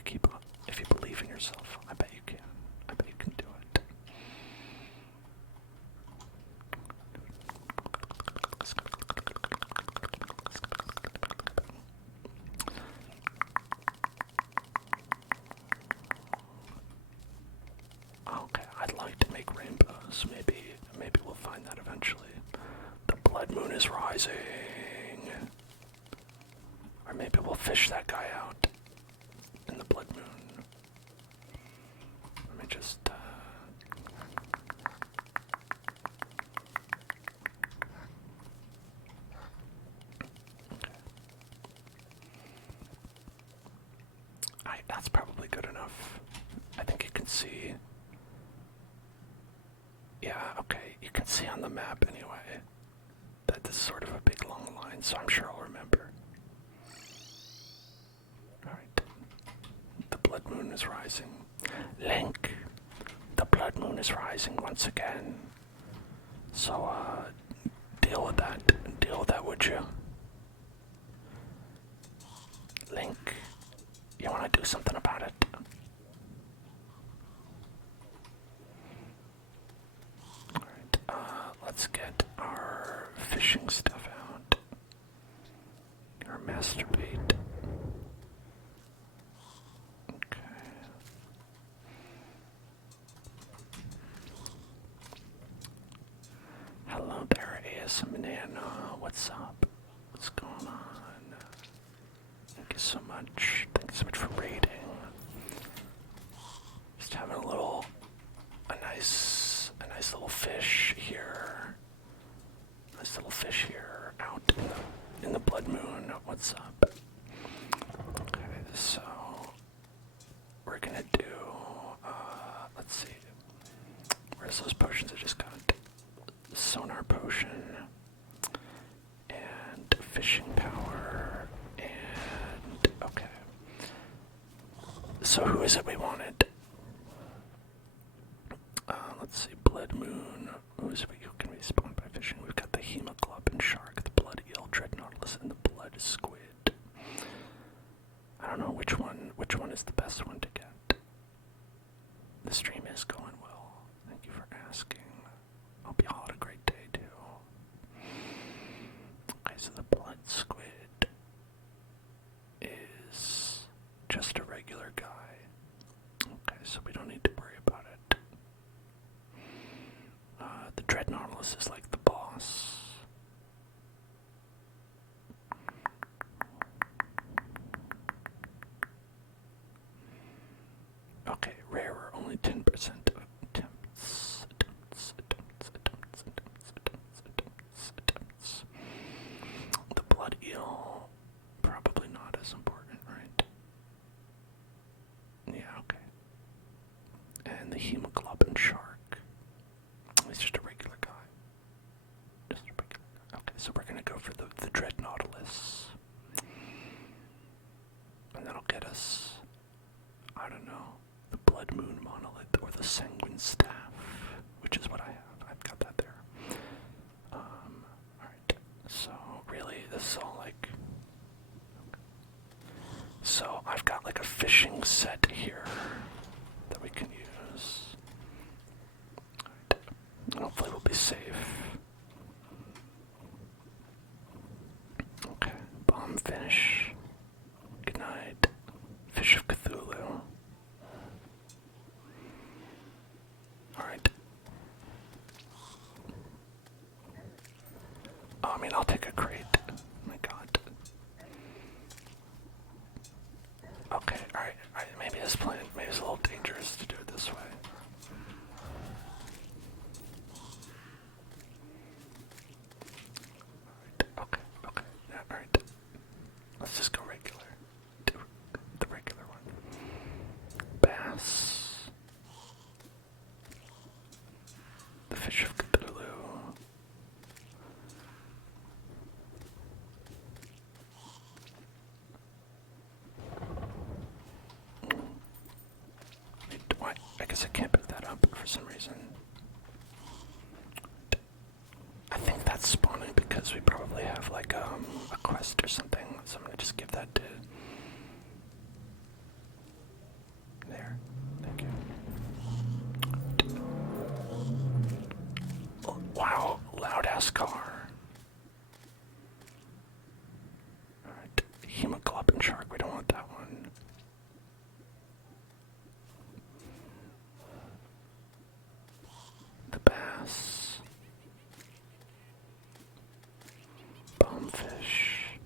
if you believe in yourself, I bet you can. I bet you can do it. Okay, I'd like to make rainbows. Maybe we'll find that eventually. The blood moon is rising. Or maybe we'll fish that guy out in the blood moon. Let me just okay. That's probably good enough. I think you can see. Yeah, okay, you can see on the map anyway that this is sort of a big long line, so I'm sure I'll remember. Alright. The blood moon is rising. Link! The blood moon is rising once again. So, deal with that. Deal with that, would you? Link, you wanna do something about it? Alright, let's get our fishing stuff out. Our masturbate. Okay. Hello there, ASM Nana. What's up? What's going on? Thank you so much. Thank you so much for raiding. Just having a nice little fish here. Nice little fish here out in the blood moon. What's up? Okay, so we're gonna do. Let's see. Where's those potions I just got? Sonar potion and fishing power and okay. So who is it we wanted? Let's see, blood moon. Who is it? Who can we spawn by fishing? We've got the hemoglobin shark, the blood eel, dread nautilus, and the blood squid. I don't know which one is the best one to get. The stream is going well. Thank you for asking. Hope you all had a great day too. Okay, so the blood squid is just a regular guy. Okay, so we don't need to worry about it. The dread nautilus is like the boss. and staff, which is what I have. I've got that there. Alright, so really this is all like... So I've got like a fishing set here that we can use. Alright, hopefully we'll be safe. Okay, bomb fish. Good night. Fish of Cthulhu. Alright. Oh, I mean, I'll take a crate. Oh my god. Okay, alright. Maybe this plan, maybe it's a little dangerous to do it this way. Alright, okay. Yeah, alright. Let's just go regular. Do the regular one. Bass. The fish of Cthulhu. I guess I can't pick that up for some reason. I think that's spawning because we probably have like a quest or something, so I'm gonna just give that to... There. Thank you. Oh, wow, loud-ass car. Alright, hemoglobin shark, we don't want that one. The bass. Bombfish.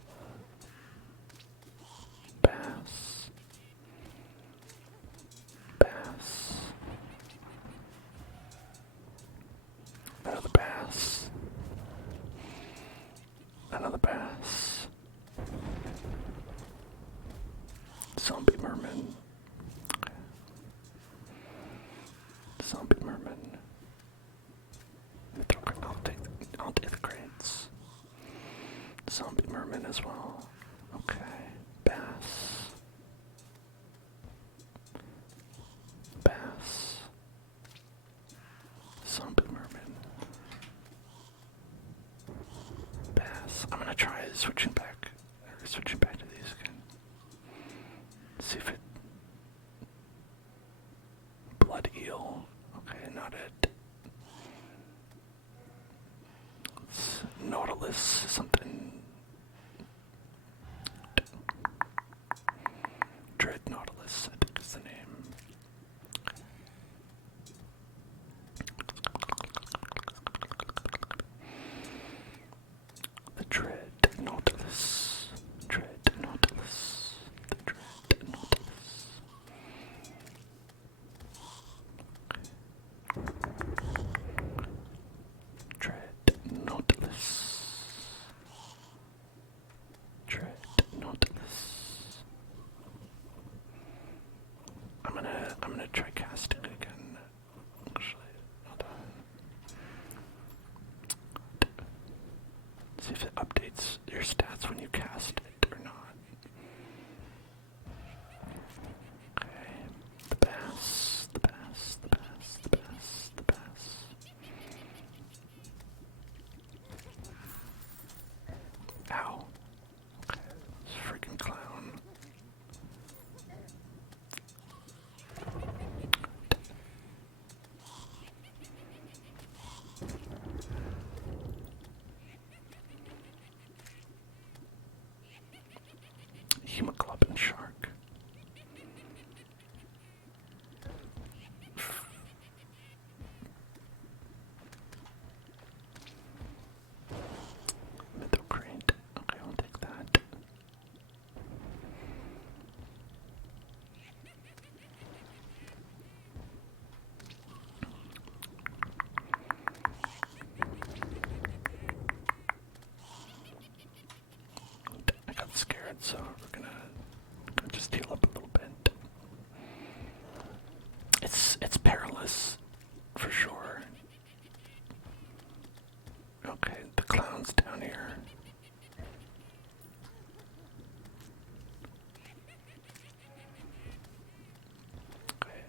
Bass. Bass. Another bass. Another bass. Zombie merman. Okay. Zombie merman. I'll take the crates. Zombie merman as well. Okay. Bass. Bass. Zombie merman. Bass. I'm gonna try switching back to these again. See if it... Blood eel. Okay, not it. It's Nautilus, something. Dread Nautilus, I think is the name. The Dread Nautilus. Dread Nautilus. The Dread Nautilus. Dread Nautilus. Dread Nautilus. I'm gonna try casting again. Actually, hold on. See if it updates your stats when you cast it or not. Okay. The bass, the bass, the bass, the bass, the bass. Ow. Okay. This freaking clown. Hemoglobin shark. Middle crate. Okay, I'll take that. I got scared, so we're gonna just heal up a little bit. It's perilous, for sure. Okay, the clown's down here. Okay.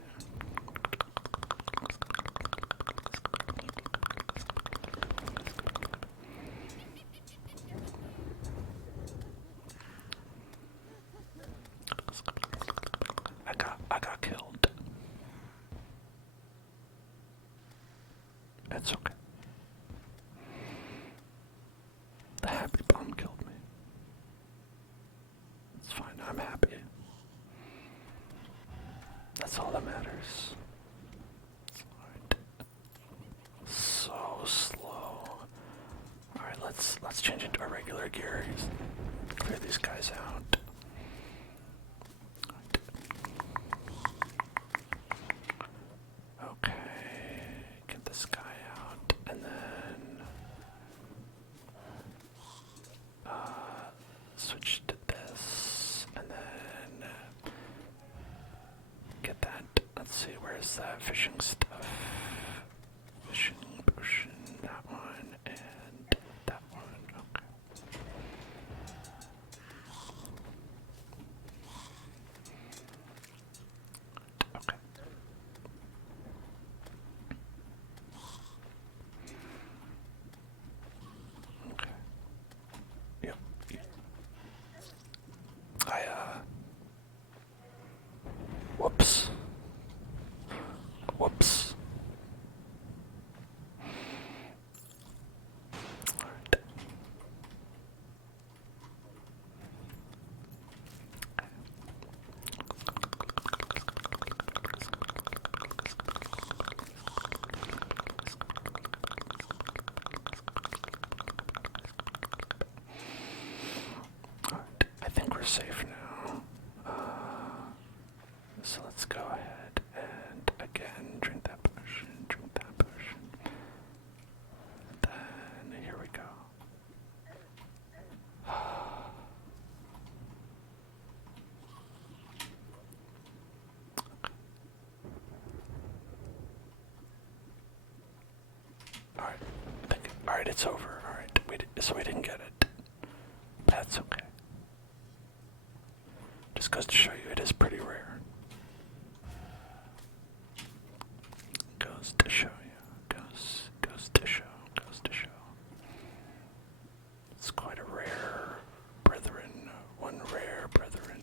That's okay. The happy bomb killed me. It's fine, I'm happy. That's all that matters. Alright. So slow. Alright, let's change into our regular gear. Clear these guys out. Okay, get this guy out, and then switch to this, and then get that. Let's see, where's that fishing stuff? Fishing potion, that one, and that one. Okay. Okay. Okay. Yep. Whoops. Whoops. Alright. Alright, I think we're safe now. So let's go ahead and again drink that potion, drink that potion. And then here we go. Alright, alright, it's over. Alright, so we didn't get it. That's okay. Just goes to show you it is pretty rare. Goes to show you. Goes to show. It's quite a rare brethren. One rare brethren.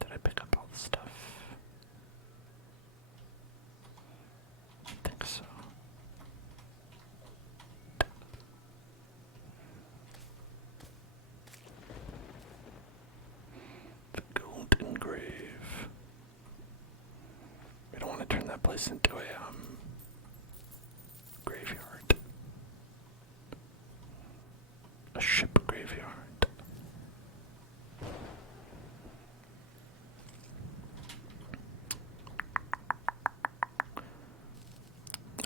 Did I pick up all the stuff? I think so. The Golden Grave. We don't want to turn that place into a graveyard. A ship graveyard.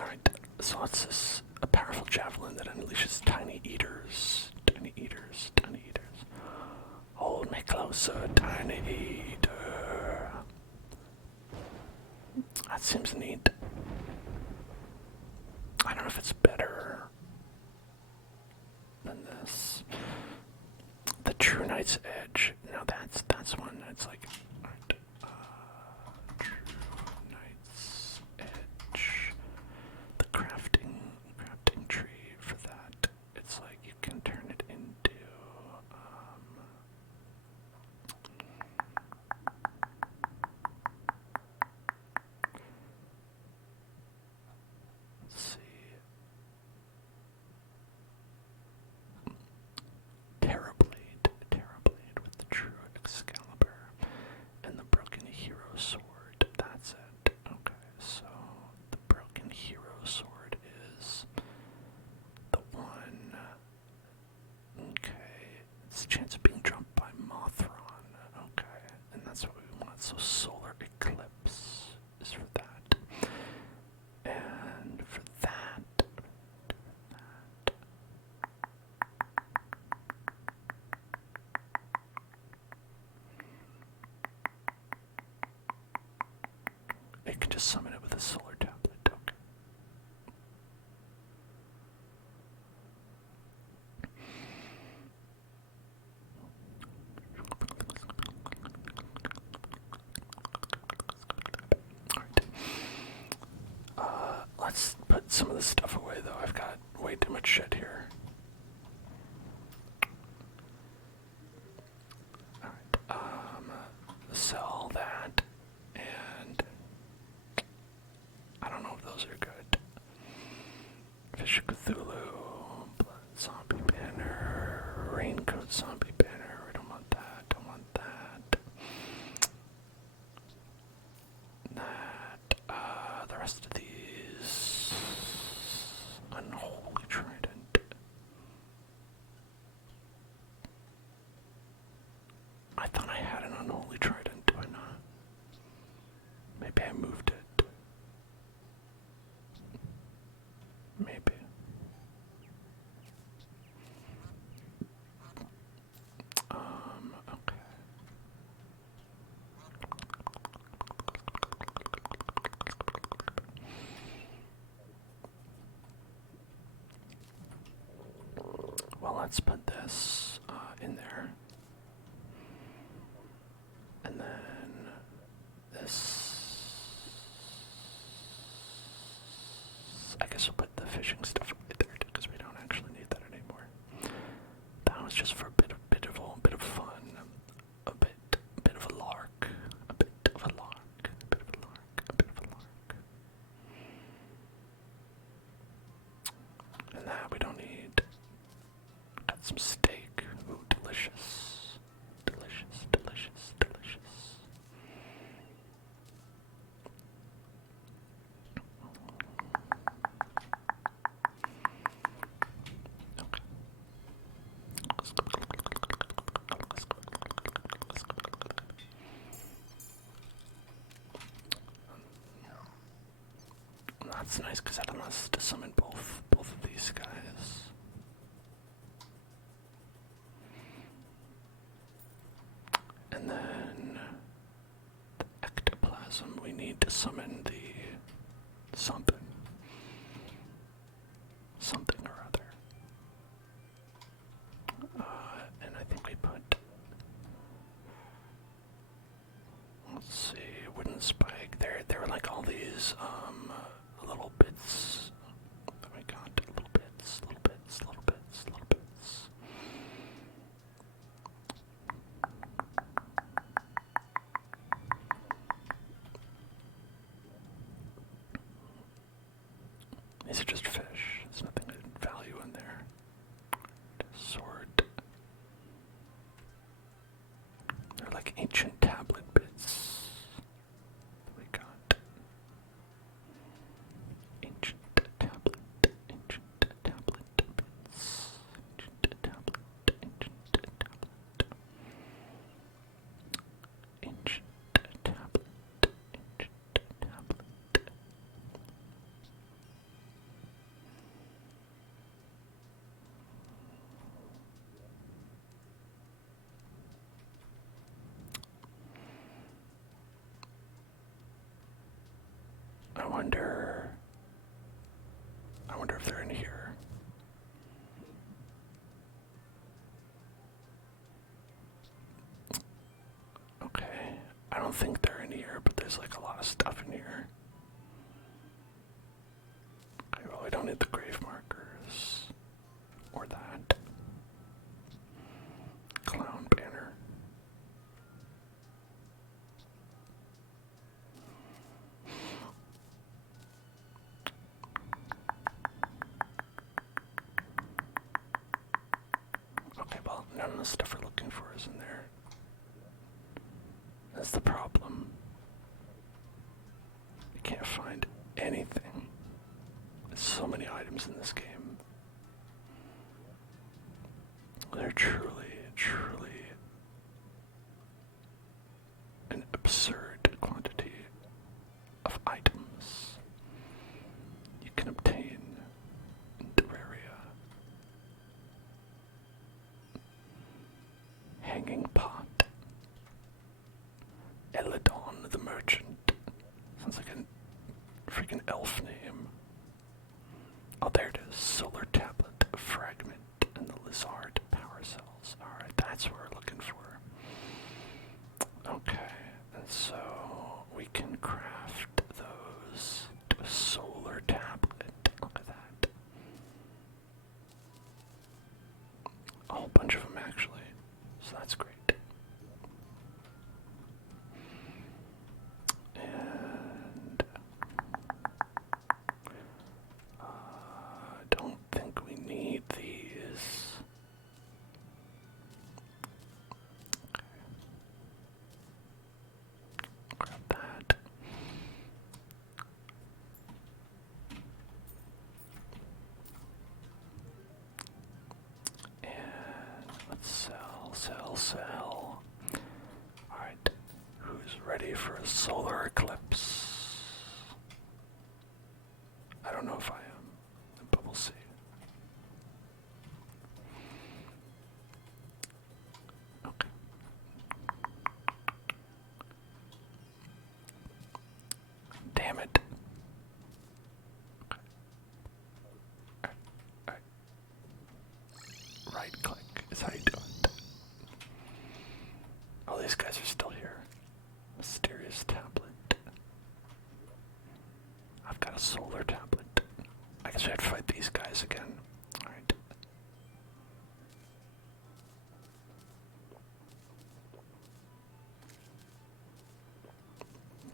Alright, so it's this a powerful javelin that unleashes tiny eaters. Tiny eaters, tiny eaters. Hold me closer, tiny eater. That seems neat. I don't know if it's better than this. The True Knight's Edge. No, that's one that's like True Knight's Edge. The crafting tree for that. It's like you can turn it into let's see. Terrablade with the True Excalibur and the Broken Hero Sword. That's it. Okay, so the Broken Hero Sword is the one. Okay, it's a chance of being jumped by Mothron. Okay, and that's what we want. So Solar Eclipse is for that. And for that, it can just summon it with a solar tablet. Okay. Alright. Let's put some of this stuff away, though. I've got way too much shit here. Alright, sell that. let's put this in there. And then this, I guess we'll put the fishing stuff right there because we don't actually need that anymore. That was just for a bit of fun, a bit of a lark, a bit of a lark, a bit of a lark, a bit of a lark. And that we don't need. Got some steak. Ooh, delicious, delicious, delicious, delicious. Okay. That's nice because that allows us to summon both of these guys. And then the ectoplasm, we need to summon the something or other. And I think we put, let's see, wooden spike. There were like all these little bits that we got. Little bits. These are just fish. There's nothing of value in there. Sword. They're like ancient tablet bits that we got. Ancient tablet bits. Ancient tablet. Ancient tablet. Ancient tablet. I wonder if they're in here. Okay, I don't think they're in here, but there's like a lot of stuff in here. Okay, well, we don't need the grave markers. Or that. Clown banner. Okay, well, none of the stuff we're looking for is in there. That's the problem. You can't find anything. There's so many items in this game. They're truly an absurd quantity of items you can obtain in Terraria. Hanging pot. Eladon the Merchant. Sounds like a freaking elf name. Oh, there it is. Solar tablet, fragment, and the lizard power cells. Alright, that's what we're looking for. Okay, and so we can craft those to a solar tablet. Look at that. A whole bunch of them, actually. So that's great. And I don't think we need these. Okay. Grab that. And let's sell. Alright, who's ready for a solar eclipse? I don't know if I am, but we'll see. Okay. Damn it. Okay. Alright. Right Mysterious tablet. I've got a solar tablet. I guess we have to fight these guys again. Alright.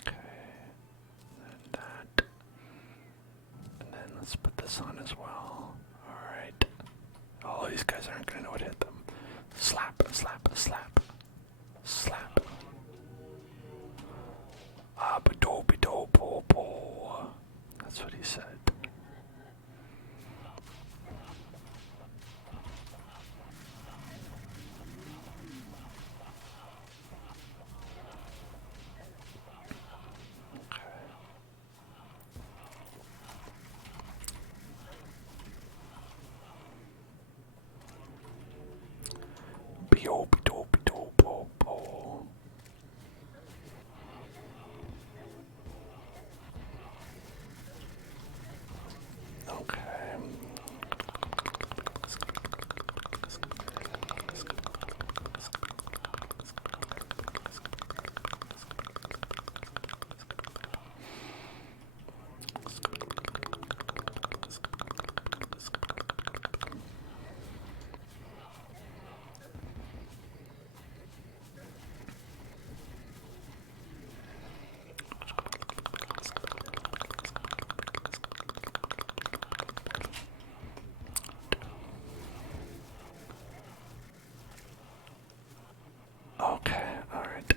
Okay. And that. And then let's put this on as well. Alright. Oh, these guys aren't gonna know what hit them. Slap, slap, slap. Slap. Ah, ba-do-be-do-po-po. That's what he said. Be-do-be-do-be-do-po-po. Okay. Okay, alright.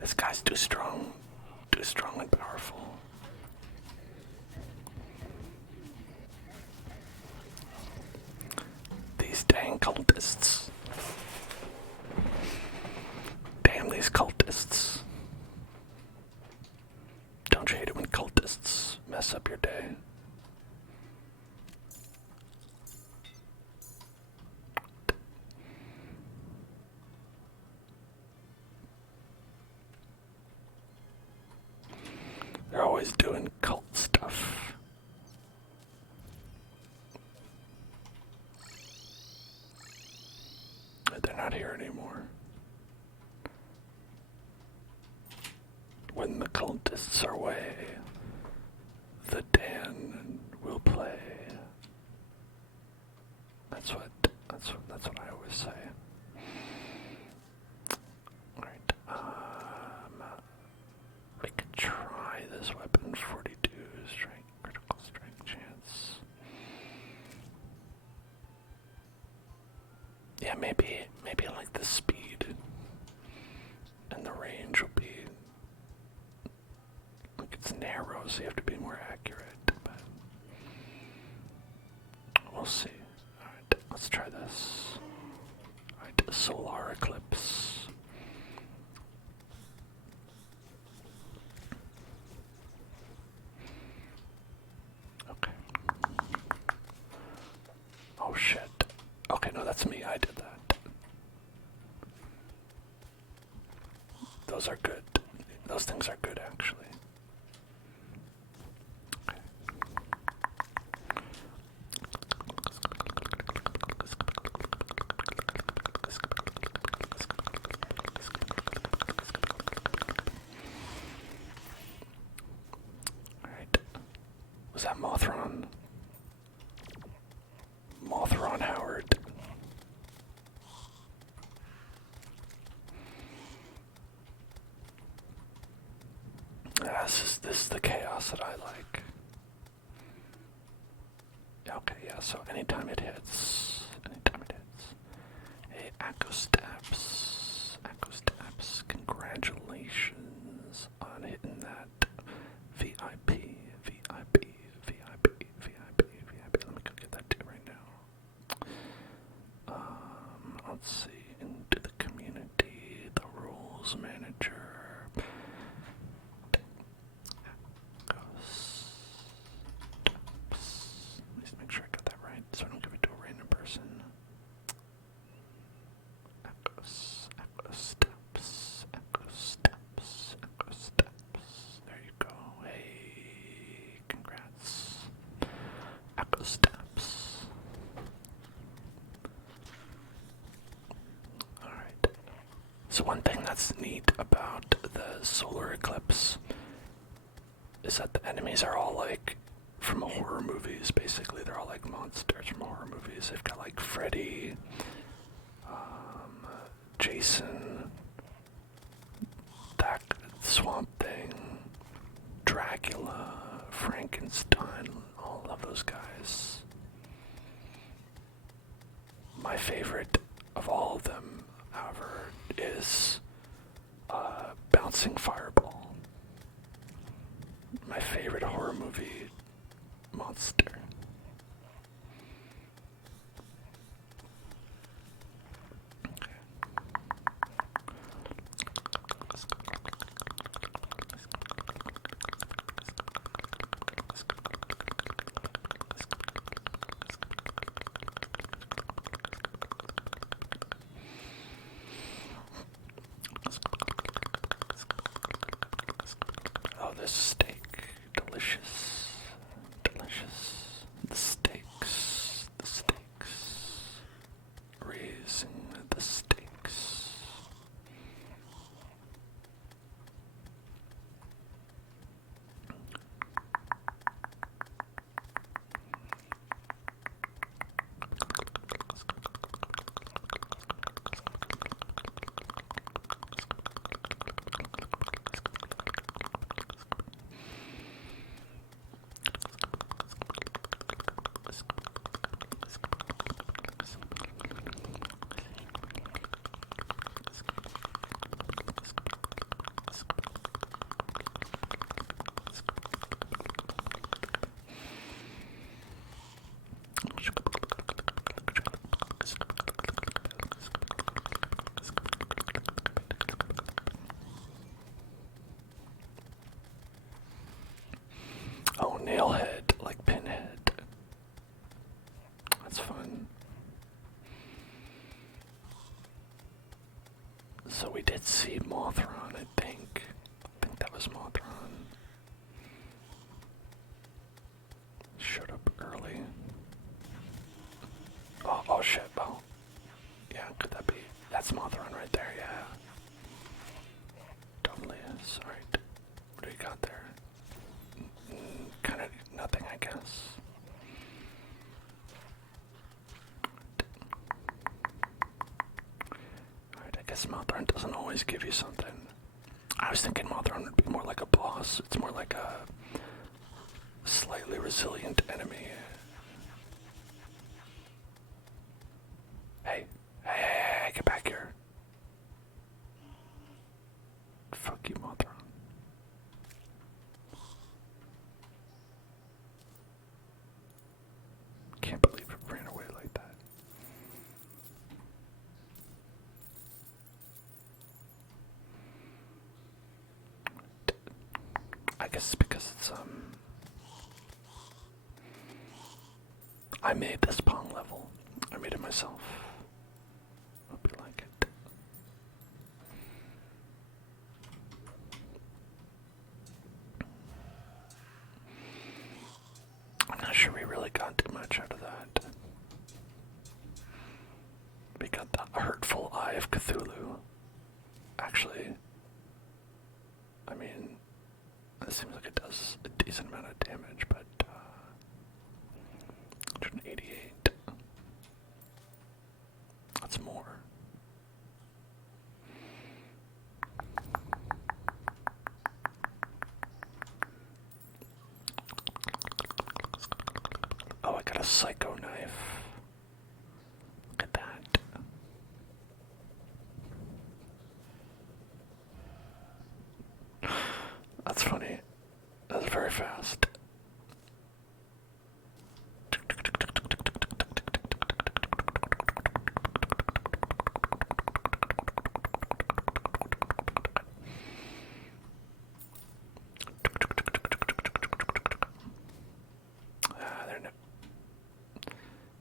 This guy's too strong and powerful. These dang cultists. Damn these cultists. Don't you hate it when cultists mess up your day? They're always doing cult stuff. They're not here anymore. When the cultists are away, the Dan will play. That's what I always say. Alright, we could try this weapon. 42 strike, critical strike chance. Yeah, maybe like the speed and the range will be like it's narrow, so you have to be more accurate, but we'll see. Alright, let's try this. Alright, solar eclipse. Okay. Oh shit. Okay, no, that's me. I did that. Those are good. Those things are good, actually. Okay. Alright. Was that Mothron? Mothron Howard. This is the chaos that I like. Okay, yeah, so anytime it hits. Hey, Echo Steps, congratulations on hitting that VIP. Let me go get that too right now. Let's see, into the community, the rules manager. Let's make sure I got that right so I don't give it to a random person. Echo steps. There you go. Hey, congrats. Echo steps. Alright. So one thing that's neat about the solar eclipse is that the enemies are all like from horror movies. Basically, they're all like monsters from horror movies. They've got like Freddy, Jason, that Swamp Thing, Dracula, Frankenstein, all of those guys. My favorite of all of them, however, is Bouncing Fireball. My favorite horror movie monster. Oh, this steak. Delicious. Delicious. The steaks. The steaks. Raising the steaks. Oh, nailhead, like pinhead. That's fun. So we did see Mothron, I think. I think that was Mothron. Showed up early. Oh shit, oh. Yeah, could that be? That's Mothron right there, yeah. Totally is. Alright. What do you got there? Kind of nothing, I guess. Alright, I guess Mothron doesn't always give you something. I was thinking Mothron would be more like a boss. It's more like a slightly resilient enemy. Hey, get back here. Fuck you, Mothron. Can't believe it ran away like that. I guess it's because it's I made this pong level. I made it myself. Hope you like it. I'm not sure we really got too much out of that. We got the Hurtful Eye of Cthulhu. Actually, I mean, it seems like it does a decent amount of damage, but 188. That's more. Oh, I got a psycho knife. Look at that. That's funny. That's very fast.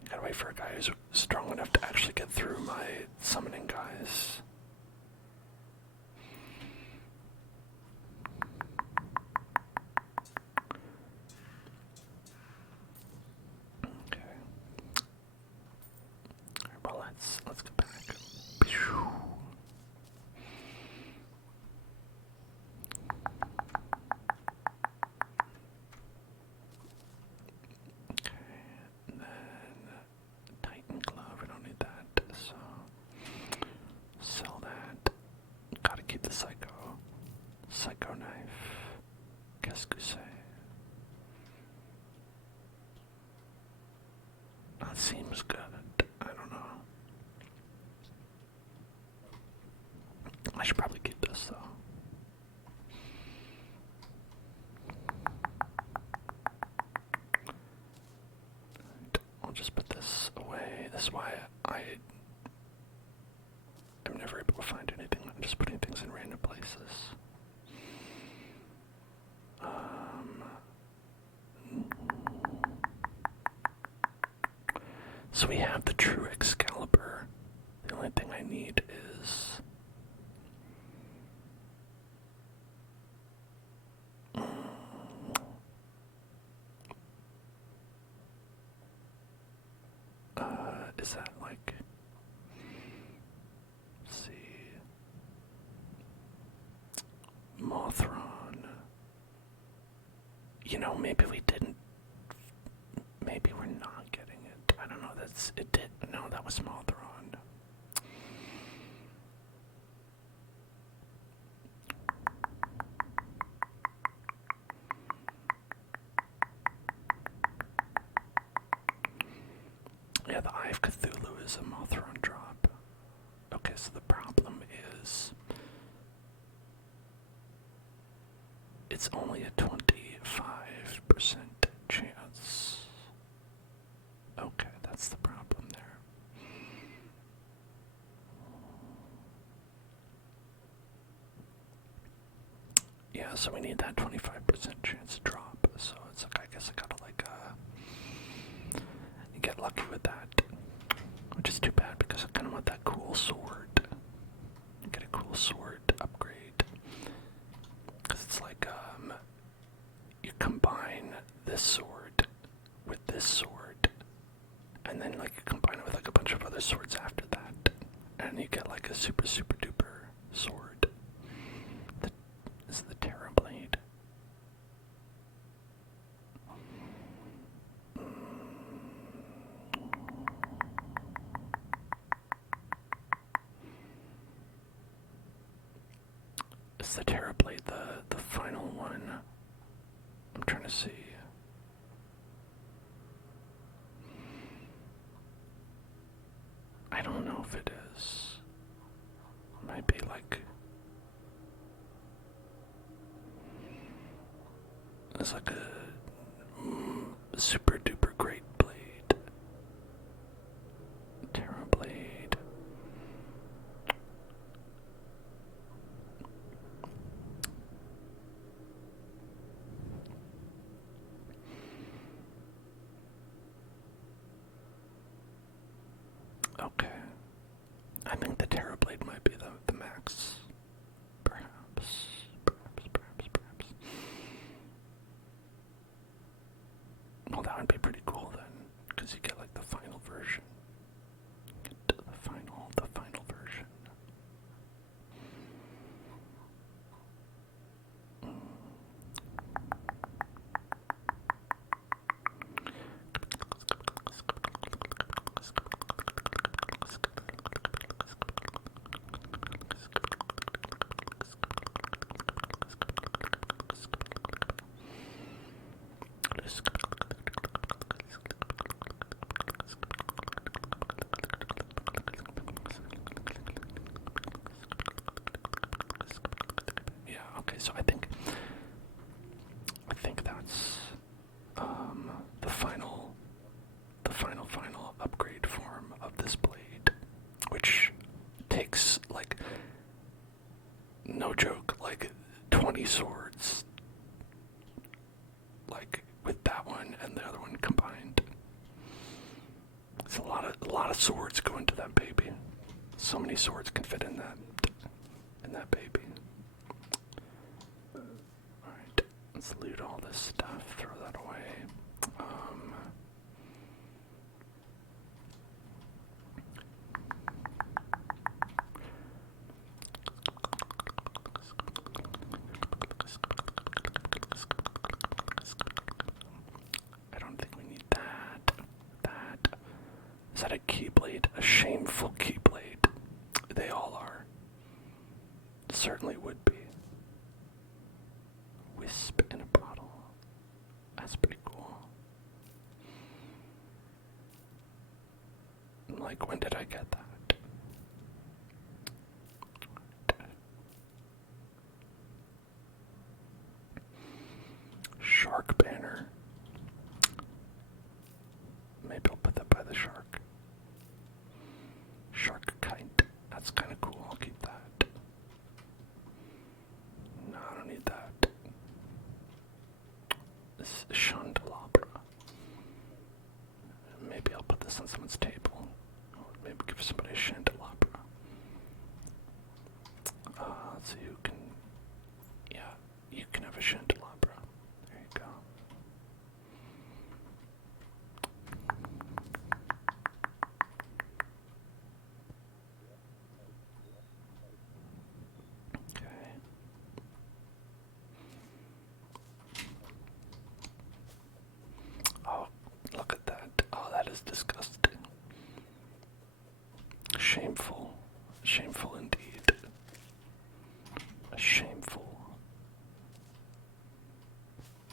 Gotta wait for a guy who's strong enough to actually get through my summoning guys. Okay. Alright, well let's go back. keep the psycho. Psycho knife. Qu'est-ce que c'est? That seems good. I don't know. I should probably keep this though. I'll just put this away. This is why I am never able to find anything. I'm just putting things in random places. So we have the true Excalibur. The only thing I need is is that like, let's see, Mothron. You know, maybe we didn't. Maybe we're not getting it. I don't know. It did. No, that was Mothron. Yeah, the Eye of Cthulhu is a Mothron drop. Okay, so the problem is it's only a 25% chance. Okay, that's the problem there. Yeah, so we need that 25% chance drop. So it's like, I guess I gotta like get lucky with that, which is too bad because I kind of want that cool sword. Get a cool sword upgrade because it's like you combine this sword with this sword, and then like you combine it with like a bunch of other swords after that, and you get like a super duper sword. This is the Terra blade. Is the Terra blade the final one? I'm trying to see. I don't know if it is. It might be like, it's like a super duper great blade. Terra blade. Okay. I think the Terra blade might be the max. Perhaps. Well, that would be pretty cool then, because you get like the final version. Get to the final version. Yeah, okay, so I think that's the final upgrade form of this blade, which takes like, no joke, like 20 swords, like with that one and the other one combined. It's a lot of swords go into that baby. So many swords can fit in that baby. Alright, let's loot all this stuff, throw that away. I don't think we need that. Is that a keyblade? A shameful keyblade. They all are. certainly would be. Wisp in a bottle. That's pretty cool. Like, when did I get that? Shark banner. Maybe I'll put that by the shark. Shark kite. That's kind of cool. I'll keep that. No, I don't need that. This is chandelabra. Maybe I'll put this on someone's table. Or maybe give somebody a chandelabra. Let's see who can. Yeah, you can have a chandelabra. There you go. Okay. Oh, look at that. Oh, that is disgusting. Shameful. Shameful indeed. Shameful.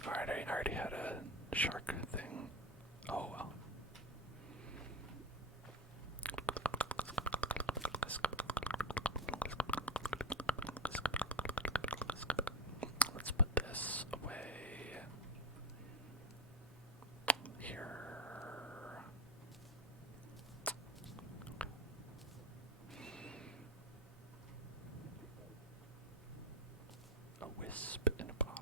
Alright, I already had a shark thing. Oh well. Let's put this away. Here. A wisp in a bottle.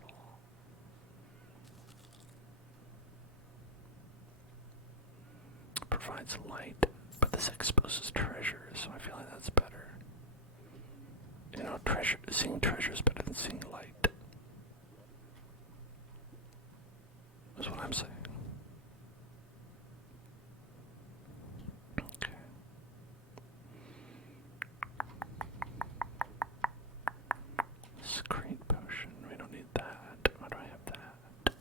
Provides light, but this exposes treasure, so I feel like that's better. You know, seeing treasure is better than seeing light. That's what I'm saying. Okay. Screen potion. We don't need that. Why do I have that?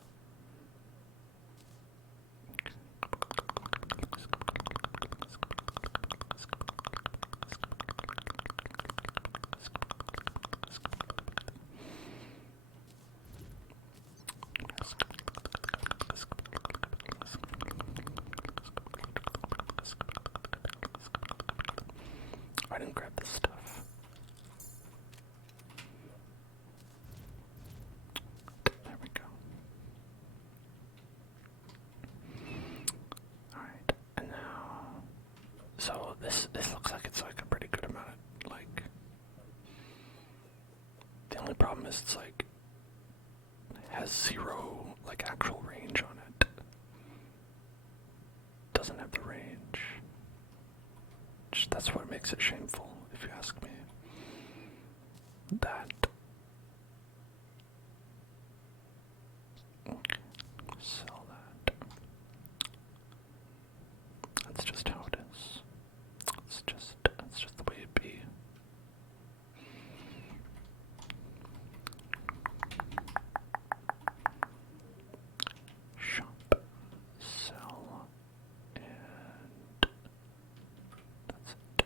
I didn't grab this stuff. There we go. Alright, and now, so this looks like it's like a pretty good amount of, like, the only problem is it's like, has zero, like, actual range on it. Doesn't have the range. That's what makes it shameful, if you ask me. That. Okay, sell that. That's just how it is. That's just the way it be. Shop, sell, and that's it.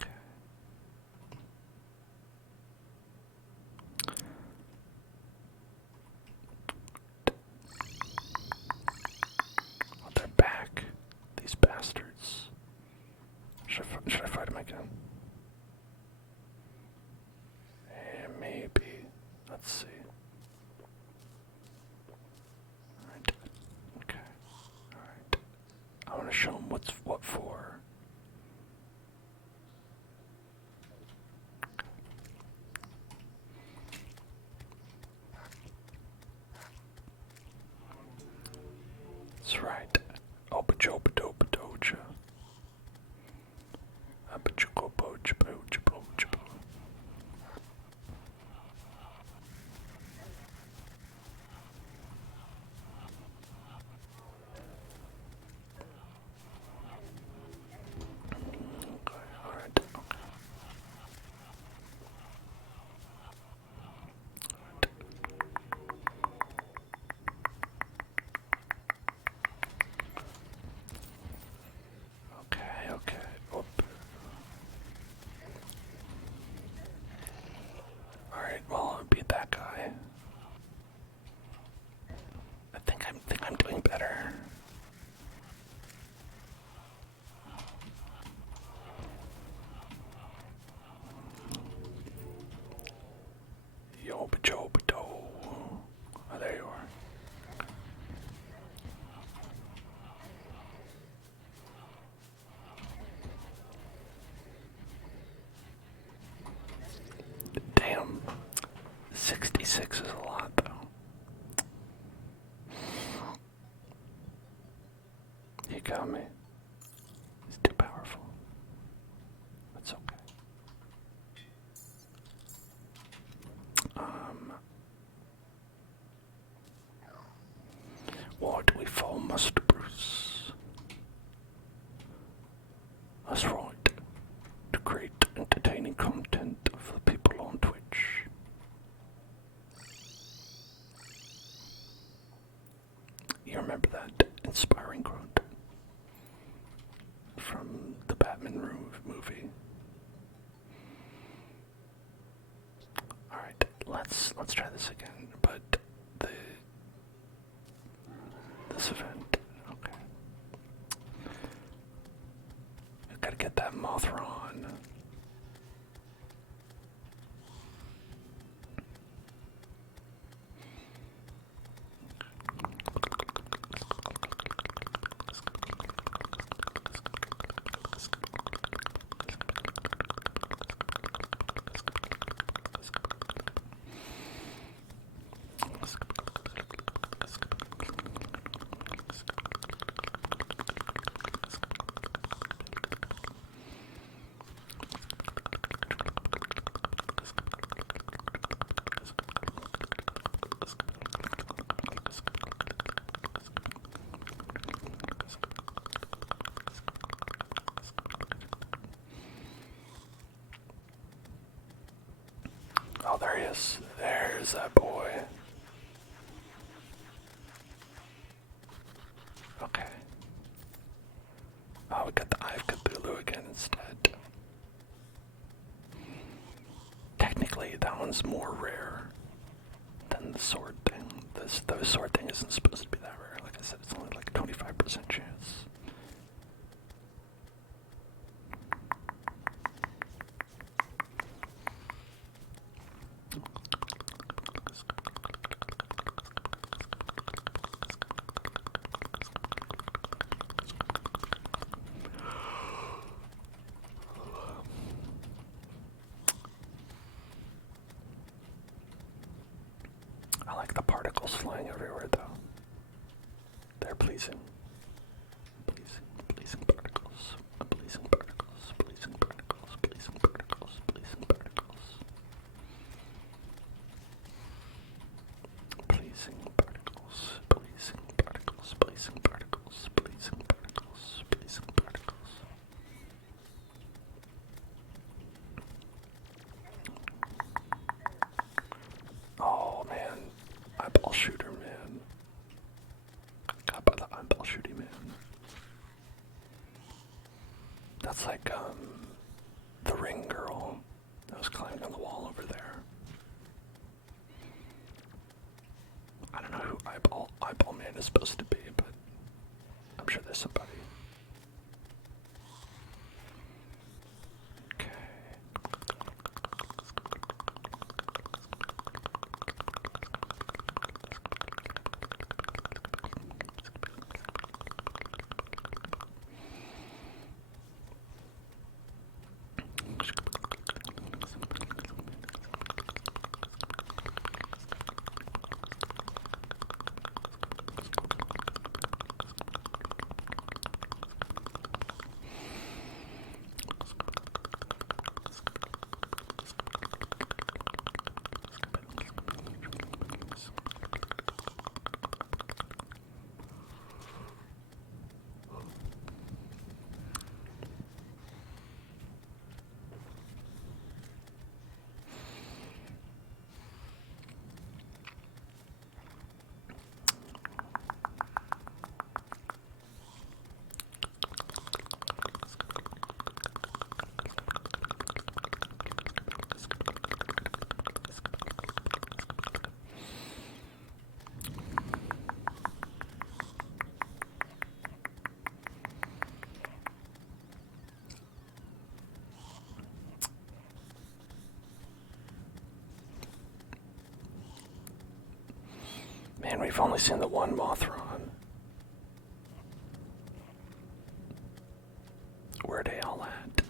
Okay. Oh, they're back. These bastards. Should I fight them again? Maybe. Let's see. Alright. Okay. Alright. I want to show them what for. That's right. Opa-jopa-dopa-doja. Opa-jopa-doja-boja-boja-boja. got me. He's too powerful. That's okay. What we fall must Bruce. That's right. To create entertaining content for the people on Twitch. You remember that inspiring quote from the Batman movie? Alright, let's try this again, but this event, okay. I gotta get that Mothra on. Oh, there he is. There's that boy. Okay. Oh, we got the Eye of Cthulhu again instead. Technically, that one's more rare than the sword thing. The sword thing isn't supposed to be that rare. Like I said, it's only like 25% chance. I like the particles flying everywhere, though. They're pleasing. Pleasing particles. Pleasing particles. Pleasing particles. Pleasing particles. Pleasing particles. Pleasing particles. Pleasing particles. Pleasing particles. Pleasing particles. Pleasing particles. Oh man, eyeball shooter man. Got by the eyeball shooting man. That's like the ring girl that was climbing on the wall over there. I don't know who eyeball man is supposed to be, but I'm sure there's somebody. Okay. Man, we've only seen the one Mothron. Where they all at?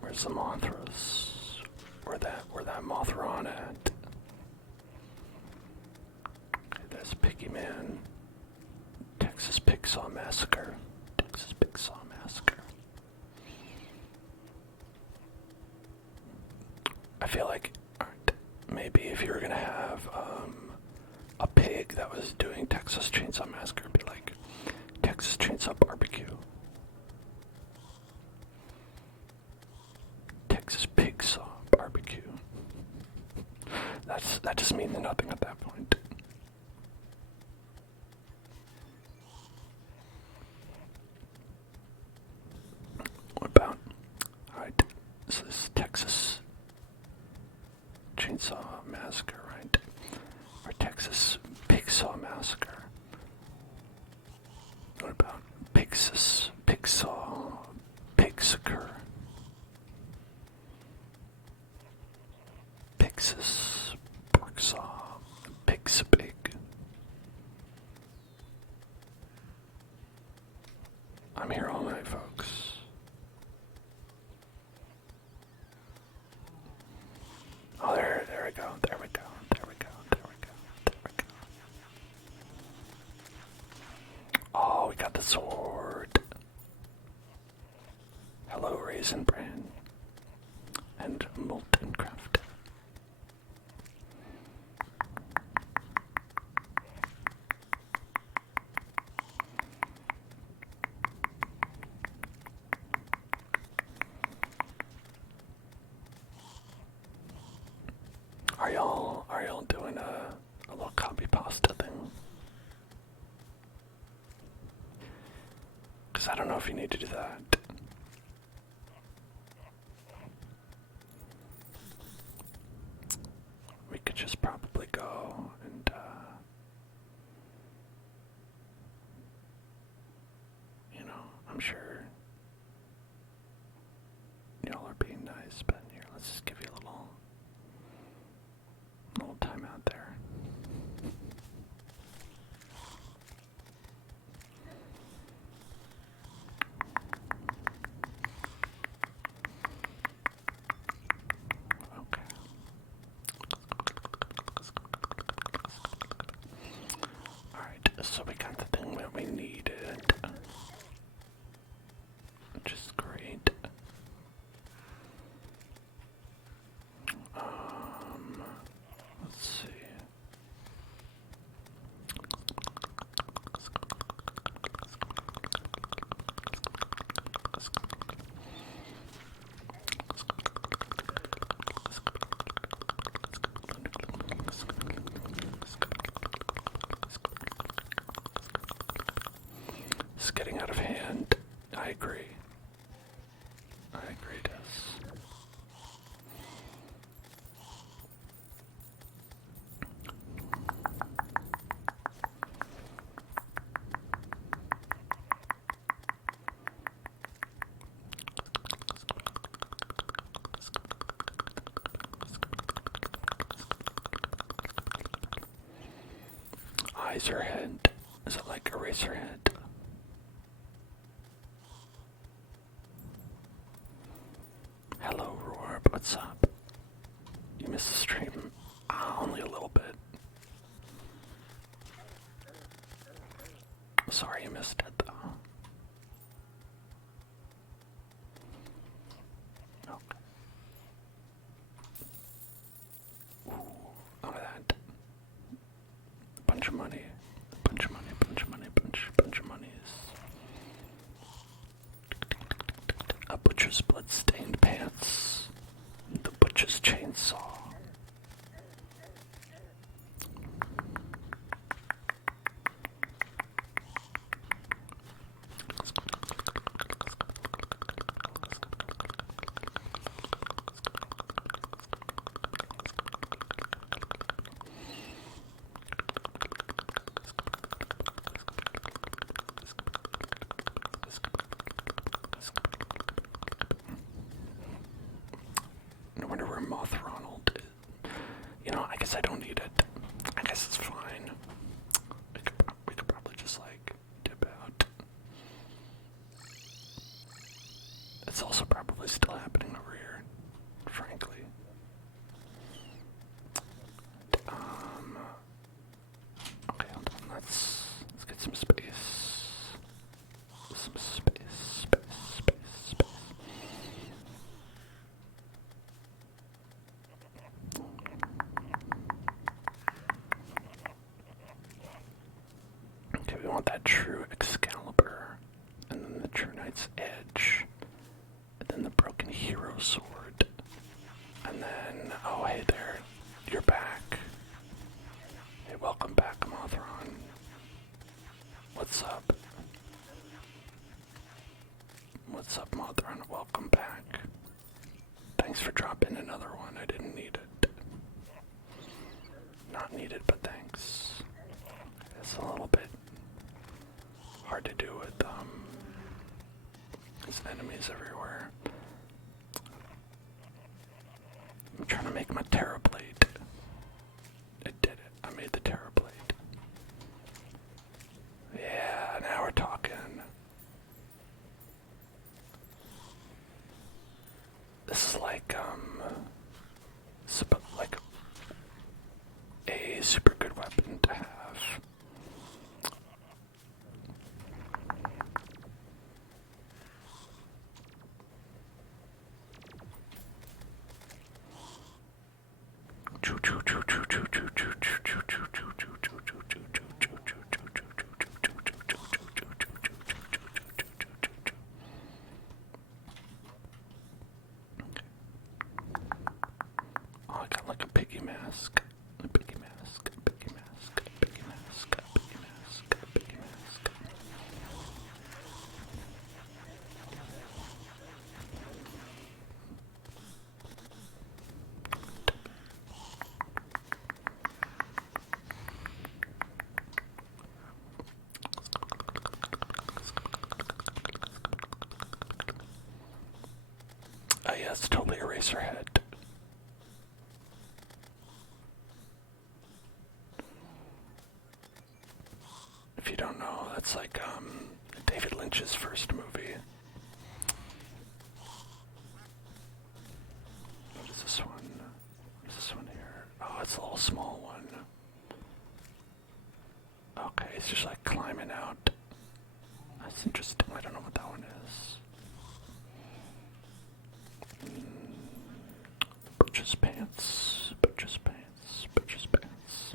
Where's the Mothras? Where that Mothron at? man. Texas Pigsaw Massacre. Texas Pigsaw Massacre. I feel like, alright, maybe if you were gonna have a pig that was doing Texas Chainsaw Massacre, it'd be like Texas Chainsaw Barbecue. Texas Pigsaw Barbecue. That just means nothing at that point. What about, alright, so this is Texas Chainsaw Massacre, right? Or Texas Pigsaw Massacre. What about Pigsaw, Pigsacre? Pixis, Porksaw, Pixapig. I'm here all night, folks. Oh, there we go, there we go, there we go, there we go, there we go. Oh, we got the sword. Hello, Raisin Bran. And Molten Craft. Are y'all doing a little copy pasta thing? Because I don't know if you need to do that. We could just probably go and I'm sure y'all are being nice, but here, let's just give you a little time out there. Okay. Alright, so we got the thing that we needed, which is great. Let's see. It's getting out of hand. I agree. I agree, Des. Eraserhead. Is it like Eraserhead? Hello, Roar. What's up? You missed the stream. Only a little bit. Sorry you missed it, though. Okay. Ooh, look at that. Bunch of money. Bunch of money, bunch of money, bunch of monies. A butcher's blood-stained pants. The butcher's chainsaw. that true Excalibur, and then the true Knight's Edge, and then the broken hero sword, and then, oh hey there, you're back. Hey, welcome back, Mothron. What's up? What's up, Mothron? Welcome back. Thanks for dropping another one. I didn't need it. Not needed, but thanks. It's a little bit hard to do with there's enemies everywhere. I'm trying to make my Terra blade. I did it. I made the Terra blade. Yeah, now we're talking. This is like like a super good weapon to have. Oh, I got like a piggy mask. A piggy mask, a piggy mask, a piggy mask, a piggy mask, a piggy mask. Oh yeah, it's totally Eraserhead. If you don't know, that's like David Lynch's first movie. What is this one? What is this one here? Oh, it's a little small one. Okay, it's just like climbing out. That's interesting. I don't know what that one is. Butcher's pants, butcher's pants, butcher's pants.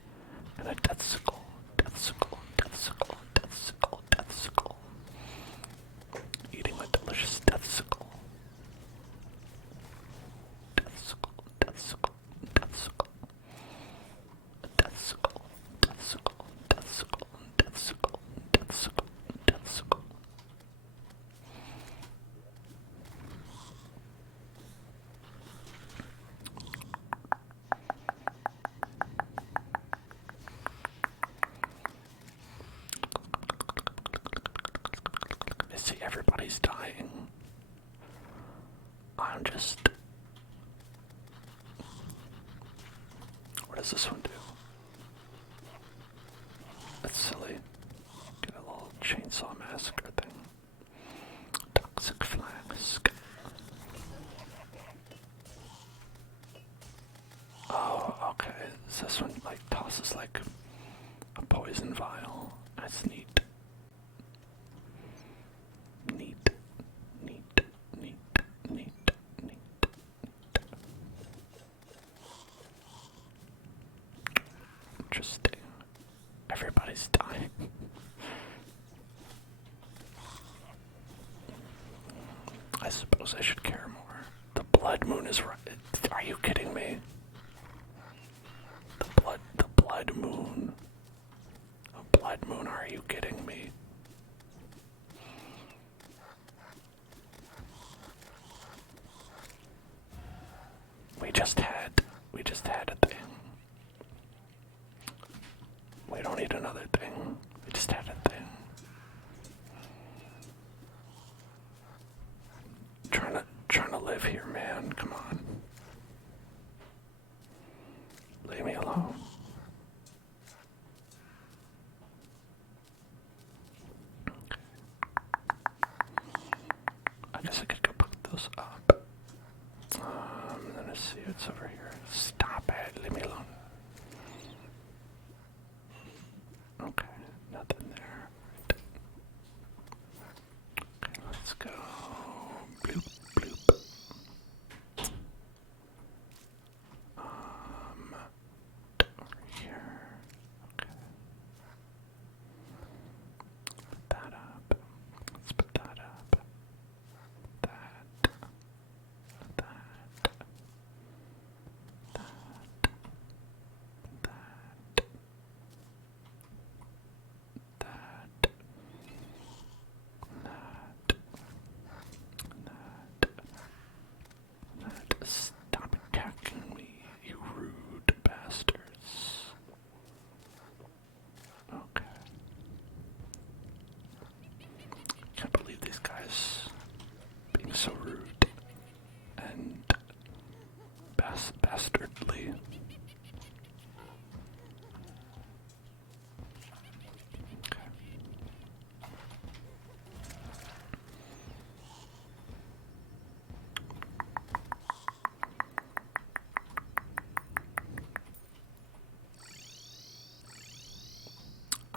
And a death sickle, death sickle, death sickle, death sickle, death sickle. Eating a delicious death sickle. Death sickle, death sickle, death sickle. Death sickle, death sickle, death sickle, death sickle, death sickle, death sickle. I see everybody's dying. I'm just... What does this one do? That's silly. Get a little chainsaw massacre thing. Toxic flask. Oh, okay. So this one like tosses like a poison vial. That's neat. Neat. Neat. Neat. Neat. Neat. Interesting. Everybody's dying. I suppose I should care more. The blood moon is right. Are you kidding me? The blood moon. A blood moon, are you kidding me? We just had a thing. We don't need another thing. We just had a thing. Trying to live here, man. Come on. Leave me alone. I guess I could go put those up. Let's see what's over here. Stop it. Leave me alone. Okay, nothing there. Okay, let's go. Bloop, bloop. Over here. Okay.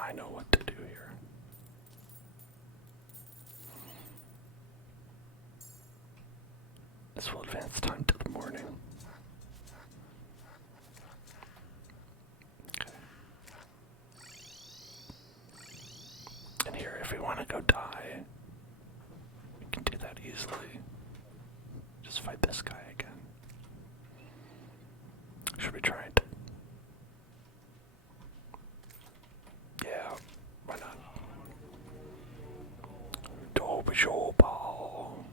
I know what to do here. This will advance time to the morning. Okay. And here, if we want to go die, we can do that easily. Just fight this guy again. Should we try it? Yeah, why not? Double ball.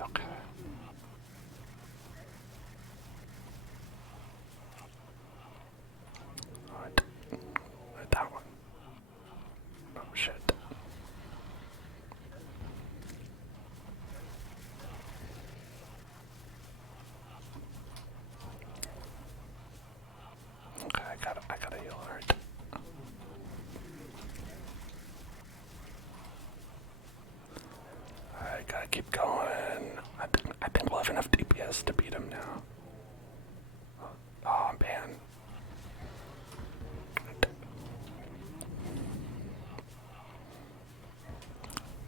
Okay. Alright. That one. Oh shit. Okay, I gotta heal, alright. I gotta keep going. I think we'll have enough DPS to beat him now. Oh man.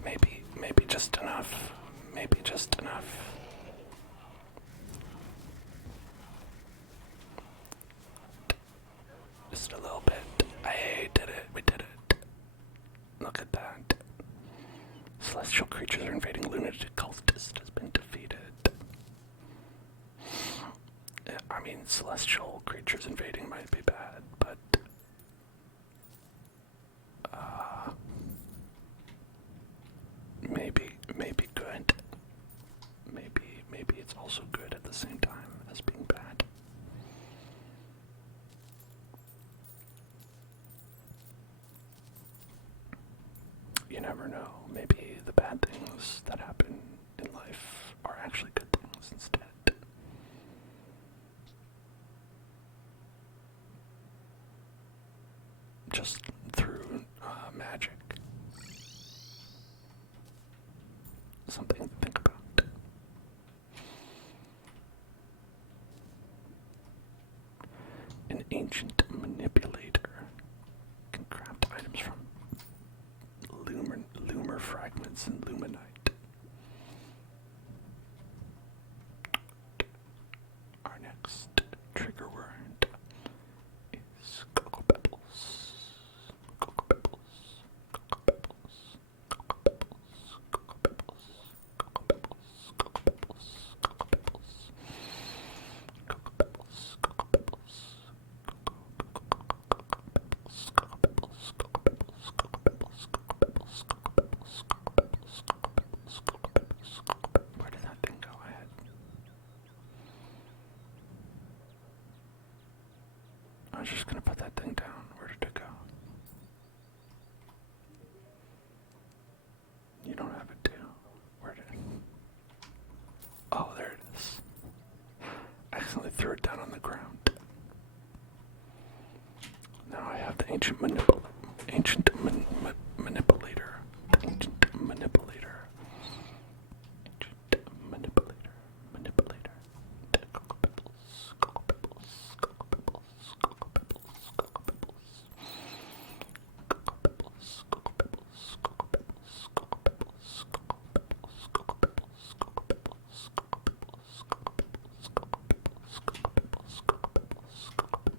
Maybe just enough. Maybe just enough. Just a little bit. I did it. We did it. Look at that. Celestial creatures are invading. Lunatic cultist has been defeated. I mean, celestial creatures invading might be bad, but maybe good. Maybe it's also good at the same time as being bad. You never know. Maybe the bad things that happen in life are actually good things instead. Just through magic. Something to think about. An ancient manipulator can craft items from lumer fragments and luminite. Our next trigger word is Cocoa Pebbles. Cocoa Pebbles. Cocoa Pebbles. Cocoa Pebbles. Cocoa Pebbles. Cocoa Pebbles. Cocoa Pebbles. Cocoa Pebbles. Cocoa Pebbles. Cocoa Pebbles. Where did that thing go? I was just gonna put that thing down. Where did it go? You don't have it too. Where did it? Oh, there it is. I accidentally threw it down on the ground. Now I have the ancient manipulator. Ancient manipulator. Ancient manipulator. Manipulator. Cocoa Pebbles. Cocoa Pebbles. Cocoa Pebbles. Cocoa Pebbles. Cocoa Pebbles. Cocoa Pebbles. Cocoa Pebbles. Cocoa Pebbles. Cocoa Pebbles. Cocoa Pebbles. Cocoa Pebbles. Cocoa Pebbles. Cocoa Pebbles. Cocoa Pebbles. Cocoa Pebbles. Cocoa Pebbles. Cocoa Pebbles. Cocoa Pebbles. Cocoa.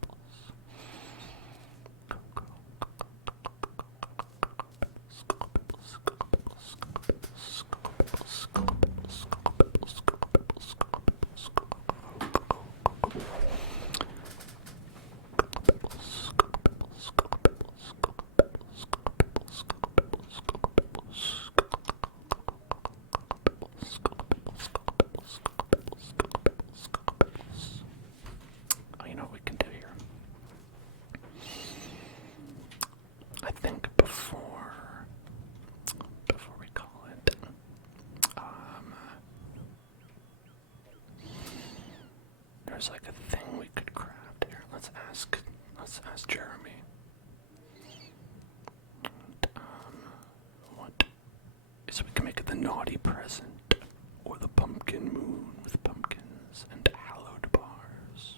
naughty present, or the pumpkin moon with pumpkins and hallowed bars.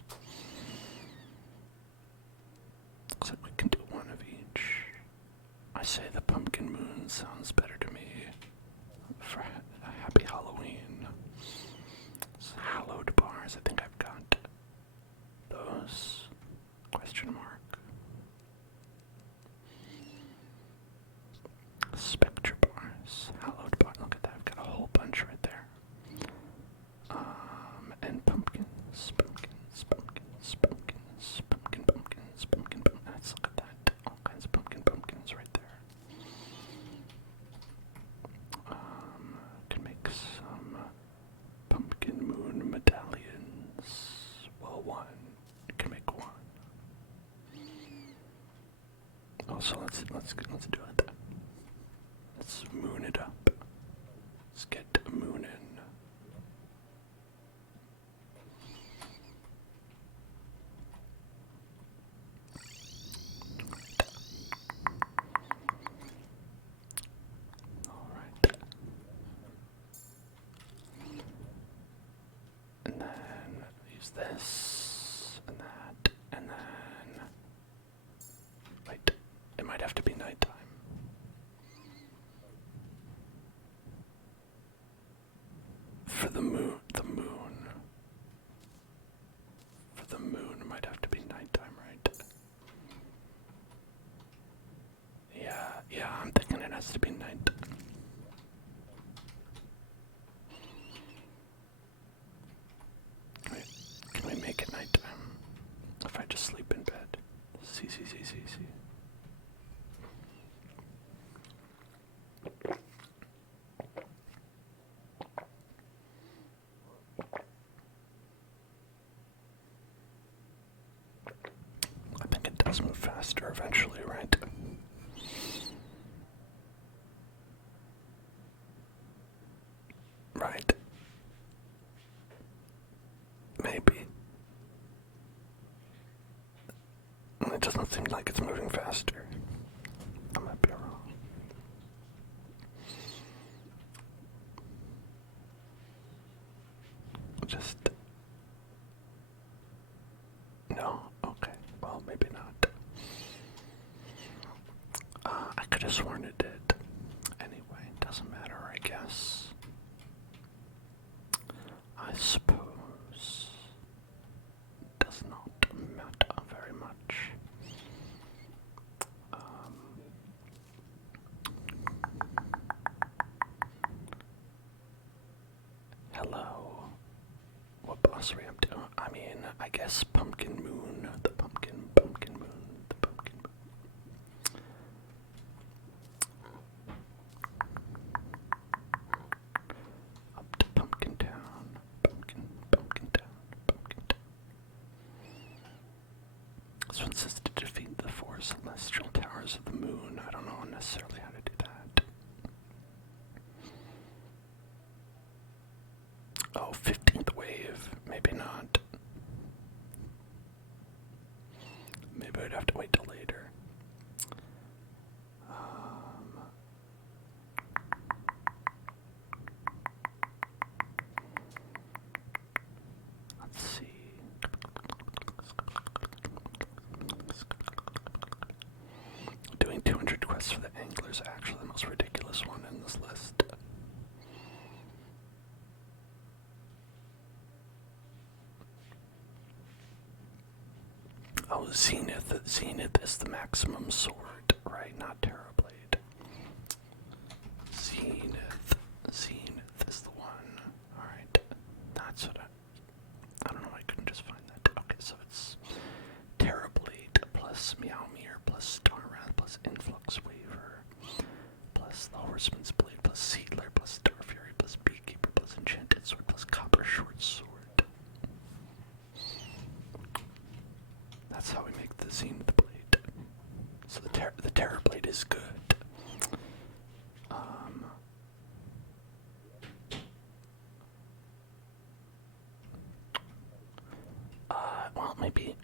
Looks like we can do one of each. I say the pumpkin moon sounds better to me for a happy Halloween. So hallowed bars, I think I've got those. Question mark. Spectre bars, hallowed bar. Look at that, I've got a whole bunch right there. And pumpkins, pumpkins, pumpkins, pumpkins, pumpkins, pumpkins. Let's look at that. All kinds of pumpkins right there. Can make some pumpkin moon medallions. Well, one. Can make one. Oh, so let's do it. Let's moon it up. Let's get moonin'. Alright. And then use this, and that, and then... Wait, it might have to be nighttime. For the moon, For the moon, it might have to be nighttime, right? Yeah, I'm thinking it has to be nighttime. Can we make it nighttime? If I just sleep in bed. See. I think it does move faster eventually, right? Right. Maybe. It doesn't seem like it's moving faster. I might be wrong. Just... No? Okay. Well, maybe not. I could have sworn it did. Anyway, doesn't matter, I guess. I suppose. Does not matter very much. Hello. What boss are we up to? I mean, I guess Pumpkin Moon. The pumpkin moon. The pumpkin moon. Up to Pumpkin Town. Pumpkin Town. This one says to defeat the four celestial towers of the moon. I don't know necessarily how to do that. Oh, 15th wave. Maybe not. Maybe I'd have to wait till later. Let's see. Doing 200 quests for the angler is actually the most ridiculous one in this list. Oh, Zenith is the maximum sword, right? Not Terrablade. Zenith is the one. Alright, that's what I don't know why I couldn't just find that. Okay, so it's Terrablade plus Meowmere plus Starwrath plus Influx Weaver plus the Horseman's Blade plus Seedler plus Starfury plus Beekeeper plus Enchanted Sword plus Copper Short Sword. That's how we make the Zenith Blade. So the Terror Blade is good. Well, maybe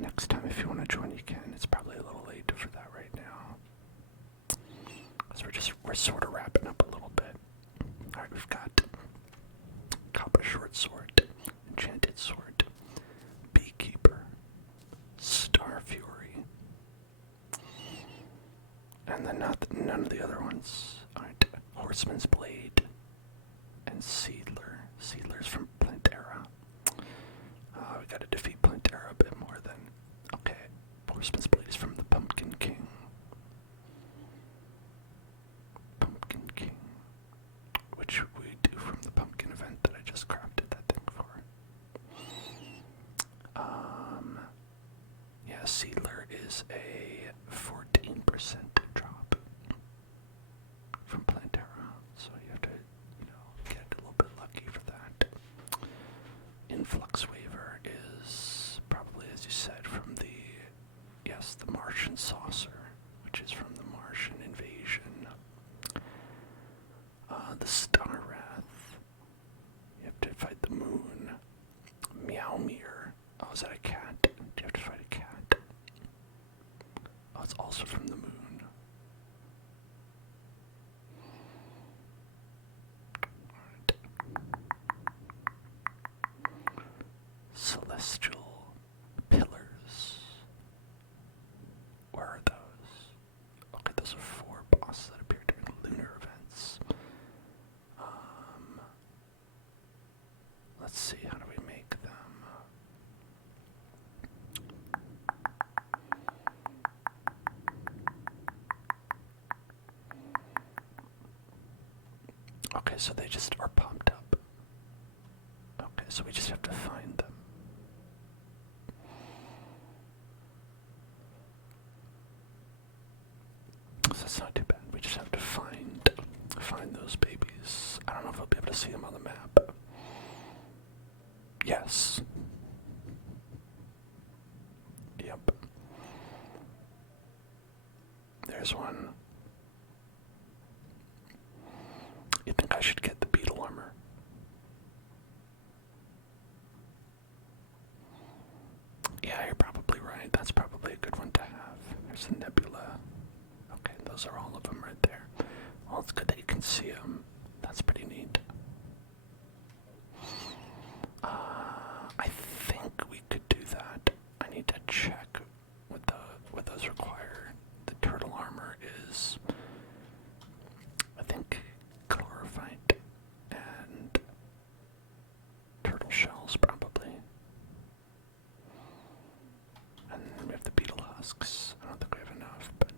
next time if you want to join, you can. It's probably a little late for that right now, because we're sort of wrapping up a little bit. Alright, we've got copper short sword, enchanted sword, beekeeper, star fury, and then none of the other ones. Alright, horseman's blade, and seedler. Seedler's from Plantera. We gotta defeat Plantera a bit more then. Okay, horseman's blade is from the Pumpkin King. Pumpkin King. Which we do from the pumpkin event that I just crafted that thing for. Yeah, Seedler is a 14% drop from Plantera, so you have to, get a little bit lucky for that. Influx Waver is probably, as you said, from the Martian Saucer, which is from the Martian invasion. The Star Wrath. You have to fight the moon. Meowmere. Oh, is that a cat? Do you have to fight a cat? Oh, it's also from the moon. Alright. Celestial Pillars. Where are those? Okay, those are 4 bosses that appear during lunar events. Let's see, how do we make them? Okay, so they just are pumped up. Okay, so we just have to find them. So that's not too bad. We just have to find those babies. I don't know if I'll be able to see them on the map. Yes. Yep. There's one. You think I should get the beetle armor? Yeah, you're probably right. That's probably a good one to have. There's a nebula. Okay, those are all of them right there. Well, it's good that you can see them. That's pretty neat. I think we could do that. I need to check what those require. The turtle armor is, I think, chlorophyte and turtle shells probably. And then we have the beetle husks. I don't think we have enough, but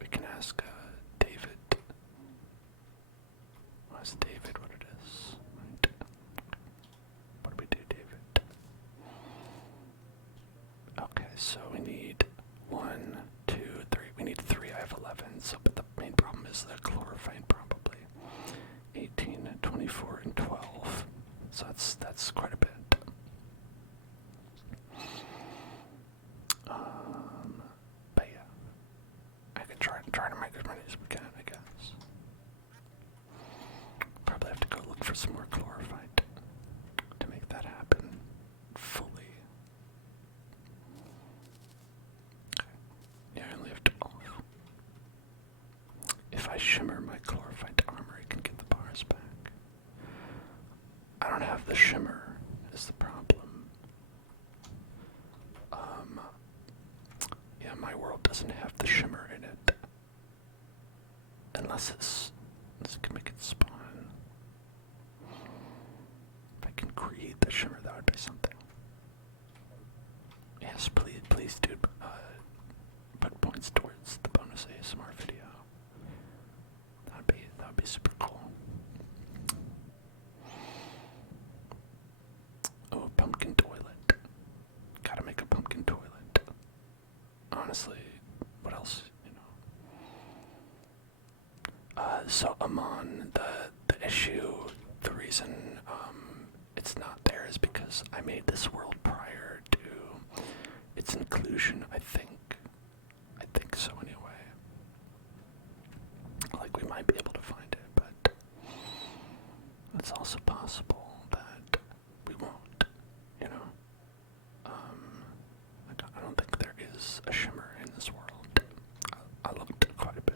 we can ask David. Ask David what it is. Right. What do we do, David? Okay, so we need 1, 2, 3. We need 3. I have 11. So, but the main problem is the chlorophyte probably. 18, 24, and 12. So that's quite a bit. But yeah, I could try to make as many as we can, I guess. Probably have to go look for some more chlorophyte to make that happen fully. Okay. Yeah, I only have 12. If I shimmer my chlorophyte armor, I can get the bars back. I don't have the shimmer, is the problem. Yeah, my world doesn't have the shimmer in it. Unless this can make it spawn. If I can create the shimmer, that would be something. Yes, please do put points towards the bonus ASMR video. That would be super cool. Oh, pumpkin toilet. Gotta make a pumpkin toilet. Honestly, what else, so Amon, the issue, the reason it's not there is because I made this world prior to its inclusion, I think. I think so anyway. Like, we might be able to find it, but it's also possible that we won't, I don't think there is a shimmer in this world. I looked quite a bit.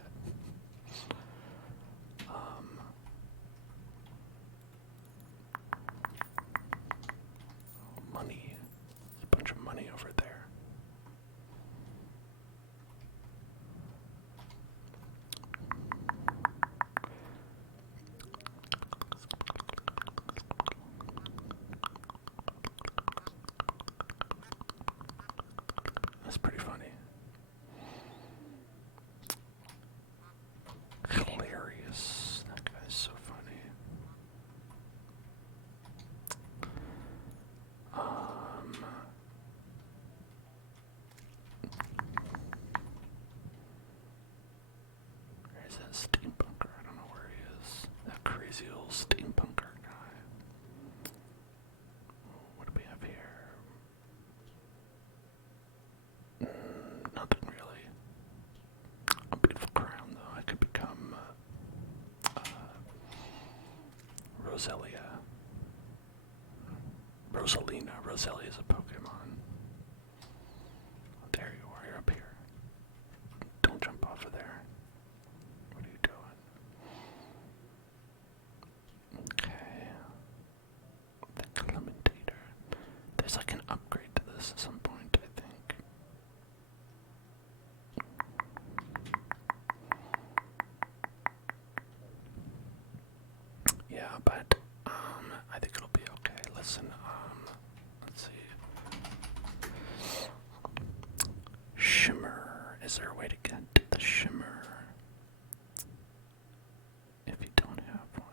Roselia. Rosalina. Roselia is a Pokemon. There you are, you're up here. Don't jump off of there. What are you doing? Okay. The Clementator. There's like an upgrade to this at some point, I think. Yeah, but I think it'll be okay. Listen, let's see. Shimmer. Is there a way to get the shimmer? If you don't have one.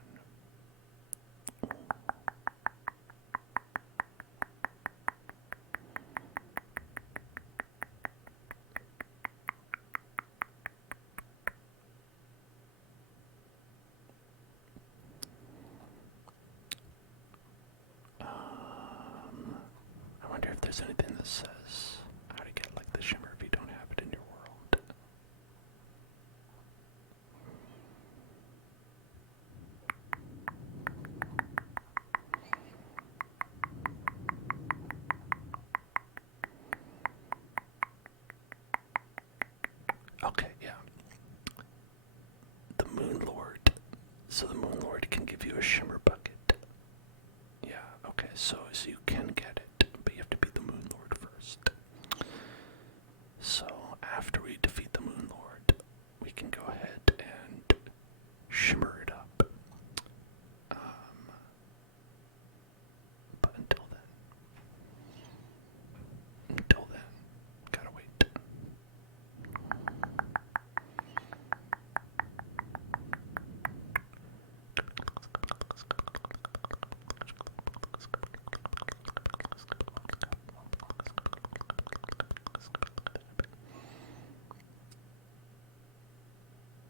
I wonder if there's anything that says how to get like the shimmer if you don't have it in your world. Okay, yeah. The Moon Lord. So the Moon Lord can give you a shimmer bucket. Yeah, okay, so you can get it, but you have to beat the Moon Lord first. So after we defeat the Moon Lord, we can go ahead and shimmer it up. But until then, gotta wait.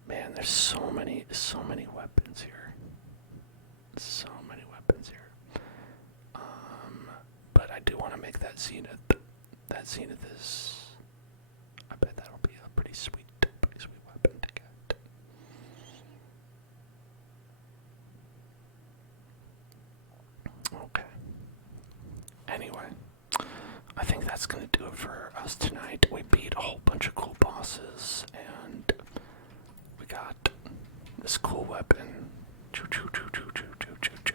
Man, there's so many weapons here. So many weapons here. But I do want to make that zenith. That zenith is, I bet that'll be a pretty sweet weapon to get. Okay. Anyway, I think that's gonna do it for us tonight. We beat a whole bunch of cool bosses, and we got this cool weapon. Choo choo choo choo choo choo choo choo.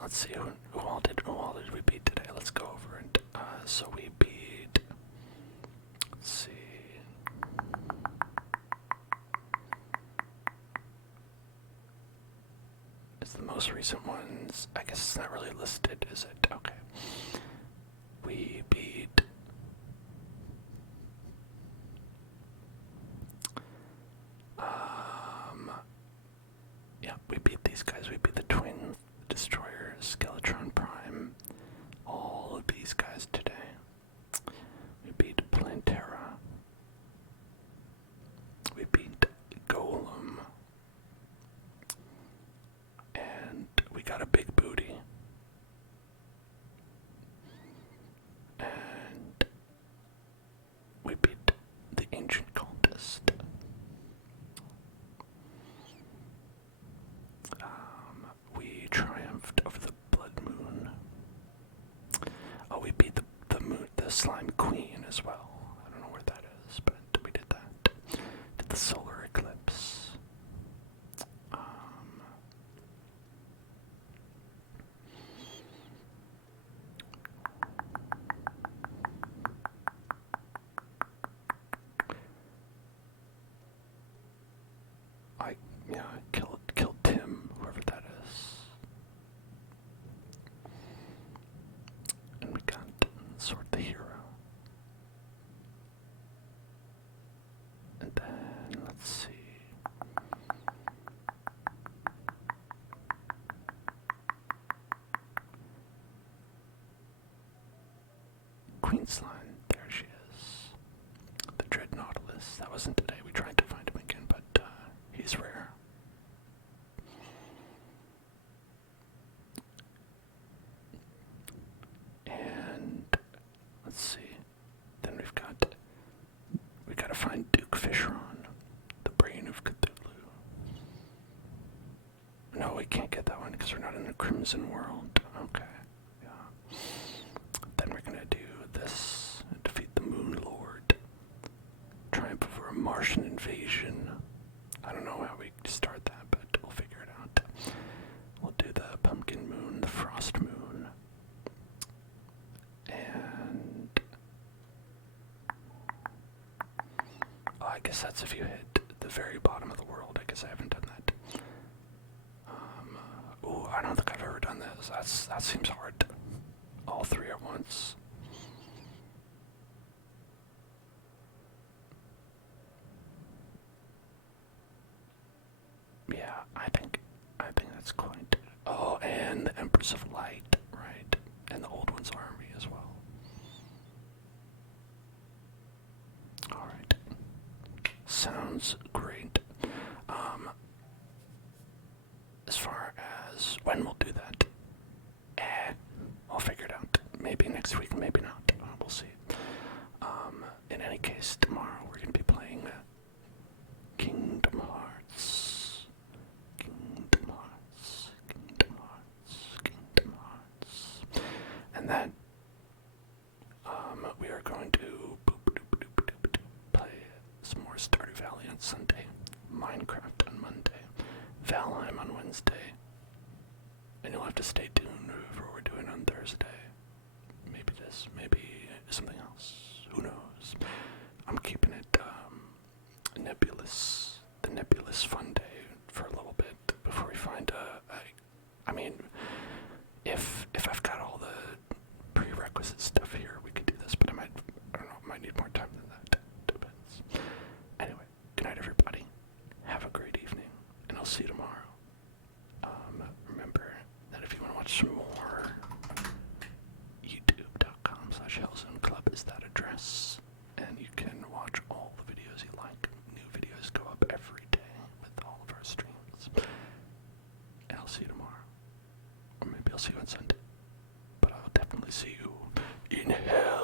Let's see who all did we beat today. Let's go over it. So we beat. Let's see. It's the most recent ones. I guess it's not really listed, is it? Okay. We beat. Yeah, we beat these guys. We beat the Twin Destroyer, Skeletron Prime, all of these guys today. We beat Plantera. We beat Golem. And we got a big booty. And we beat the Ancient Cultist. We triumphed over the Blood Moon. Oh, we beat the moon, the Slime Queen as well. I don't know where that is, but we did that. Did the Solar Eclipse. I killed Tim, whoever that is. And we got Sort the Hero. And then, let's see. Queen Slime, there she is. The Dread Nautilus, that wasn't today. We tried to find him again, but he's rare. And let's see. Then we gotta find Duke Fishron, the brain of Cthulhu. No, we can't get that one because we're not in a crimson world. Okay, yeah. Then we're gonna do this. Defeat the Moon Lord. Triumph over a Martian invasion. I don't know how we start that, but we'll figure it out. We'll do the Pumpkin Moon, the Frost Moon. And... oh, I guess that's if you hit the very bottom of the world. I guess I haven't done that. Ooh, I don't think I've ever done this. That seems hard. All three at once. Yeah, I think that's quite. Oh, and the Empress of Light, right? And the Old One's army as well. All right. Sounds great. As far as when we'll do that, I'll figure it out. Maybe next week, maybe not. We'll see. In any case, tomorrow we're going to be playing Kingdom Hearts. Kingdom Hearts. Kingdom Hearts. Kingdom Hearts. And then we are going to play some more Stardew Valley on Sunday, Minecraft on Monday, Valheim on Wednesday, and you'll have to stay tuned for what we're doing on Thursday. Maybe this, maybe something else. Who knows? I'm keeping it nebulous, the nebulous fun day for a little bit before we find I mean, if I've got all the prerequisite stuff here, we could do this, but I don't know, might need more time than that. Depends. Anyway, good night, everybody. Have a great evening, and I'll see you tomorrow. Remember that if you want to watch some more, youtube.com/HellzoneClub is that address, and you can watch all the videos you like. New videos go up every day with all of our streams. And I'll see you tomorrow. Or maybe I'll see you on Sunday. But I'll definitely see you in hell.